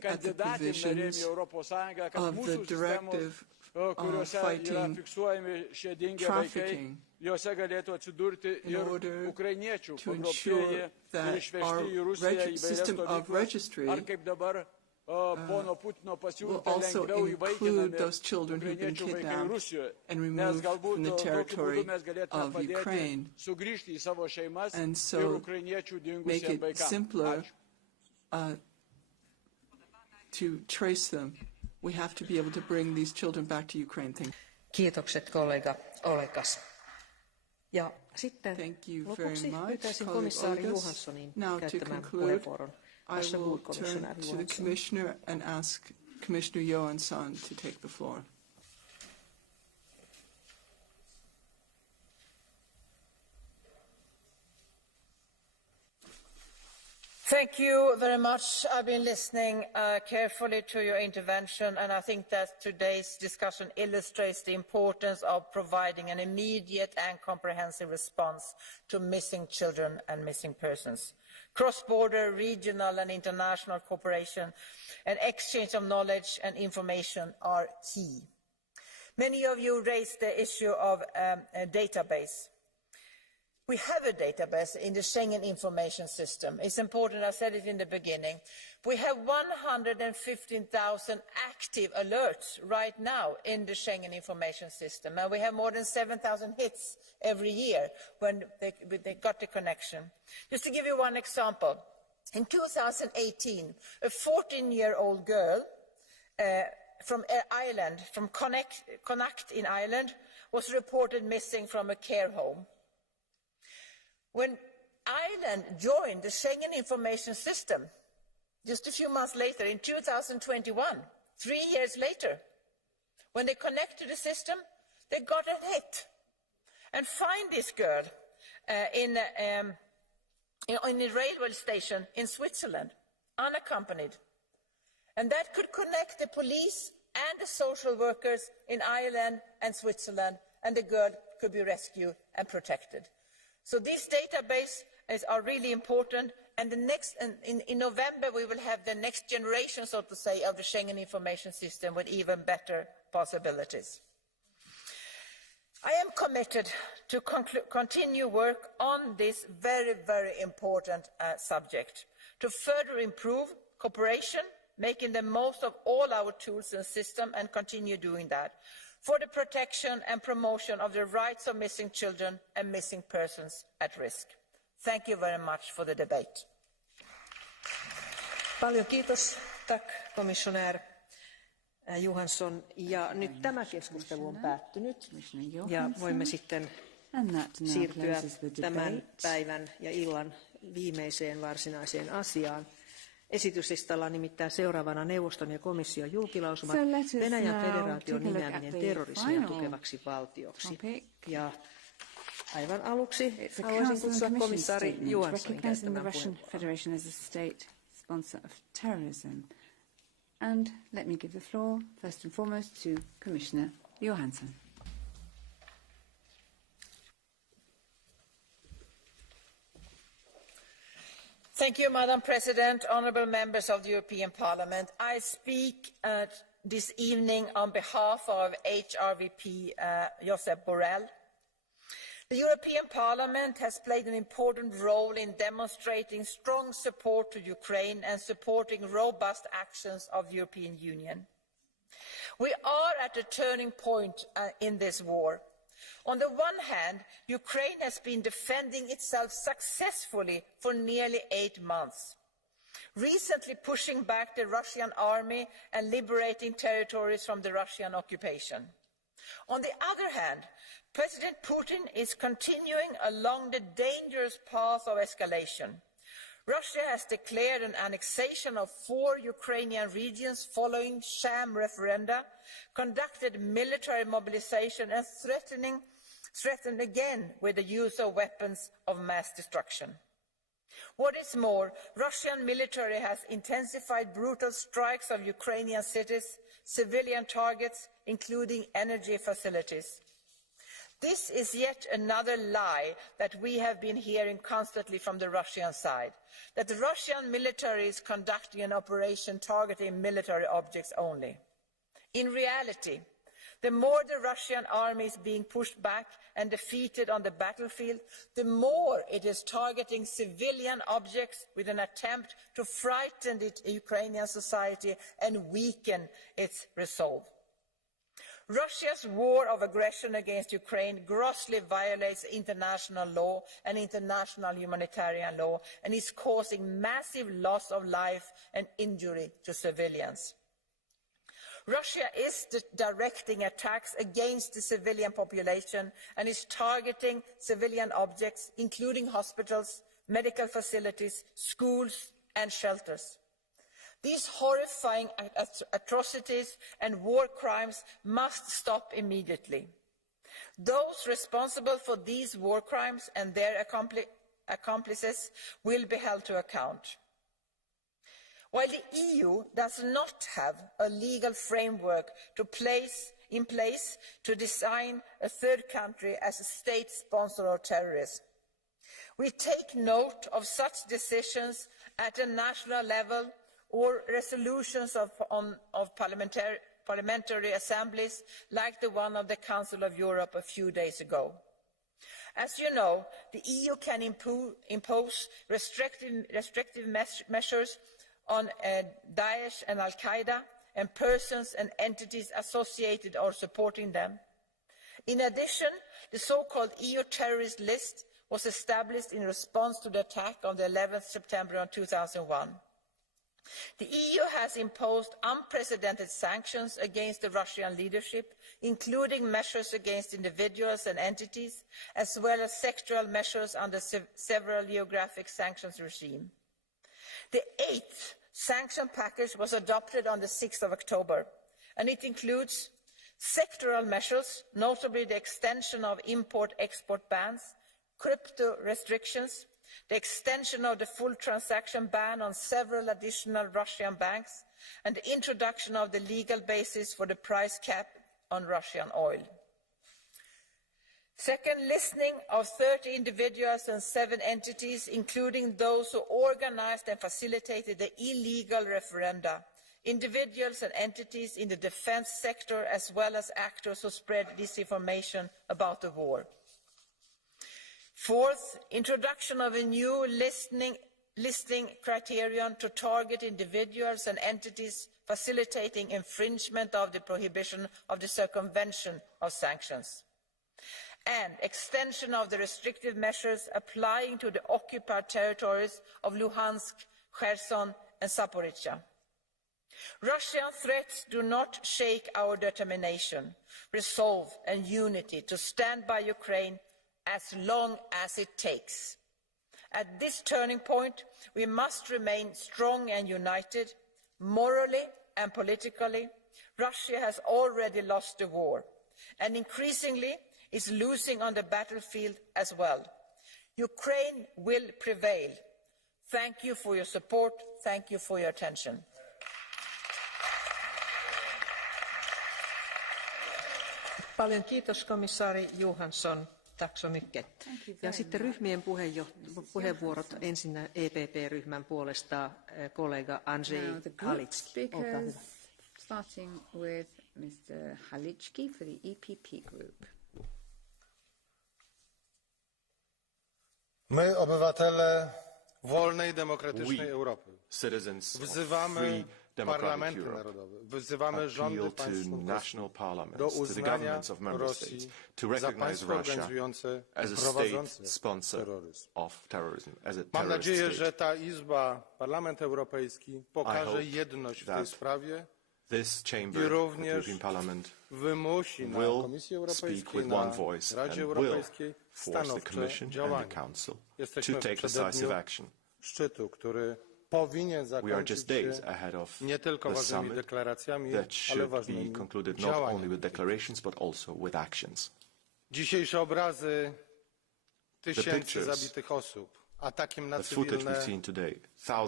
kandidatėm narėm į Europos Sąjungą, kad mūsų sistemos, kuriuose yra fiksuojami šie dingę vaikai, juose galėtų atsidurti ir ukrainiečių pagrobtieji ir išvežti į Rusiją įvairias stovyklas, ar kaip dabar pono Putino pasiūlyta lengviau įvaikinami ukrainiečių vaikai Rusijoje, nes galbūt tokiu būdu mes galėtume padėti sugrįžti į savo šeimas ir ukrainiečių dingusiems vaikams. Ačiū. We have to be able to bring these children back to Ukraine. Kiitokset kollega Olekas. Ja sitten lopuksi pyytäisin komissaari Johanssonin käyttämään puheenvuoron. I will turn to the Commissioner and ask Commissioner Johansson to take the floor. Thank you very much. I've been listening carefully to your intervention, and I think that today's discussion illustrates the importance of providing an immediate and comprehensive response to missing children and missing persons. Cross-border, regional and international cooperation and exchange of knowledge and information are key. Many of you raised the issue of a database. We have a database in the Schengen information system. It's important, I said it in the beginning. We have 115,000 active alerts right now in the Schengen information system, and we have more than 7,000 hits every year when they got the connection. Just to give you one example, in 2018, a 14-year-old girl from Ireland, from Connacht in Ireland, was reported missing from a care home. When Ireland joined the Schengen information system, just a few months later, in 2021, 3 years later, when they connected the system, they got a hit and find this girl in in a railway station in Switzerland, unaccompanied. And that could connect the police and the social workers in Ireland and Switzerland, and the girl could be rescued and protected. So these databases are really important, and in November we will have the next generation, so to say, of the Schengen Information System with even better possibilities. I am committed to continue work on this very, very important subject, to further improve cooperation, making the most of all our tools and systems, and continue doing that, for the protection and promotion of the rights of missing children and missing persons at risk. Thank you very much for the debate. Paljon kiitos, tack, kommissionär Johansson. Ja nyt tämä keskustelu on päättynyt ja voimme sitten siirtyä tämän päivän ja illan viimeiseen varsinaiseen asiaan. Esityslistalla on nimittäin seuraavana neuvoston ja komission julkilausumat Venäjän federaation nimeäminen terrorismia tukevaksi valtioksi. Ja aivan aluksi haluaisin kutsua komissaari Johanssonin käyttämään puheenvuoron. And let me give the floor, first and foremost, to Commissioner Johansson. Thank you, Madam President, honourable members of the European Parliament. I speak this evening on behalf of HRVP Josep Borrell. The European Parliament has played an important role in demonstrating strong support to Ukraine and supporting robust actions of the European Union. We are at a turning point in this war. On the one hand, Ukraine has been defending itself successfully for nearly 8 months, recently pushing back the Russian army and liberating territories from the Russian occupation. On the other hand, President Putin is continuing along the dangerous path of escalation. Russia has declared an annexation of 4 Ukrainian regions following sham referenda, conducted military mobilization and threatened again with the use of weapons of mass destruction. What is more, Russian military has intensified brutal strikes of Ukrainian cities, civilian targets, including energy facilities. This is yet another lie that we have been hearing constantly from the Russian side, that the Russian military is conducting an operation targeting military objects only. In reality, the more the Russian army is being pushed back and defeated on the battlefield, the more it is targeting civilian objects with an attempt to frighten the Ukrainian society and weaken its resolve. Russia's war of aggression against Ukraine grossly violates international law and international humanitarian law and is causing massive loss of life and injury to civilians. Russia is directing attacks against the civilian population and is targeting civilian objects, including hospitals, medical facilities, schools and shelters. These horrifying atrocities and war crimes must stop immediately. Those responsible for these war crimes and their accomplices will be held to account. While the EU does not have a legal framework in place to design a third country as a state sponsor of terrorism, we take note of such decisions at a national level or resolutions of parliamentary assemblies like the one of the Council of Europe a few days ago. As you know, the EU can impose restrictive measures on Daesh and Al-Qaeda and persons and entities associated or supporting them. In addition, the so-called EU terrorist list was established in response to the attack on the 11th September 2001. The EU has imposed unprecedented sanctions against the Russian leadership, including measures against individuals and entities, as well as sectoral measures under several geographic sanctions regimes. The 8th sanction package was adopted on the 6th of October, and it includes sectoral measures, notably the extension of import-export bans, crypto restrictions, the extension of the full transaction ban on several additional Russian banks, and the introduction of the legal basis for the price cap on Russian oil. Second, listing of 30 individuals and 7 entities, including those who organized and facilitated the illegal referenda, individuals and entities in the defense sector, as well as actors who spread disinformation about the war. Fourth, introduction of a new listing criterion to target individuals and entities facilitating infringement of the prohibition of the circumvention of sanctions. And extension of the restrictive measures applying to the occupied territories of Luhansk, Kherson and Zaporizhzhia. Russian threats do not shake our determination, resolve and unity to stand by Ukraine as long as it takes. At this turning point, we must remain strong and united, morally and politically. Russia has already lost the war, and increasingly is losing on the battlefield as well. Ukraine will prevail. Thank you for your support. Thank you for your attention. Paljon kiitos komissaari Johansson. Tack så mycket. Ja sitten ryhmien puheenvuorot. Ensin EPP-ryhmän puolesta kollega Andrzej Halicki. Olkaa hyvä. Starting with Mr. Halicki for the EPP group. My, obywatele wolnej, demokratycznej Europy, wzywamy parlamenty narodowe, wzywamy rządy państw członkowskich do uznania Rosji za państwo organizujące i prowadzące terroryzm. Mam nadzieję, że ta Izba, Parlament Europejski pokaże jedność w tej sprawie i również wymusi na Komisji Europejskiej, na Radzie Europejskiej stanowcze działania. Jesteśmy w przededniu szczytu, który powinien zakończyć się nie tylko ważnymi deklaracjami, ale ważnymi działaniami. Dzisiejsze obrazy tysięcy zabitych osób, atakiem na cywilne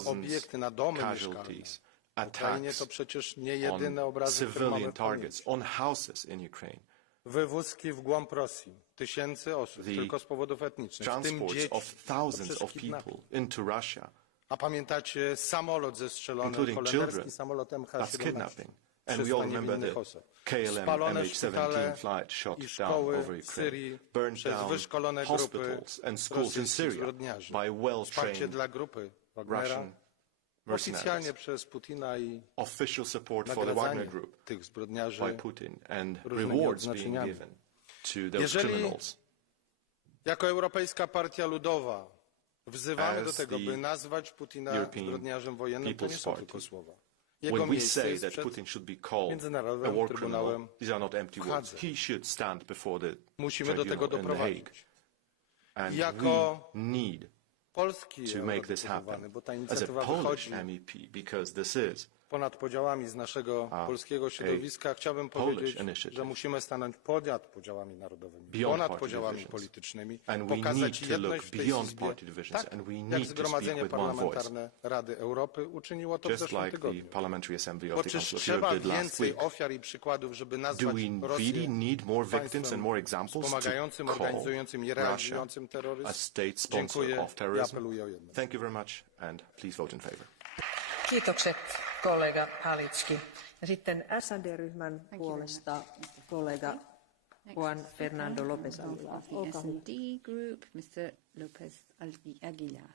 obiekty, na domy mieszkalne, w Ukrainie to przecież nie jedyne obrazy, które mamy pamięć. Wywózki w głąb Rosji tysięcy osób tylko z powodów etnicznych, w tym dzieci, a pamiętacie samolot zestrzelony holenderskim samolotem H-17, 300 niewinnych osób. Spalone szpitale i szkoły w Syrii przez wyszkolone grupy rosyjskich zbrodniarzy. Wsparcie dla grupy Wagnera oficjalnie przez Putina i nagradzanie tych zbrodniarzy różnymi odznaczeniami. Jeżeli jako Europejska Partia Ludowa wzywamy do tego, by nazwać Putina zbrodniarzem wojennym, to nie są tylko słowa. Jego miejsce jest przed Międzynarodowym Trybunałem w Hadze. Musimy do tego doprowadzić. Jako polski eurodeputowany, bo ta inicjatywa wychodzi ponad podziałami z naszego polskiego środowiska, chciałbym powiedzieć, że musimy stanąć ponad podziałami narodowymi, ponad podziałami politycznymi, pokazać jedność w tej Izbie, tak jak Zgromadzenie Parlamentarne Rady Europy uczyniło to w zeszłym tygodniu. Bo czyż trzeba więcej ofiar i przykładów, żeby nazwać Rosję państwem wspomagającym, organizującym i realizującym terroryzm? Dziękuję i apeluję o jedność. Kiitokset kollega Halicki. Ja sitten SND-ryhmän puolesta kollega Juan Fernando López Aguilar. SD Group, Mr. López Aguilar.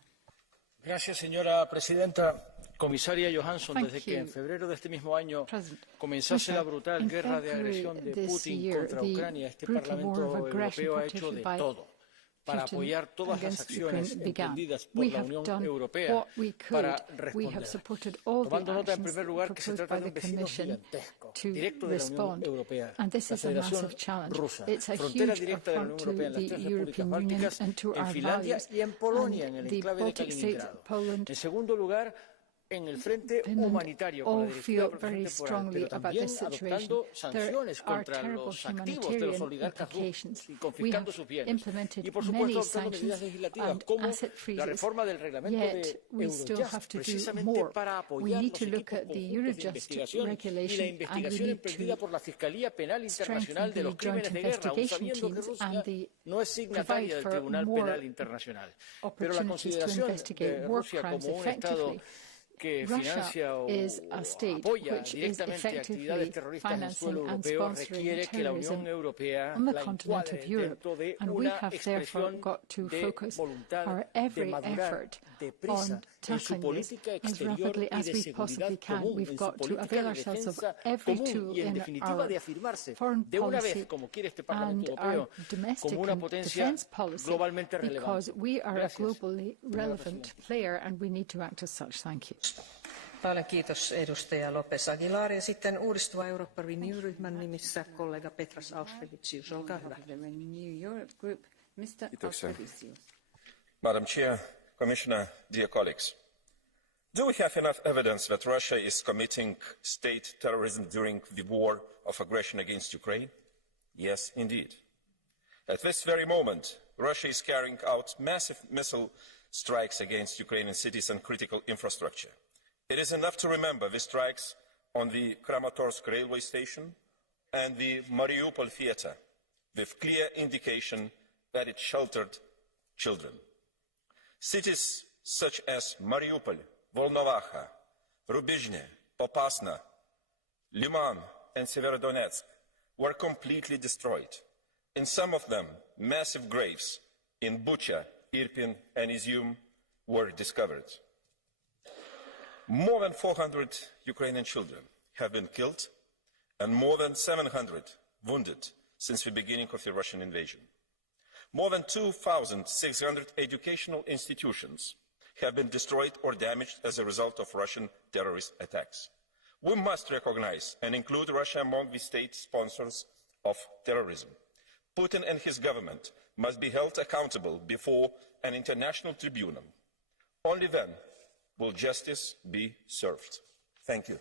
Gracias, señora presidenta. Comisaria Johansson, desde que en febrero de este mismo año comenzase la brutal guerra de agresión de Putin contra Ucrania, este Parlamento Europeo ha hecho de todo para apoyar todas las acciones emprendidas por la Unión Europea para responder. Tomando nota, en primer lugar, que se trata de un vecino gigantesco, directo de la Unión Europea, la Federación Rusa, frontera directa de la Unión Europea en las 3 repúblicas bálticas, en Finlandia y en Polonia, en el enclave de Kaliningrado. En segundo lugar, en el frente humanitario con la directiva temporal, pero también adoptando sanciones contra los activos de los oligarcas rusos y confiscando sus bienes. Y, por supuesto, adoptando medidas legislativas como la reforma del reglamento de Eurojust, precisamente para apoyar los equipos conjuntos de investigación y la investigación emprendida por la Fiscalía Penal Internacional de los Crímenes de Guerra, aun sabiendo que Rusia no es signataria del Tribunal Penal Internacional. Pero la consideración de Rusia como un Estado que financia o apoya directamente actividades terroristas en el suelo europeo requiere que la Unión Europea la encuadre dentro de una expresión de voluntad de madurar deprisa en su política exterior y de seguridad común, en su política de defensa común y, en definitiva, de afirmarse de una vez, como quiere este Parlamento Europeo, como una potencia globalmente relevante. Paljon kiitos edustaja Lopez Aguilar ja sitten uudistuva Eurooppa Renew-ryhmän nimissä kollega Petras Auštrevičius, olkaa hyvä. Madam Chair, Commissioner, dear colleagues, do we have enough evidence that Russia is committing state terrorism during the war of aggression against Ukraine? Yes, indeed. At this very moment, Russia is carrying out massive missile strikes against Ukrainian cities and critical infrastructure. It is enough to remember the strikes on the Kramatorsk railway station and the Mariupol theater, with clear indication that it sheltered children. Cities such as Mariupol, Volnovakha, Rubizhne, Popasna, Lyman, and Severodonetsk were completely destroyed. In some of them, massive graves in Bucha, Irpin, and Izium were discovered. More than 400 Ukrainian children have been killed and more than 700 wounded since the beginning of the Russian invasion. More than 2,600 educational institutions have been destroyed or damaged as a result of Russian terrorist attacks. We must recognize and include Russia among the state sponsors of terrorism. Putin and his government must be held accountable before an international tribunal. Only then will justice be served. Thank you.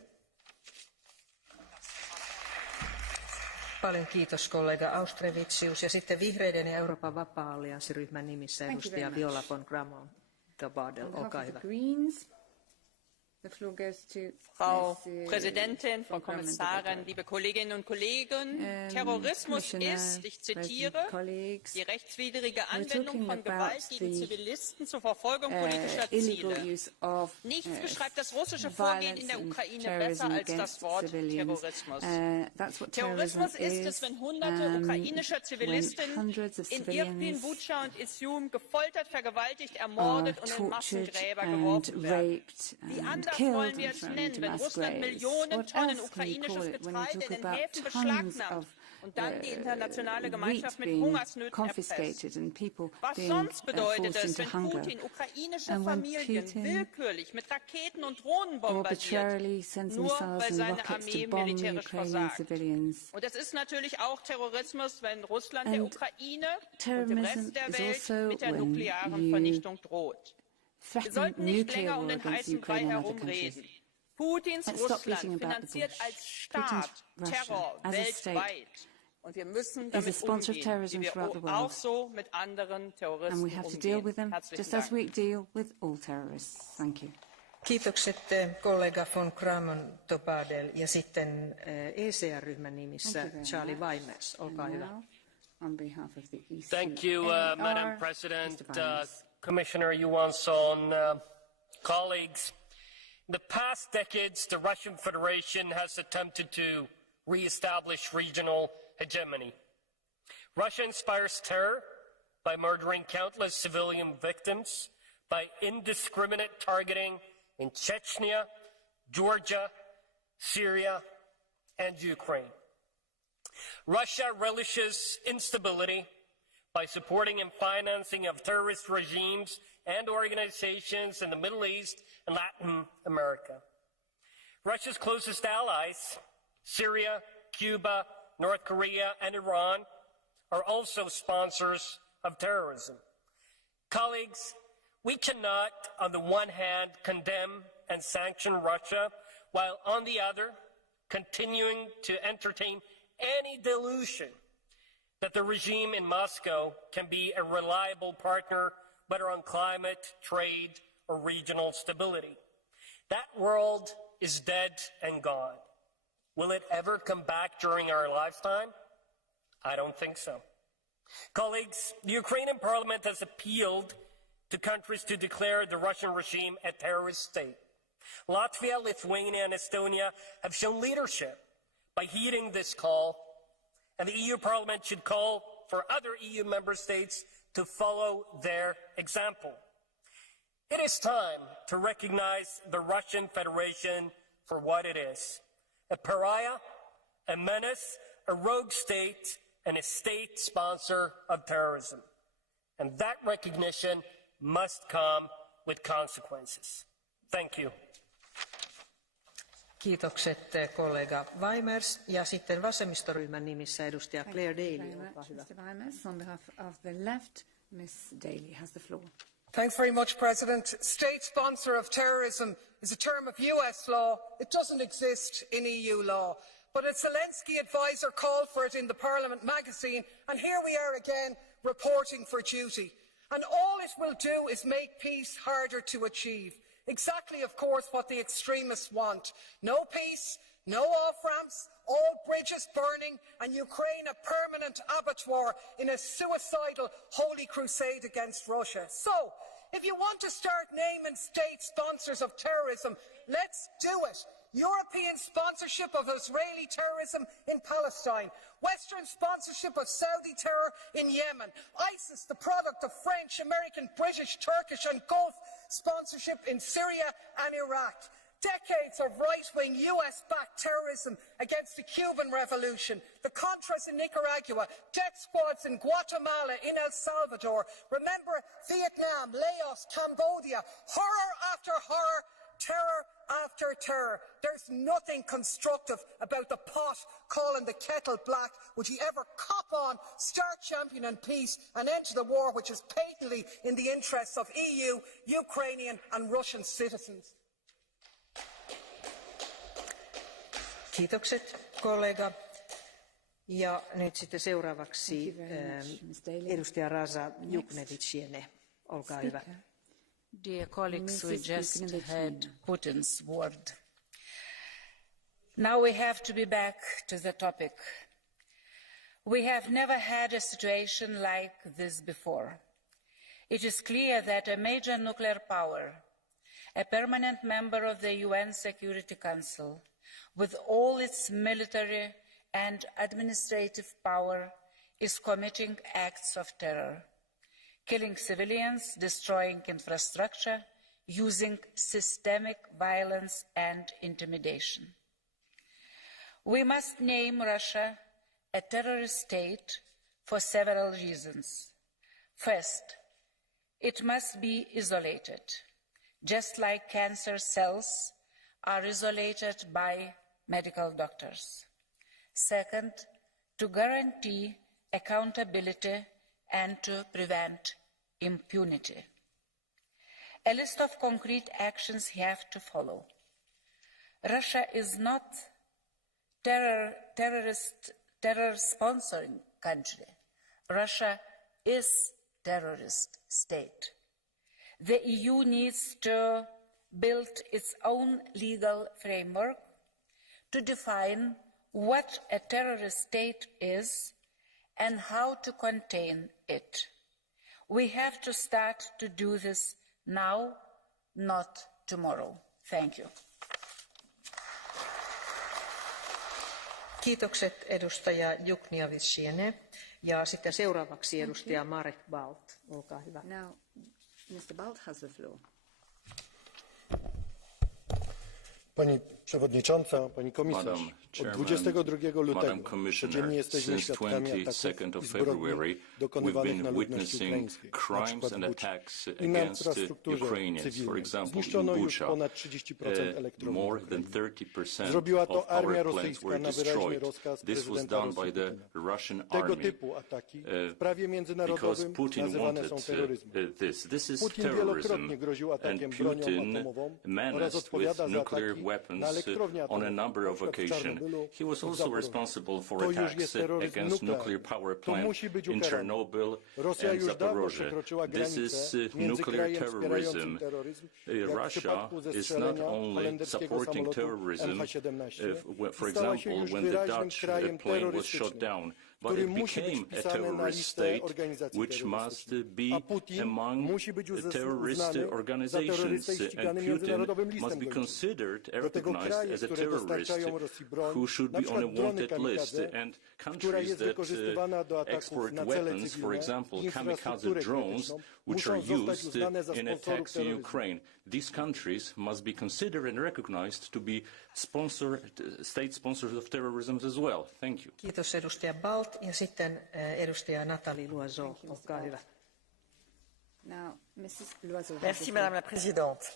Paljon kiitos kollega Auštrevičius ja sitten Vihreiden ja Euroopan vapaa-allianssiryhmän nimissä edustaja Viola von Kramon Tabadel, olkaa hyvä. Frau Präsidentin, Frau Kommissarin, liebe Kolleginnen und Kollegen! Terrorismus ist, ich zitiere, die rechtswidrige Anwendung von Gewalt gegen Zivilisten zur Verfolgung politischer Ziele. Nichts beschreibt das russische Vorgehen in der Ukraine besser als das Wort Terrorismus. Terrorismus ist es, wenn Hunderte ukrainischer Zivilistinnen in Irpin, Bucha und Izium gefoltert, vergewaltigt, ermordet und in Massengräber geworfen werden. Wie anders wollen wir es nennen, wenn Russland Millionen Tonnen ukrainisches Getreide in den Häfen beschlagnahmt und dann die internationale Gemeinschaft mit Hungersnöten erpresst? Was sonst bedeutet es, wenn Putin ukrainische Familien willkürlich mit Raketen und Drohnen bombardiert, nur weil seine Armee militärisch versagt? Und es ist natürlich auch Terrorismus, wenn Russland der Ukraine und dem Rest der Welt mit der nuklearen Vernichtung droht. Wir sollten nicht länger um den heißen Brei herumreden. Putins Russland finanziert als Staat Terror weltweit. Und wir müssen damit umgehen, wie wir auch so mit anderen Terroristen umgehen. Herzlichen Dank. Kiitokset kollega von Kramon Tobadel ja sitten ECR-ryhmän nimissä Charlie Weimers, olkaa hyvä. Thank you, Madam President. Commissioner Johansson, colleagues, in the past decades, the Russian Federation has attempted to re-establish regional hegemony. Russia inspires terror by murdering countless civilian victims, by indiscriminate targeting in Chechnya, Georgia, Syria, and Ukraine. Russia relishes instability by supporting and financing of terrorist regimes and organizations in the Middle East and Latin America. Russia's closest allies, Syria, Cuba, North Korea, and Iran, are also sponsors of terrorism. Colleagues, we cannot, on the one hand, condemn and sanction Russia, while on the other, continuing to entertain any delusion that the regime in Moscow can be a reliable partner, whether on climate, trade, or regional stability. That world is dead and gone. Will it ever come back during our lifetime? I don't think so. Colleagues, the Ukrainian parliament has appealed to countries to declare the Russian regime a terrorist state. Latvia, Lithuania, and Estonia have shown leadership by heeding this call, and the EU Parliament should call for other EU member states to follow their example. It is time to recognize the Russian Federation for what it is: a pariah, a menace, a rogue state, and a state sponsor of terrorism. And that recognition must come with consequences. Thank you. Kiitokset kollega Weimers ja sitten vasemmistoryhmän nimissä edustaja Claire Daly. Olkaa hyvä. Mr. Weimers, on behalf of the left, Ms. Daly has the floor. Thanks very much, President. State sponsor of terrorism is a term of US law. It doesn't exist in EU law. But a Zelensky advisor called for it in the Parliament magazine, and here we are again reporting for duty. And all it will do is make peace harder to achieve. Exactly, of course, what the extremists want. No peace, no off-ramps, all bridges burning, and Ukraine a permanent abattoir in a suicidal holy crusade against Russia. So, if you want to start naming state sponsors of terrorism, let's do it. European sponsorship of Israeli terrorism in Palestine, Western sponsorship of Saudi terror in Yemen, ISIS, the product of French, American, British, Turkish and Gulf sponsorship in Syria and Iraq. Decades of right-wing US-backed terrorism against the Cuban Revolution, the Contras in Nicaragua, death squads in Guatemala, in El Salvador. Remember Vietnam, Laos, Cambodia, horror after horror, terror after terror. There's nothing constructive about the pot calling the kettle black. Would you ever cop on, start championing peace and end the war, which is patently in the interests of EU, Ukrainian and Russian citizens? Kiitokset, kollega. Ja nyt sitten seuraavaksi edustaja Raza Jukneviciene. Olkaa hyvä. Dear colleagues, we just heard Putin's word. Now we have to be back to the topic. We have never had a situation like this before. It is clear that a major nuclear power, a permanent member of the UN Security Council, with all its military and administrative power, is committing acts of terror, killing civilians, destroying infrastructure, using systemic violence and intimidation. We must name Russia a terrorist state for several reasons. First, it must be isolated, just like cancer cells are isolated by medical doctors. Second, to guarantee accountability and to prevent impunity. A list of concrete actions have to follow. Russia is not terror sponsoring country. Russia is terrorist state. The EU needs to build its own legal framework to define what a terrorist state is and how to contain it. We have to start to do this now, not tomorrow. Thank you. Kiitokset edustaja Jukniaviciene. Ja sitten seuraavaksi edustaja Marek Balt. Olkaa hyvä. Now, Mr. Balt has the floor. Pani Przewodnicząca, Pani Komisarz, od 22 lutego codziennie jesteśmy świadkami ataków i zbrodni dokonywanych na ludności ukraińskiej, na przykład w Buczy i na infrastrukturze cywilnej. Zniszczono już ponad 30% elektrowni w Ukrainie. Zrobiła to armia rosyjska na wyraźny rozkaz prezydenta Rosji Putina. Tego typu ataki w prawie międzynarodowym nazywane są terroryzmem. Putin wielokrotnie groził atakiem bronią atomową oraz odpowiada za ataki weapons on a number of occasions. He was also responsible for attacks against nuclear power plants in Chernobyl and Zaporozhye. This is nuclear terrorism. Russia is not only supporting terrorism, for example, when the Dutch plane was shot down, but it became a terrorist state which must be among terrorist organizations, and Putin must be considered and recognized as a terrorist who should be on a wanted list. And countries that export weapons, for example, kamikaze drones, which are used in attacks in Ukraine, these countries must be considered and recognized to be state sponsors of terrorism as well. Thank you. Kiitos edustaja Balt ja sitten edustaja Nathalie Loiseau, olkaa hyvä. Now, Mrs. Loiseau. Merci Madame la Présidente.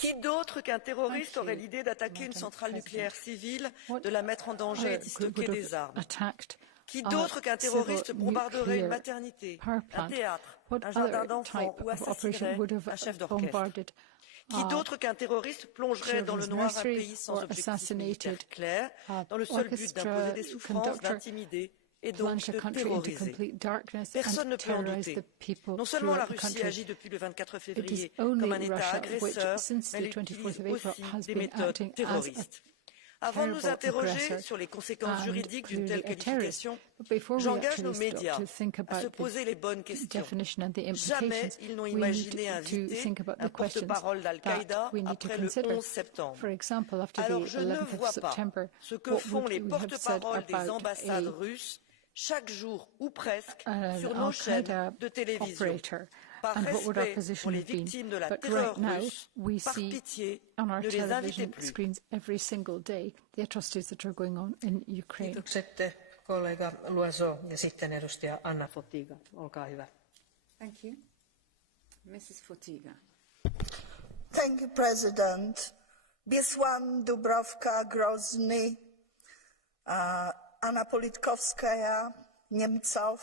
Qui d'autre qu'un terroriste aurait l'idée d'attaquer une centrale nucléaire civile, de la mettre en danger et d'y stocker des armes? Qui d'autre qu'un terroriste bombarderait une maternité, un théâtre, un jardin d'enfants ou assassinerait un chef d'orchestre? Qui d'autre qu'un terroriste plongerait dans le noir un pays sans objectif militaire clair, dans le seul but d'imposer des souffrances, d'intimider et donc de terroriser? Personne ne peut en douter. Non seulement la Russie agit depuis le 24 février comme un État agresseur, mais elle utilise aussi des méthodes terroristes. Avant de nous interroger sur les conséquences juridiques d'une telle qualification, j'engage nos médias à se poser les bonnes questions. Jamais ils n'ont imaginé inviter un porte-parole d'Al-Qaïda après le 11 septembre. Alors je ne vois pas ce que font les porte-paroles des ambassades russes chaque jour ou presque sur nos chaînes de télévision. Par respect pour les victimes de la terreur russe, par pitié, ne les invitez plus. Kiitokset kollega Loiseau ja sitten edustaja Anna Fotyga, olkaa hyvä. Thank you. Mrs. Fotyga. Thank you, President. Biesłan, Dubravka, Grozny, Anna Politkowskaja, Niemcow,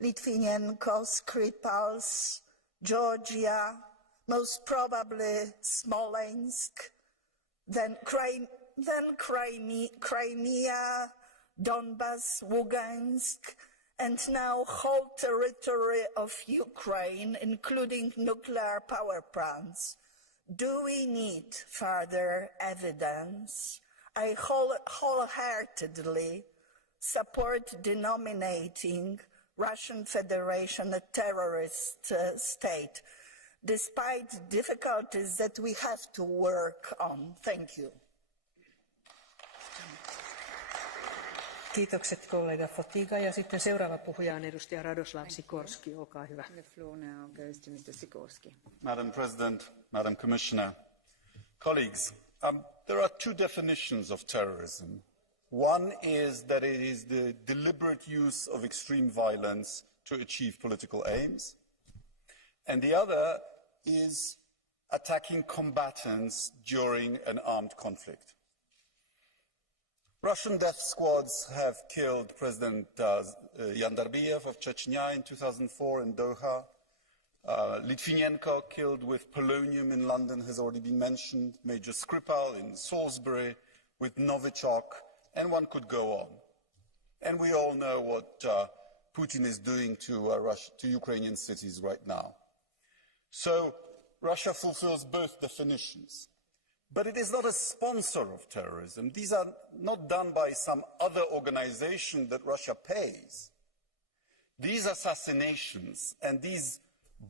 Litvinenko, Skripals, Georgia, most probably Smolensk, then Crimea, Donbas, Lugansk, and now whole territory of Ukraine, including nuclear power plants. Do we need further evidence? I wholeheartedly support denominating Russian Federation a terrorist state, despite difficulties that we have to work on. Thank you. Kiitokset kollega Fotyga ja sitten seuraava puhuja on edustaja Radoslav Sikorski, olkaa hyvä. The floor now goes to Mr. Sikorski. Madam President, Madam Commissioner, colleagues, there are two definitions of terrorism. One is that it is the deliberate use of extreme violence to achieve political aims. And the other is attacking combatants during an armed conflict. Russian death squads have killed President Yandarbiyev of Chechnya in 2004 in Doha. Litvinenko killed with polonium in London has already been mentioned. Major Skripal in Salisbury with Novichok. And one could go on. And we all know what Putin is doing to Ukrainian cities right now. So Russia fulfills both definitions. But it is not a sponsor of terrorism. These are not done by some other organization that Russia pays. These assassinations and these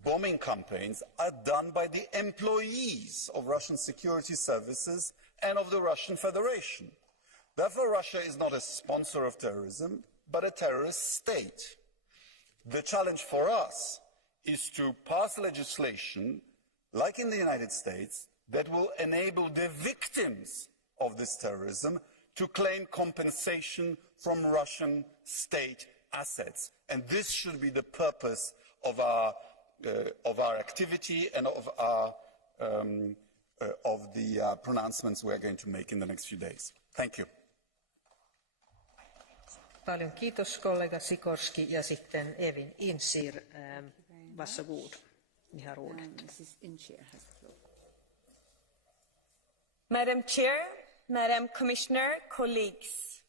bombing campaigns are done by the employees of Russian security services and of the Russian Federation. Therefore, Russia is not a sponsor of terrorism, but a terrorist state. The challenge for us is to pass legislation, like in the United States, that will enable the victims of this terrorism to claim compensation from Russian state assets. And this should be the purpose of our activity and of the pronouncements we are going to make in the next few days. Thank you. Paljon kiitos kollega Sikorski ja sitten Evin Insir. Varsågod. Ni har ordet. Madam Chair, Madam Commissioner, colleagues.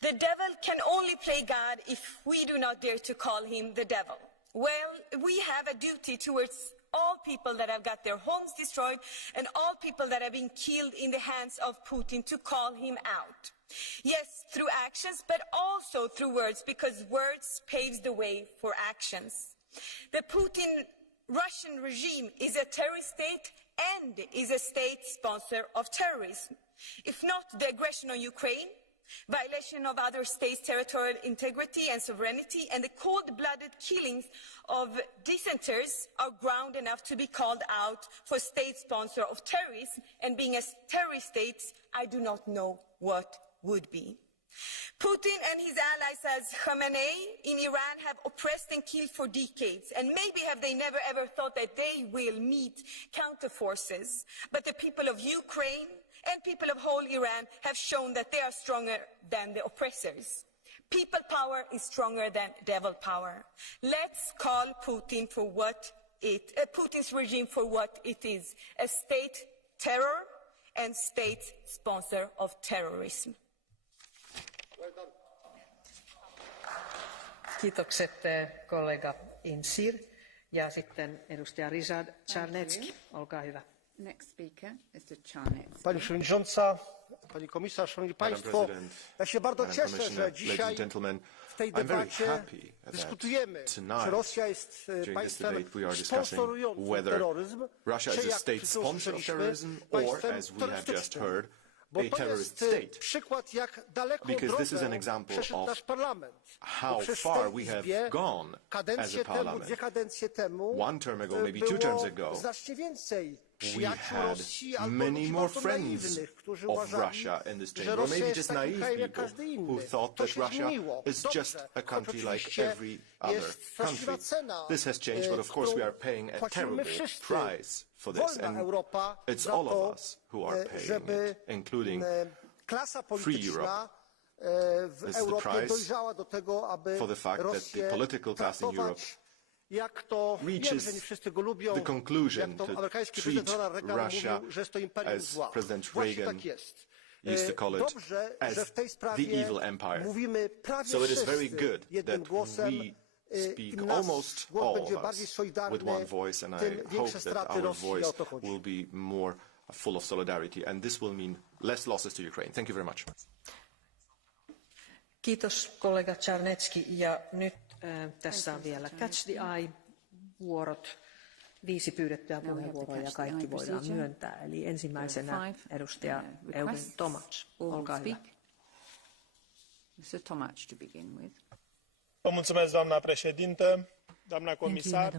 The devil can only play God if we do not dare to call him the devil. Well, we have a duty towards all people that have got their homes destroyed and all people that have been killed in the hands of Putin to call him out. Yes, through actions, but also through words, because words paves the way for actions. The Putin Russian regime is a terrorist state and is a state sponsor of terrorism. If not the aggression on Ukraine, violation of other states' territorial integrity and sovereignty, and the cold-blooded killings of dissenters are ground enough to be called out for state sponsor of terrorism, and being a terrorist state, I do not know what would be. Putin and his allies as Khamenei in Iran have oppressed and killed for decades, and maybe have they never ever thought that they will meet counterforces. But the people of Ukraine and people of whole Iran have shown that they are stronger than the oppressors. People power is stronger than devil power. Let's call Putin for what Putin's regime for what it is, a state terror and state sponsor of terrorism. Kiitokset kollega Insir ja sitten edustaja Ryszard Czarnecki. Olkaa hyvä. Next speaker, Mr. Czarnecki. Pani przewodnicząca, pani komisarz, szanowni państwo, ja się bardzo cieszę, że dzisiaj w tej debacie dyskutujemy, czy Rosja jest państwem sponsorującym terroryzm, czy jak wszyscy usłyszeliśmy, państwem terrorystycznym. Bo to jest przykład, jak daleko drogę przeszedł nasz parlament. Bo przecież w tej Izbie kadencję temu, 2 kadencje temu było znacznie więcej przyjaciół Rosji albo ludzi bardzo naiwnych, którzy uważali, że Rosja jest takim krajem jak każdy inny. To się zmieniło. Dobrze, choć oczywiście jest straszliwa cena, którą płacimy wszyscy. Wolna Europa za to, żeby klasa polityczna w Europie dojrzała do tego, aby Rosję traktować, jak to wiem, że nie wszyscy go lubią, jak to amerykański prezydent Ronald Reagan mówił, że jest to imperium zła. Właśnie tak jest. Dobrze, że w tej sprawie mówimy prawie wszyscy jednym głosem. Im nasz głos będzie bardziej solidarny, tym większe straty Rosji, o to chodzi. Full of solidarity, and this will mean less losses to Ukraine. Thank you very much. Kiitos kollega Czarnecki ja nyt tässä on vielä Catch the Eye-vuorot. 5 pyydettyä puheenvuoroa ja kaikki voidaan myöntää. Eli ensimmäisenä edustaja Eugen Tomac. Olkaa hyvä. Mr. Tomac to begin with. Vă mulțumesc, doamna președintă, doamna comisar.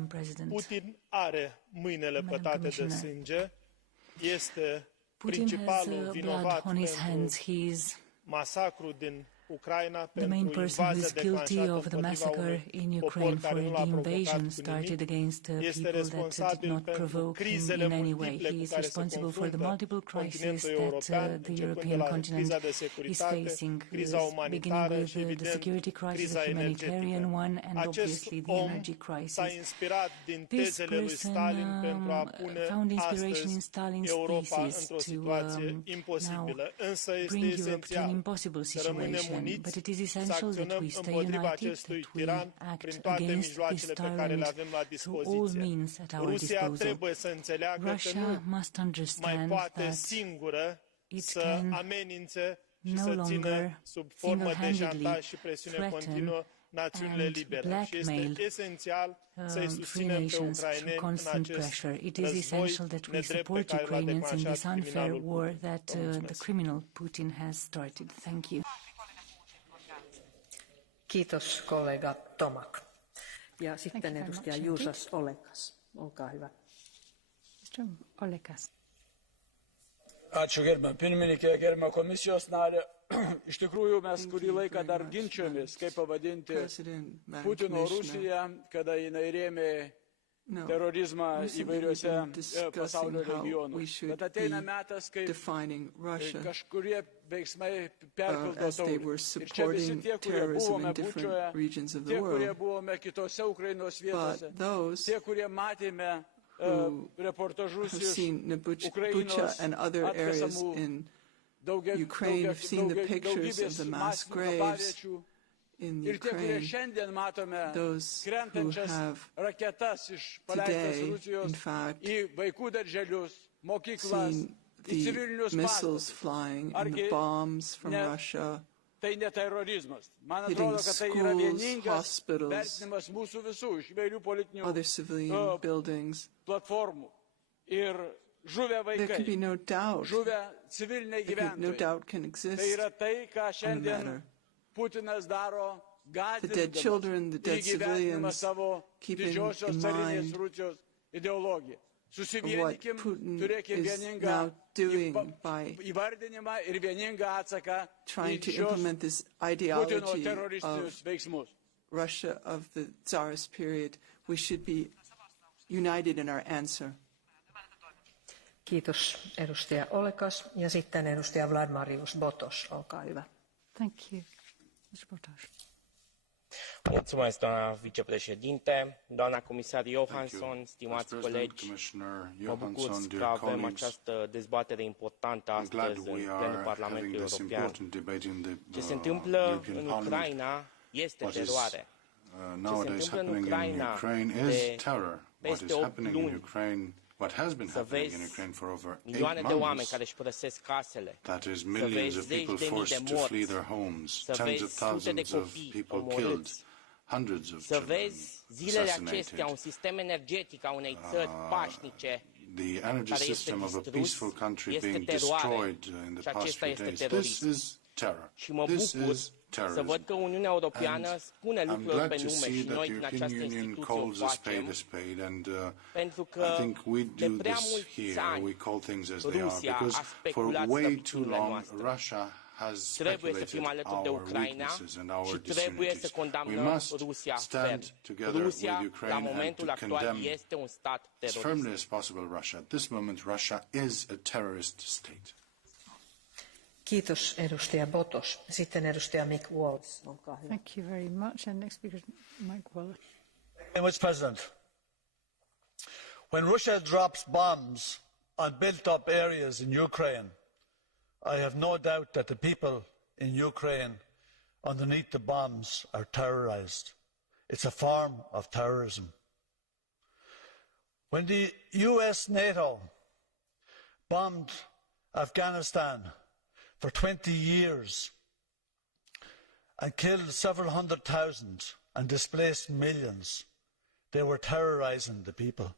Putin are mâinile pătate de sânge. Este principalul vinovat pentru masacrul din Ucraina, the main person who is guilty of the massacre in Ukraine for the invasion started against people that did not provoke him in any way. He is responsible for the multiple crises that the European continent is facing, beginning with the security crisis, the humanitarian one, and obviously the energy crisis. This person found inspiration in Stalin's thesis to now bring Europe to an impossible situation. But it is essential that we stay united, that we act against this tyrant through all means at our disposal. Russia must understand that it can no longer single-handedly threaten and blackmail free nations through constant pressure. It is essential that we support Ukrainians in this unfair war that the criminal Putin has started. Thank you. Kiitos kollega Tomak. Ja sitten edustaja Juusas Olekas. Olkaa hyvä. Olekas. Ačiū gerbiamą pirmininkę, gerbiamą komisijos narę. Iš tikrųjų, mes kurį laiką dar ginčiamės, kaip pavadinti Putino Rusiją, kada jinai rėmė terorizmą įvairiuose pasaulio regionuose. Bet ateina metas, kai kažkurie veiksmai perpildo taurę. Ir čia visi tie, kurie buvome Bučioje, tie, kurie buvome kitose Ukrainos vietose, tie, kurie matėme reportažus iš Ukrainos atkasamų Ukraine, have seen the pictures of the mass graves in Ukraine, those who have today, in fact, seen the missiles flying and the bombs from Russia hitting schools, hospitals, other civilian buildings. There can be no doubt. No doubt can exist on the matter. The dead children, the dead civilians, keeping in mind what Putin is now doing by trying to implement this ideology of Russia of the Tsarist period. We should be united in our answer. Kiitos edustaja Olekas ja sitten edustaja Vladimarius Botos, olkaa hyvä. Thank you. Mr. Botos. Mulțumesc, doamna vicepreședinte, doamna comisar Johansson, stimați colegi, mă bucur că avem această dezbatere importantă astăzi în plenul Parlamentului European. Ce se întâmplă în Ucraina este teroare. Ce se întâmplă în Ucraina de peste 8 luni, what has been happening in Ukraine for over 8 milioane de oameni care își părăsesc casele, that is millions of people forced to flee their homes, tens of thousands of people killed, hundreds of children assassinated, un sistem energetic a unei țări pașnice, the energy system of a peaceful country being destroyed in the past few days. This is terror. This is să văd că Uniunea Europeană spune lucrurile pe nume și noi din această instituție o facem, pentru că de prea mulți ani Rusia a speculat slăbiciunile noastre. Trebuie să fim alături de Ucraina și trebuie să condamnăm Rusia ferm. Rusia, la momentul actual, este un stat terorist. Kiitos edustaja Botos. Sitten edustaja Mick Waltz, olkaa hyvä. Thank you very much. And next speaker is Mike Wallace. Mr. President, when Russia drops bombs on built-up areas in Ukraine, I have no doubt that the people in Ukraine underneath the bombs are terrorized. It's a form of terrorism. When the US, NATO bombed Afghanistan for 20 years and killed several hundred thousand and displaced millions, they were terrorizing the people.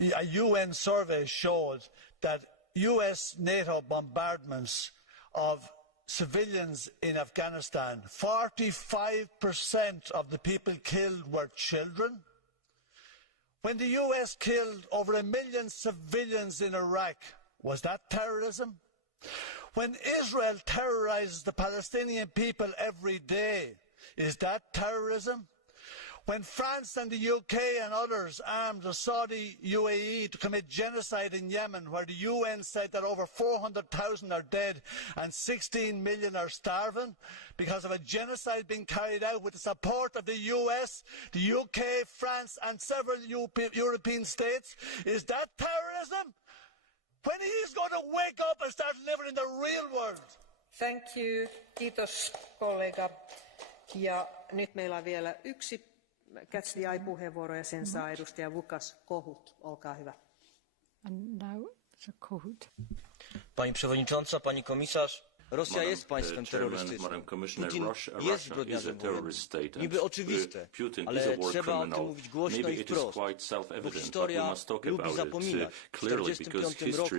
A UN survey showed that US NATO bombardments of civilians in Afghanistan, 45% of the people killed were children. When the US killed over 1 million civilians in Iraq, was that terrorism? When Israel terrorizes the Palestinian people every day, is that terrorism? When France and the UK and others armed the Saudi UAE to commit genocide in Yemen, where the UN said that over 400,000 are dead and 16 million are starving because of a genocide being carried out with the support of the US, the UK, France and several European states, is that terrorism? When he's going to wake up and start living in the real world? Thank you. Kiitos kollega. Ja nyt meillä on vielä yksi Catch the Eye-puheenvuoro ja sen saa edustaja Łukasz Kohut. Olkaa hyvä. And now it's a Kohut. Pani przewodnicząca, pani komisarz, Rosja jest państwem terrorystycznym. Putin jest zbrodniarzem wojennym. Niby oczywiste, ale trzeba o tym mówić głośno i wprost, bo historia lubi zapominać. W 1945 roku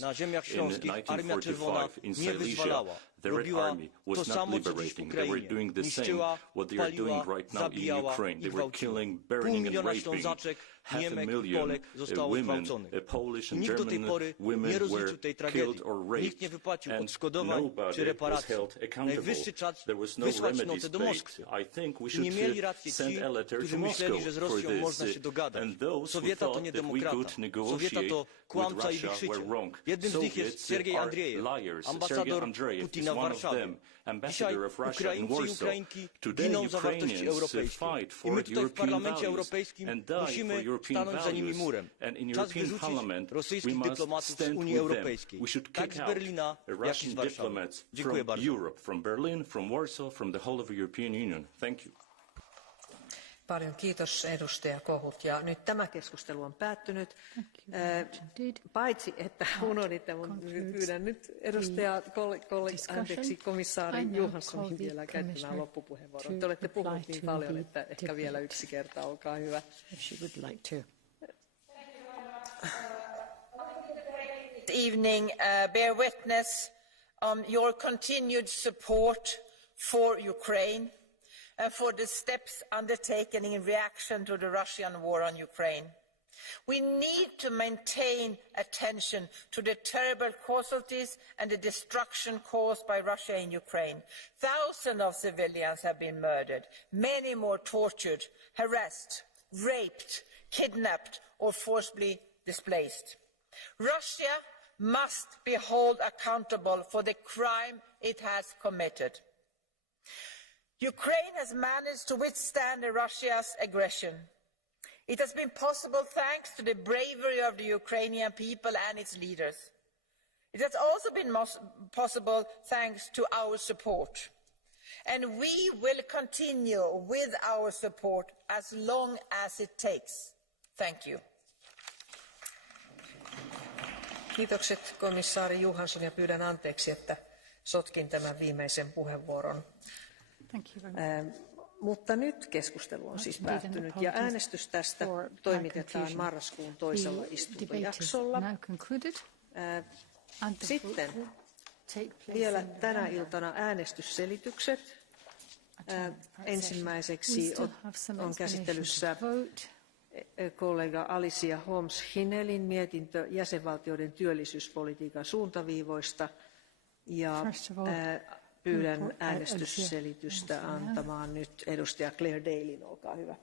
na ziemiach śląskich Armia Czerwona nie wyzwalała. the Red Army was not liberating. They were doing the same what they are doing right now in Ukraine. They were killing, burning and raping. 500,000 women, Polish and German women were killed or raped, and nobody was held accountable. There was no remedies paid. I think we should send a letter to Moscow for this, and those who thought that we could negotiate with Russia were wrong. Soviets are liars. Sergei Andreev is one of them, ambassador of Russia in Warsaw. Today Ukrainians fight for European values and die for European values. And in European Parliament we must stand with them. We should kick out Russian diplomats from Europe, from Berlin, from Warsaw, from the whole of the European Union. Thank you. Paljon kiitos edustaja Kohut. Ja nyt tämä keskustelu on päättynyt. Paitsi että unohditte, pyydän nyt komissaari Johanssonin vielä käyttämään loppupuheenvuoron. Te olette puhuneet niin paljon, että ehkä vielä yksi kerta, olkaa hyvä. Evening, bear witness on your continued support for Ukraine and for the steps undertaken in reaction to the Russian war on Ukraine. We need to maintain attention to the terrible casualties and the destruction caused by Russia in Ukraine. Thousands of civilians have been murdered, many more tortured, harassed, raped, kidnapped or forcibly displaced. Russia must be held accountable for the crime it has committed. Ukraine has managed to withstand Russia's aggression. It has been possible thanks to the bravery of the Ukrainian people and its leaders. It has also been possible thanks to our support. And we will continue with our support as long as it takes. Thank you. Kiitokset komissaari Johansson ja pyydän anteeksi, että sotkin tämän viimeisen puheenvuoron. Mutta nyt keskustelu on siis päättynyt ja äänestys tästä toimitetaan marraskuun toisella istuntojaksolla. Sitten vielä tänä iltana äänestysselitykset. Ensimmäiseksi on käsittelyssä kollega Alicia Holmes-Hinelin mietintö jäsenvaltioiden työllisyyspolitiikan suuntaviivoista ja pyydän äänestysselitystä antamaan nyt edustaja Claire Dailyn, olkaa hyvä.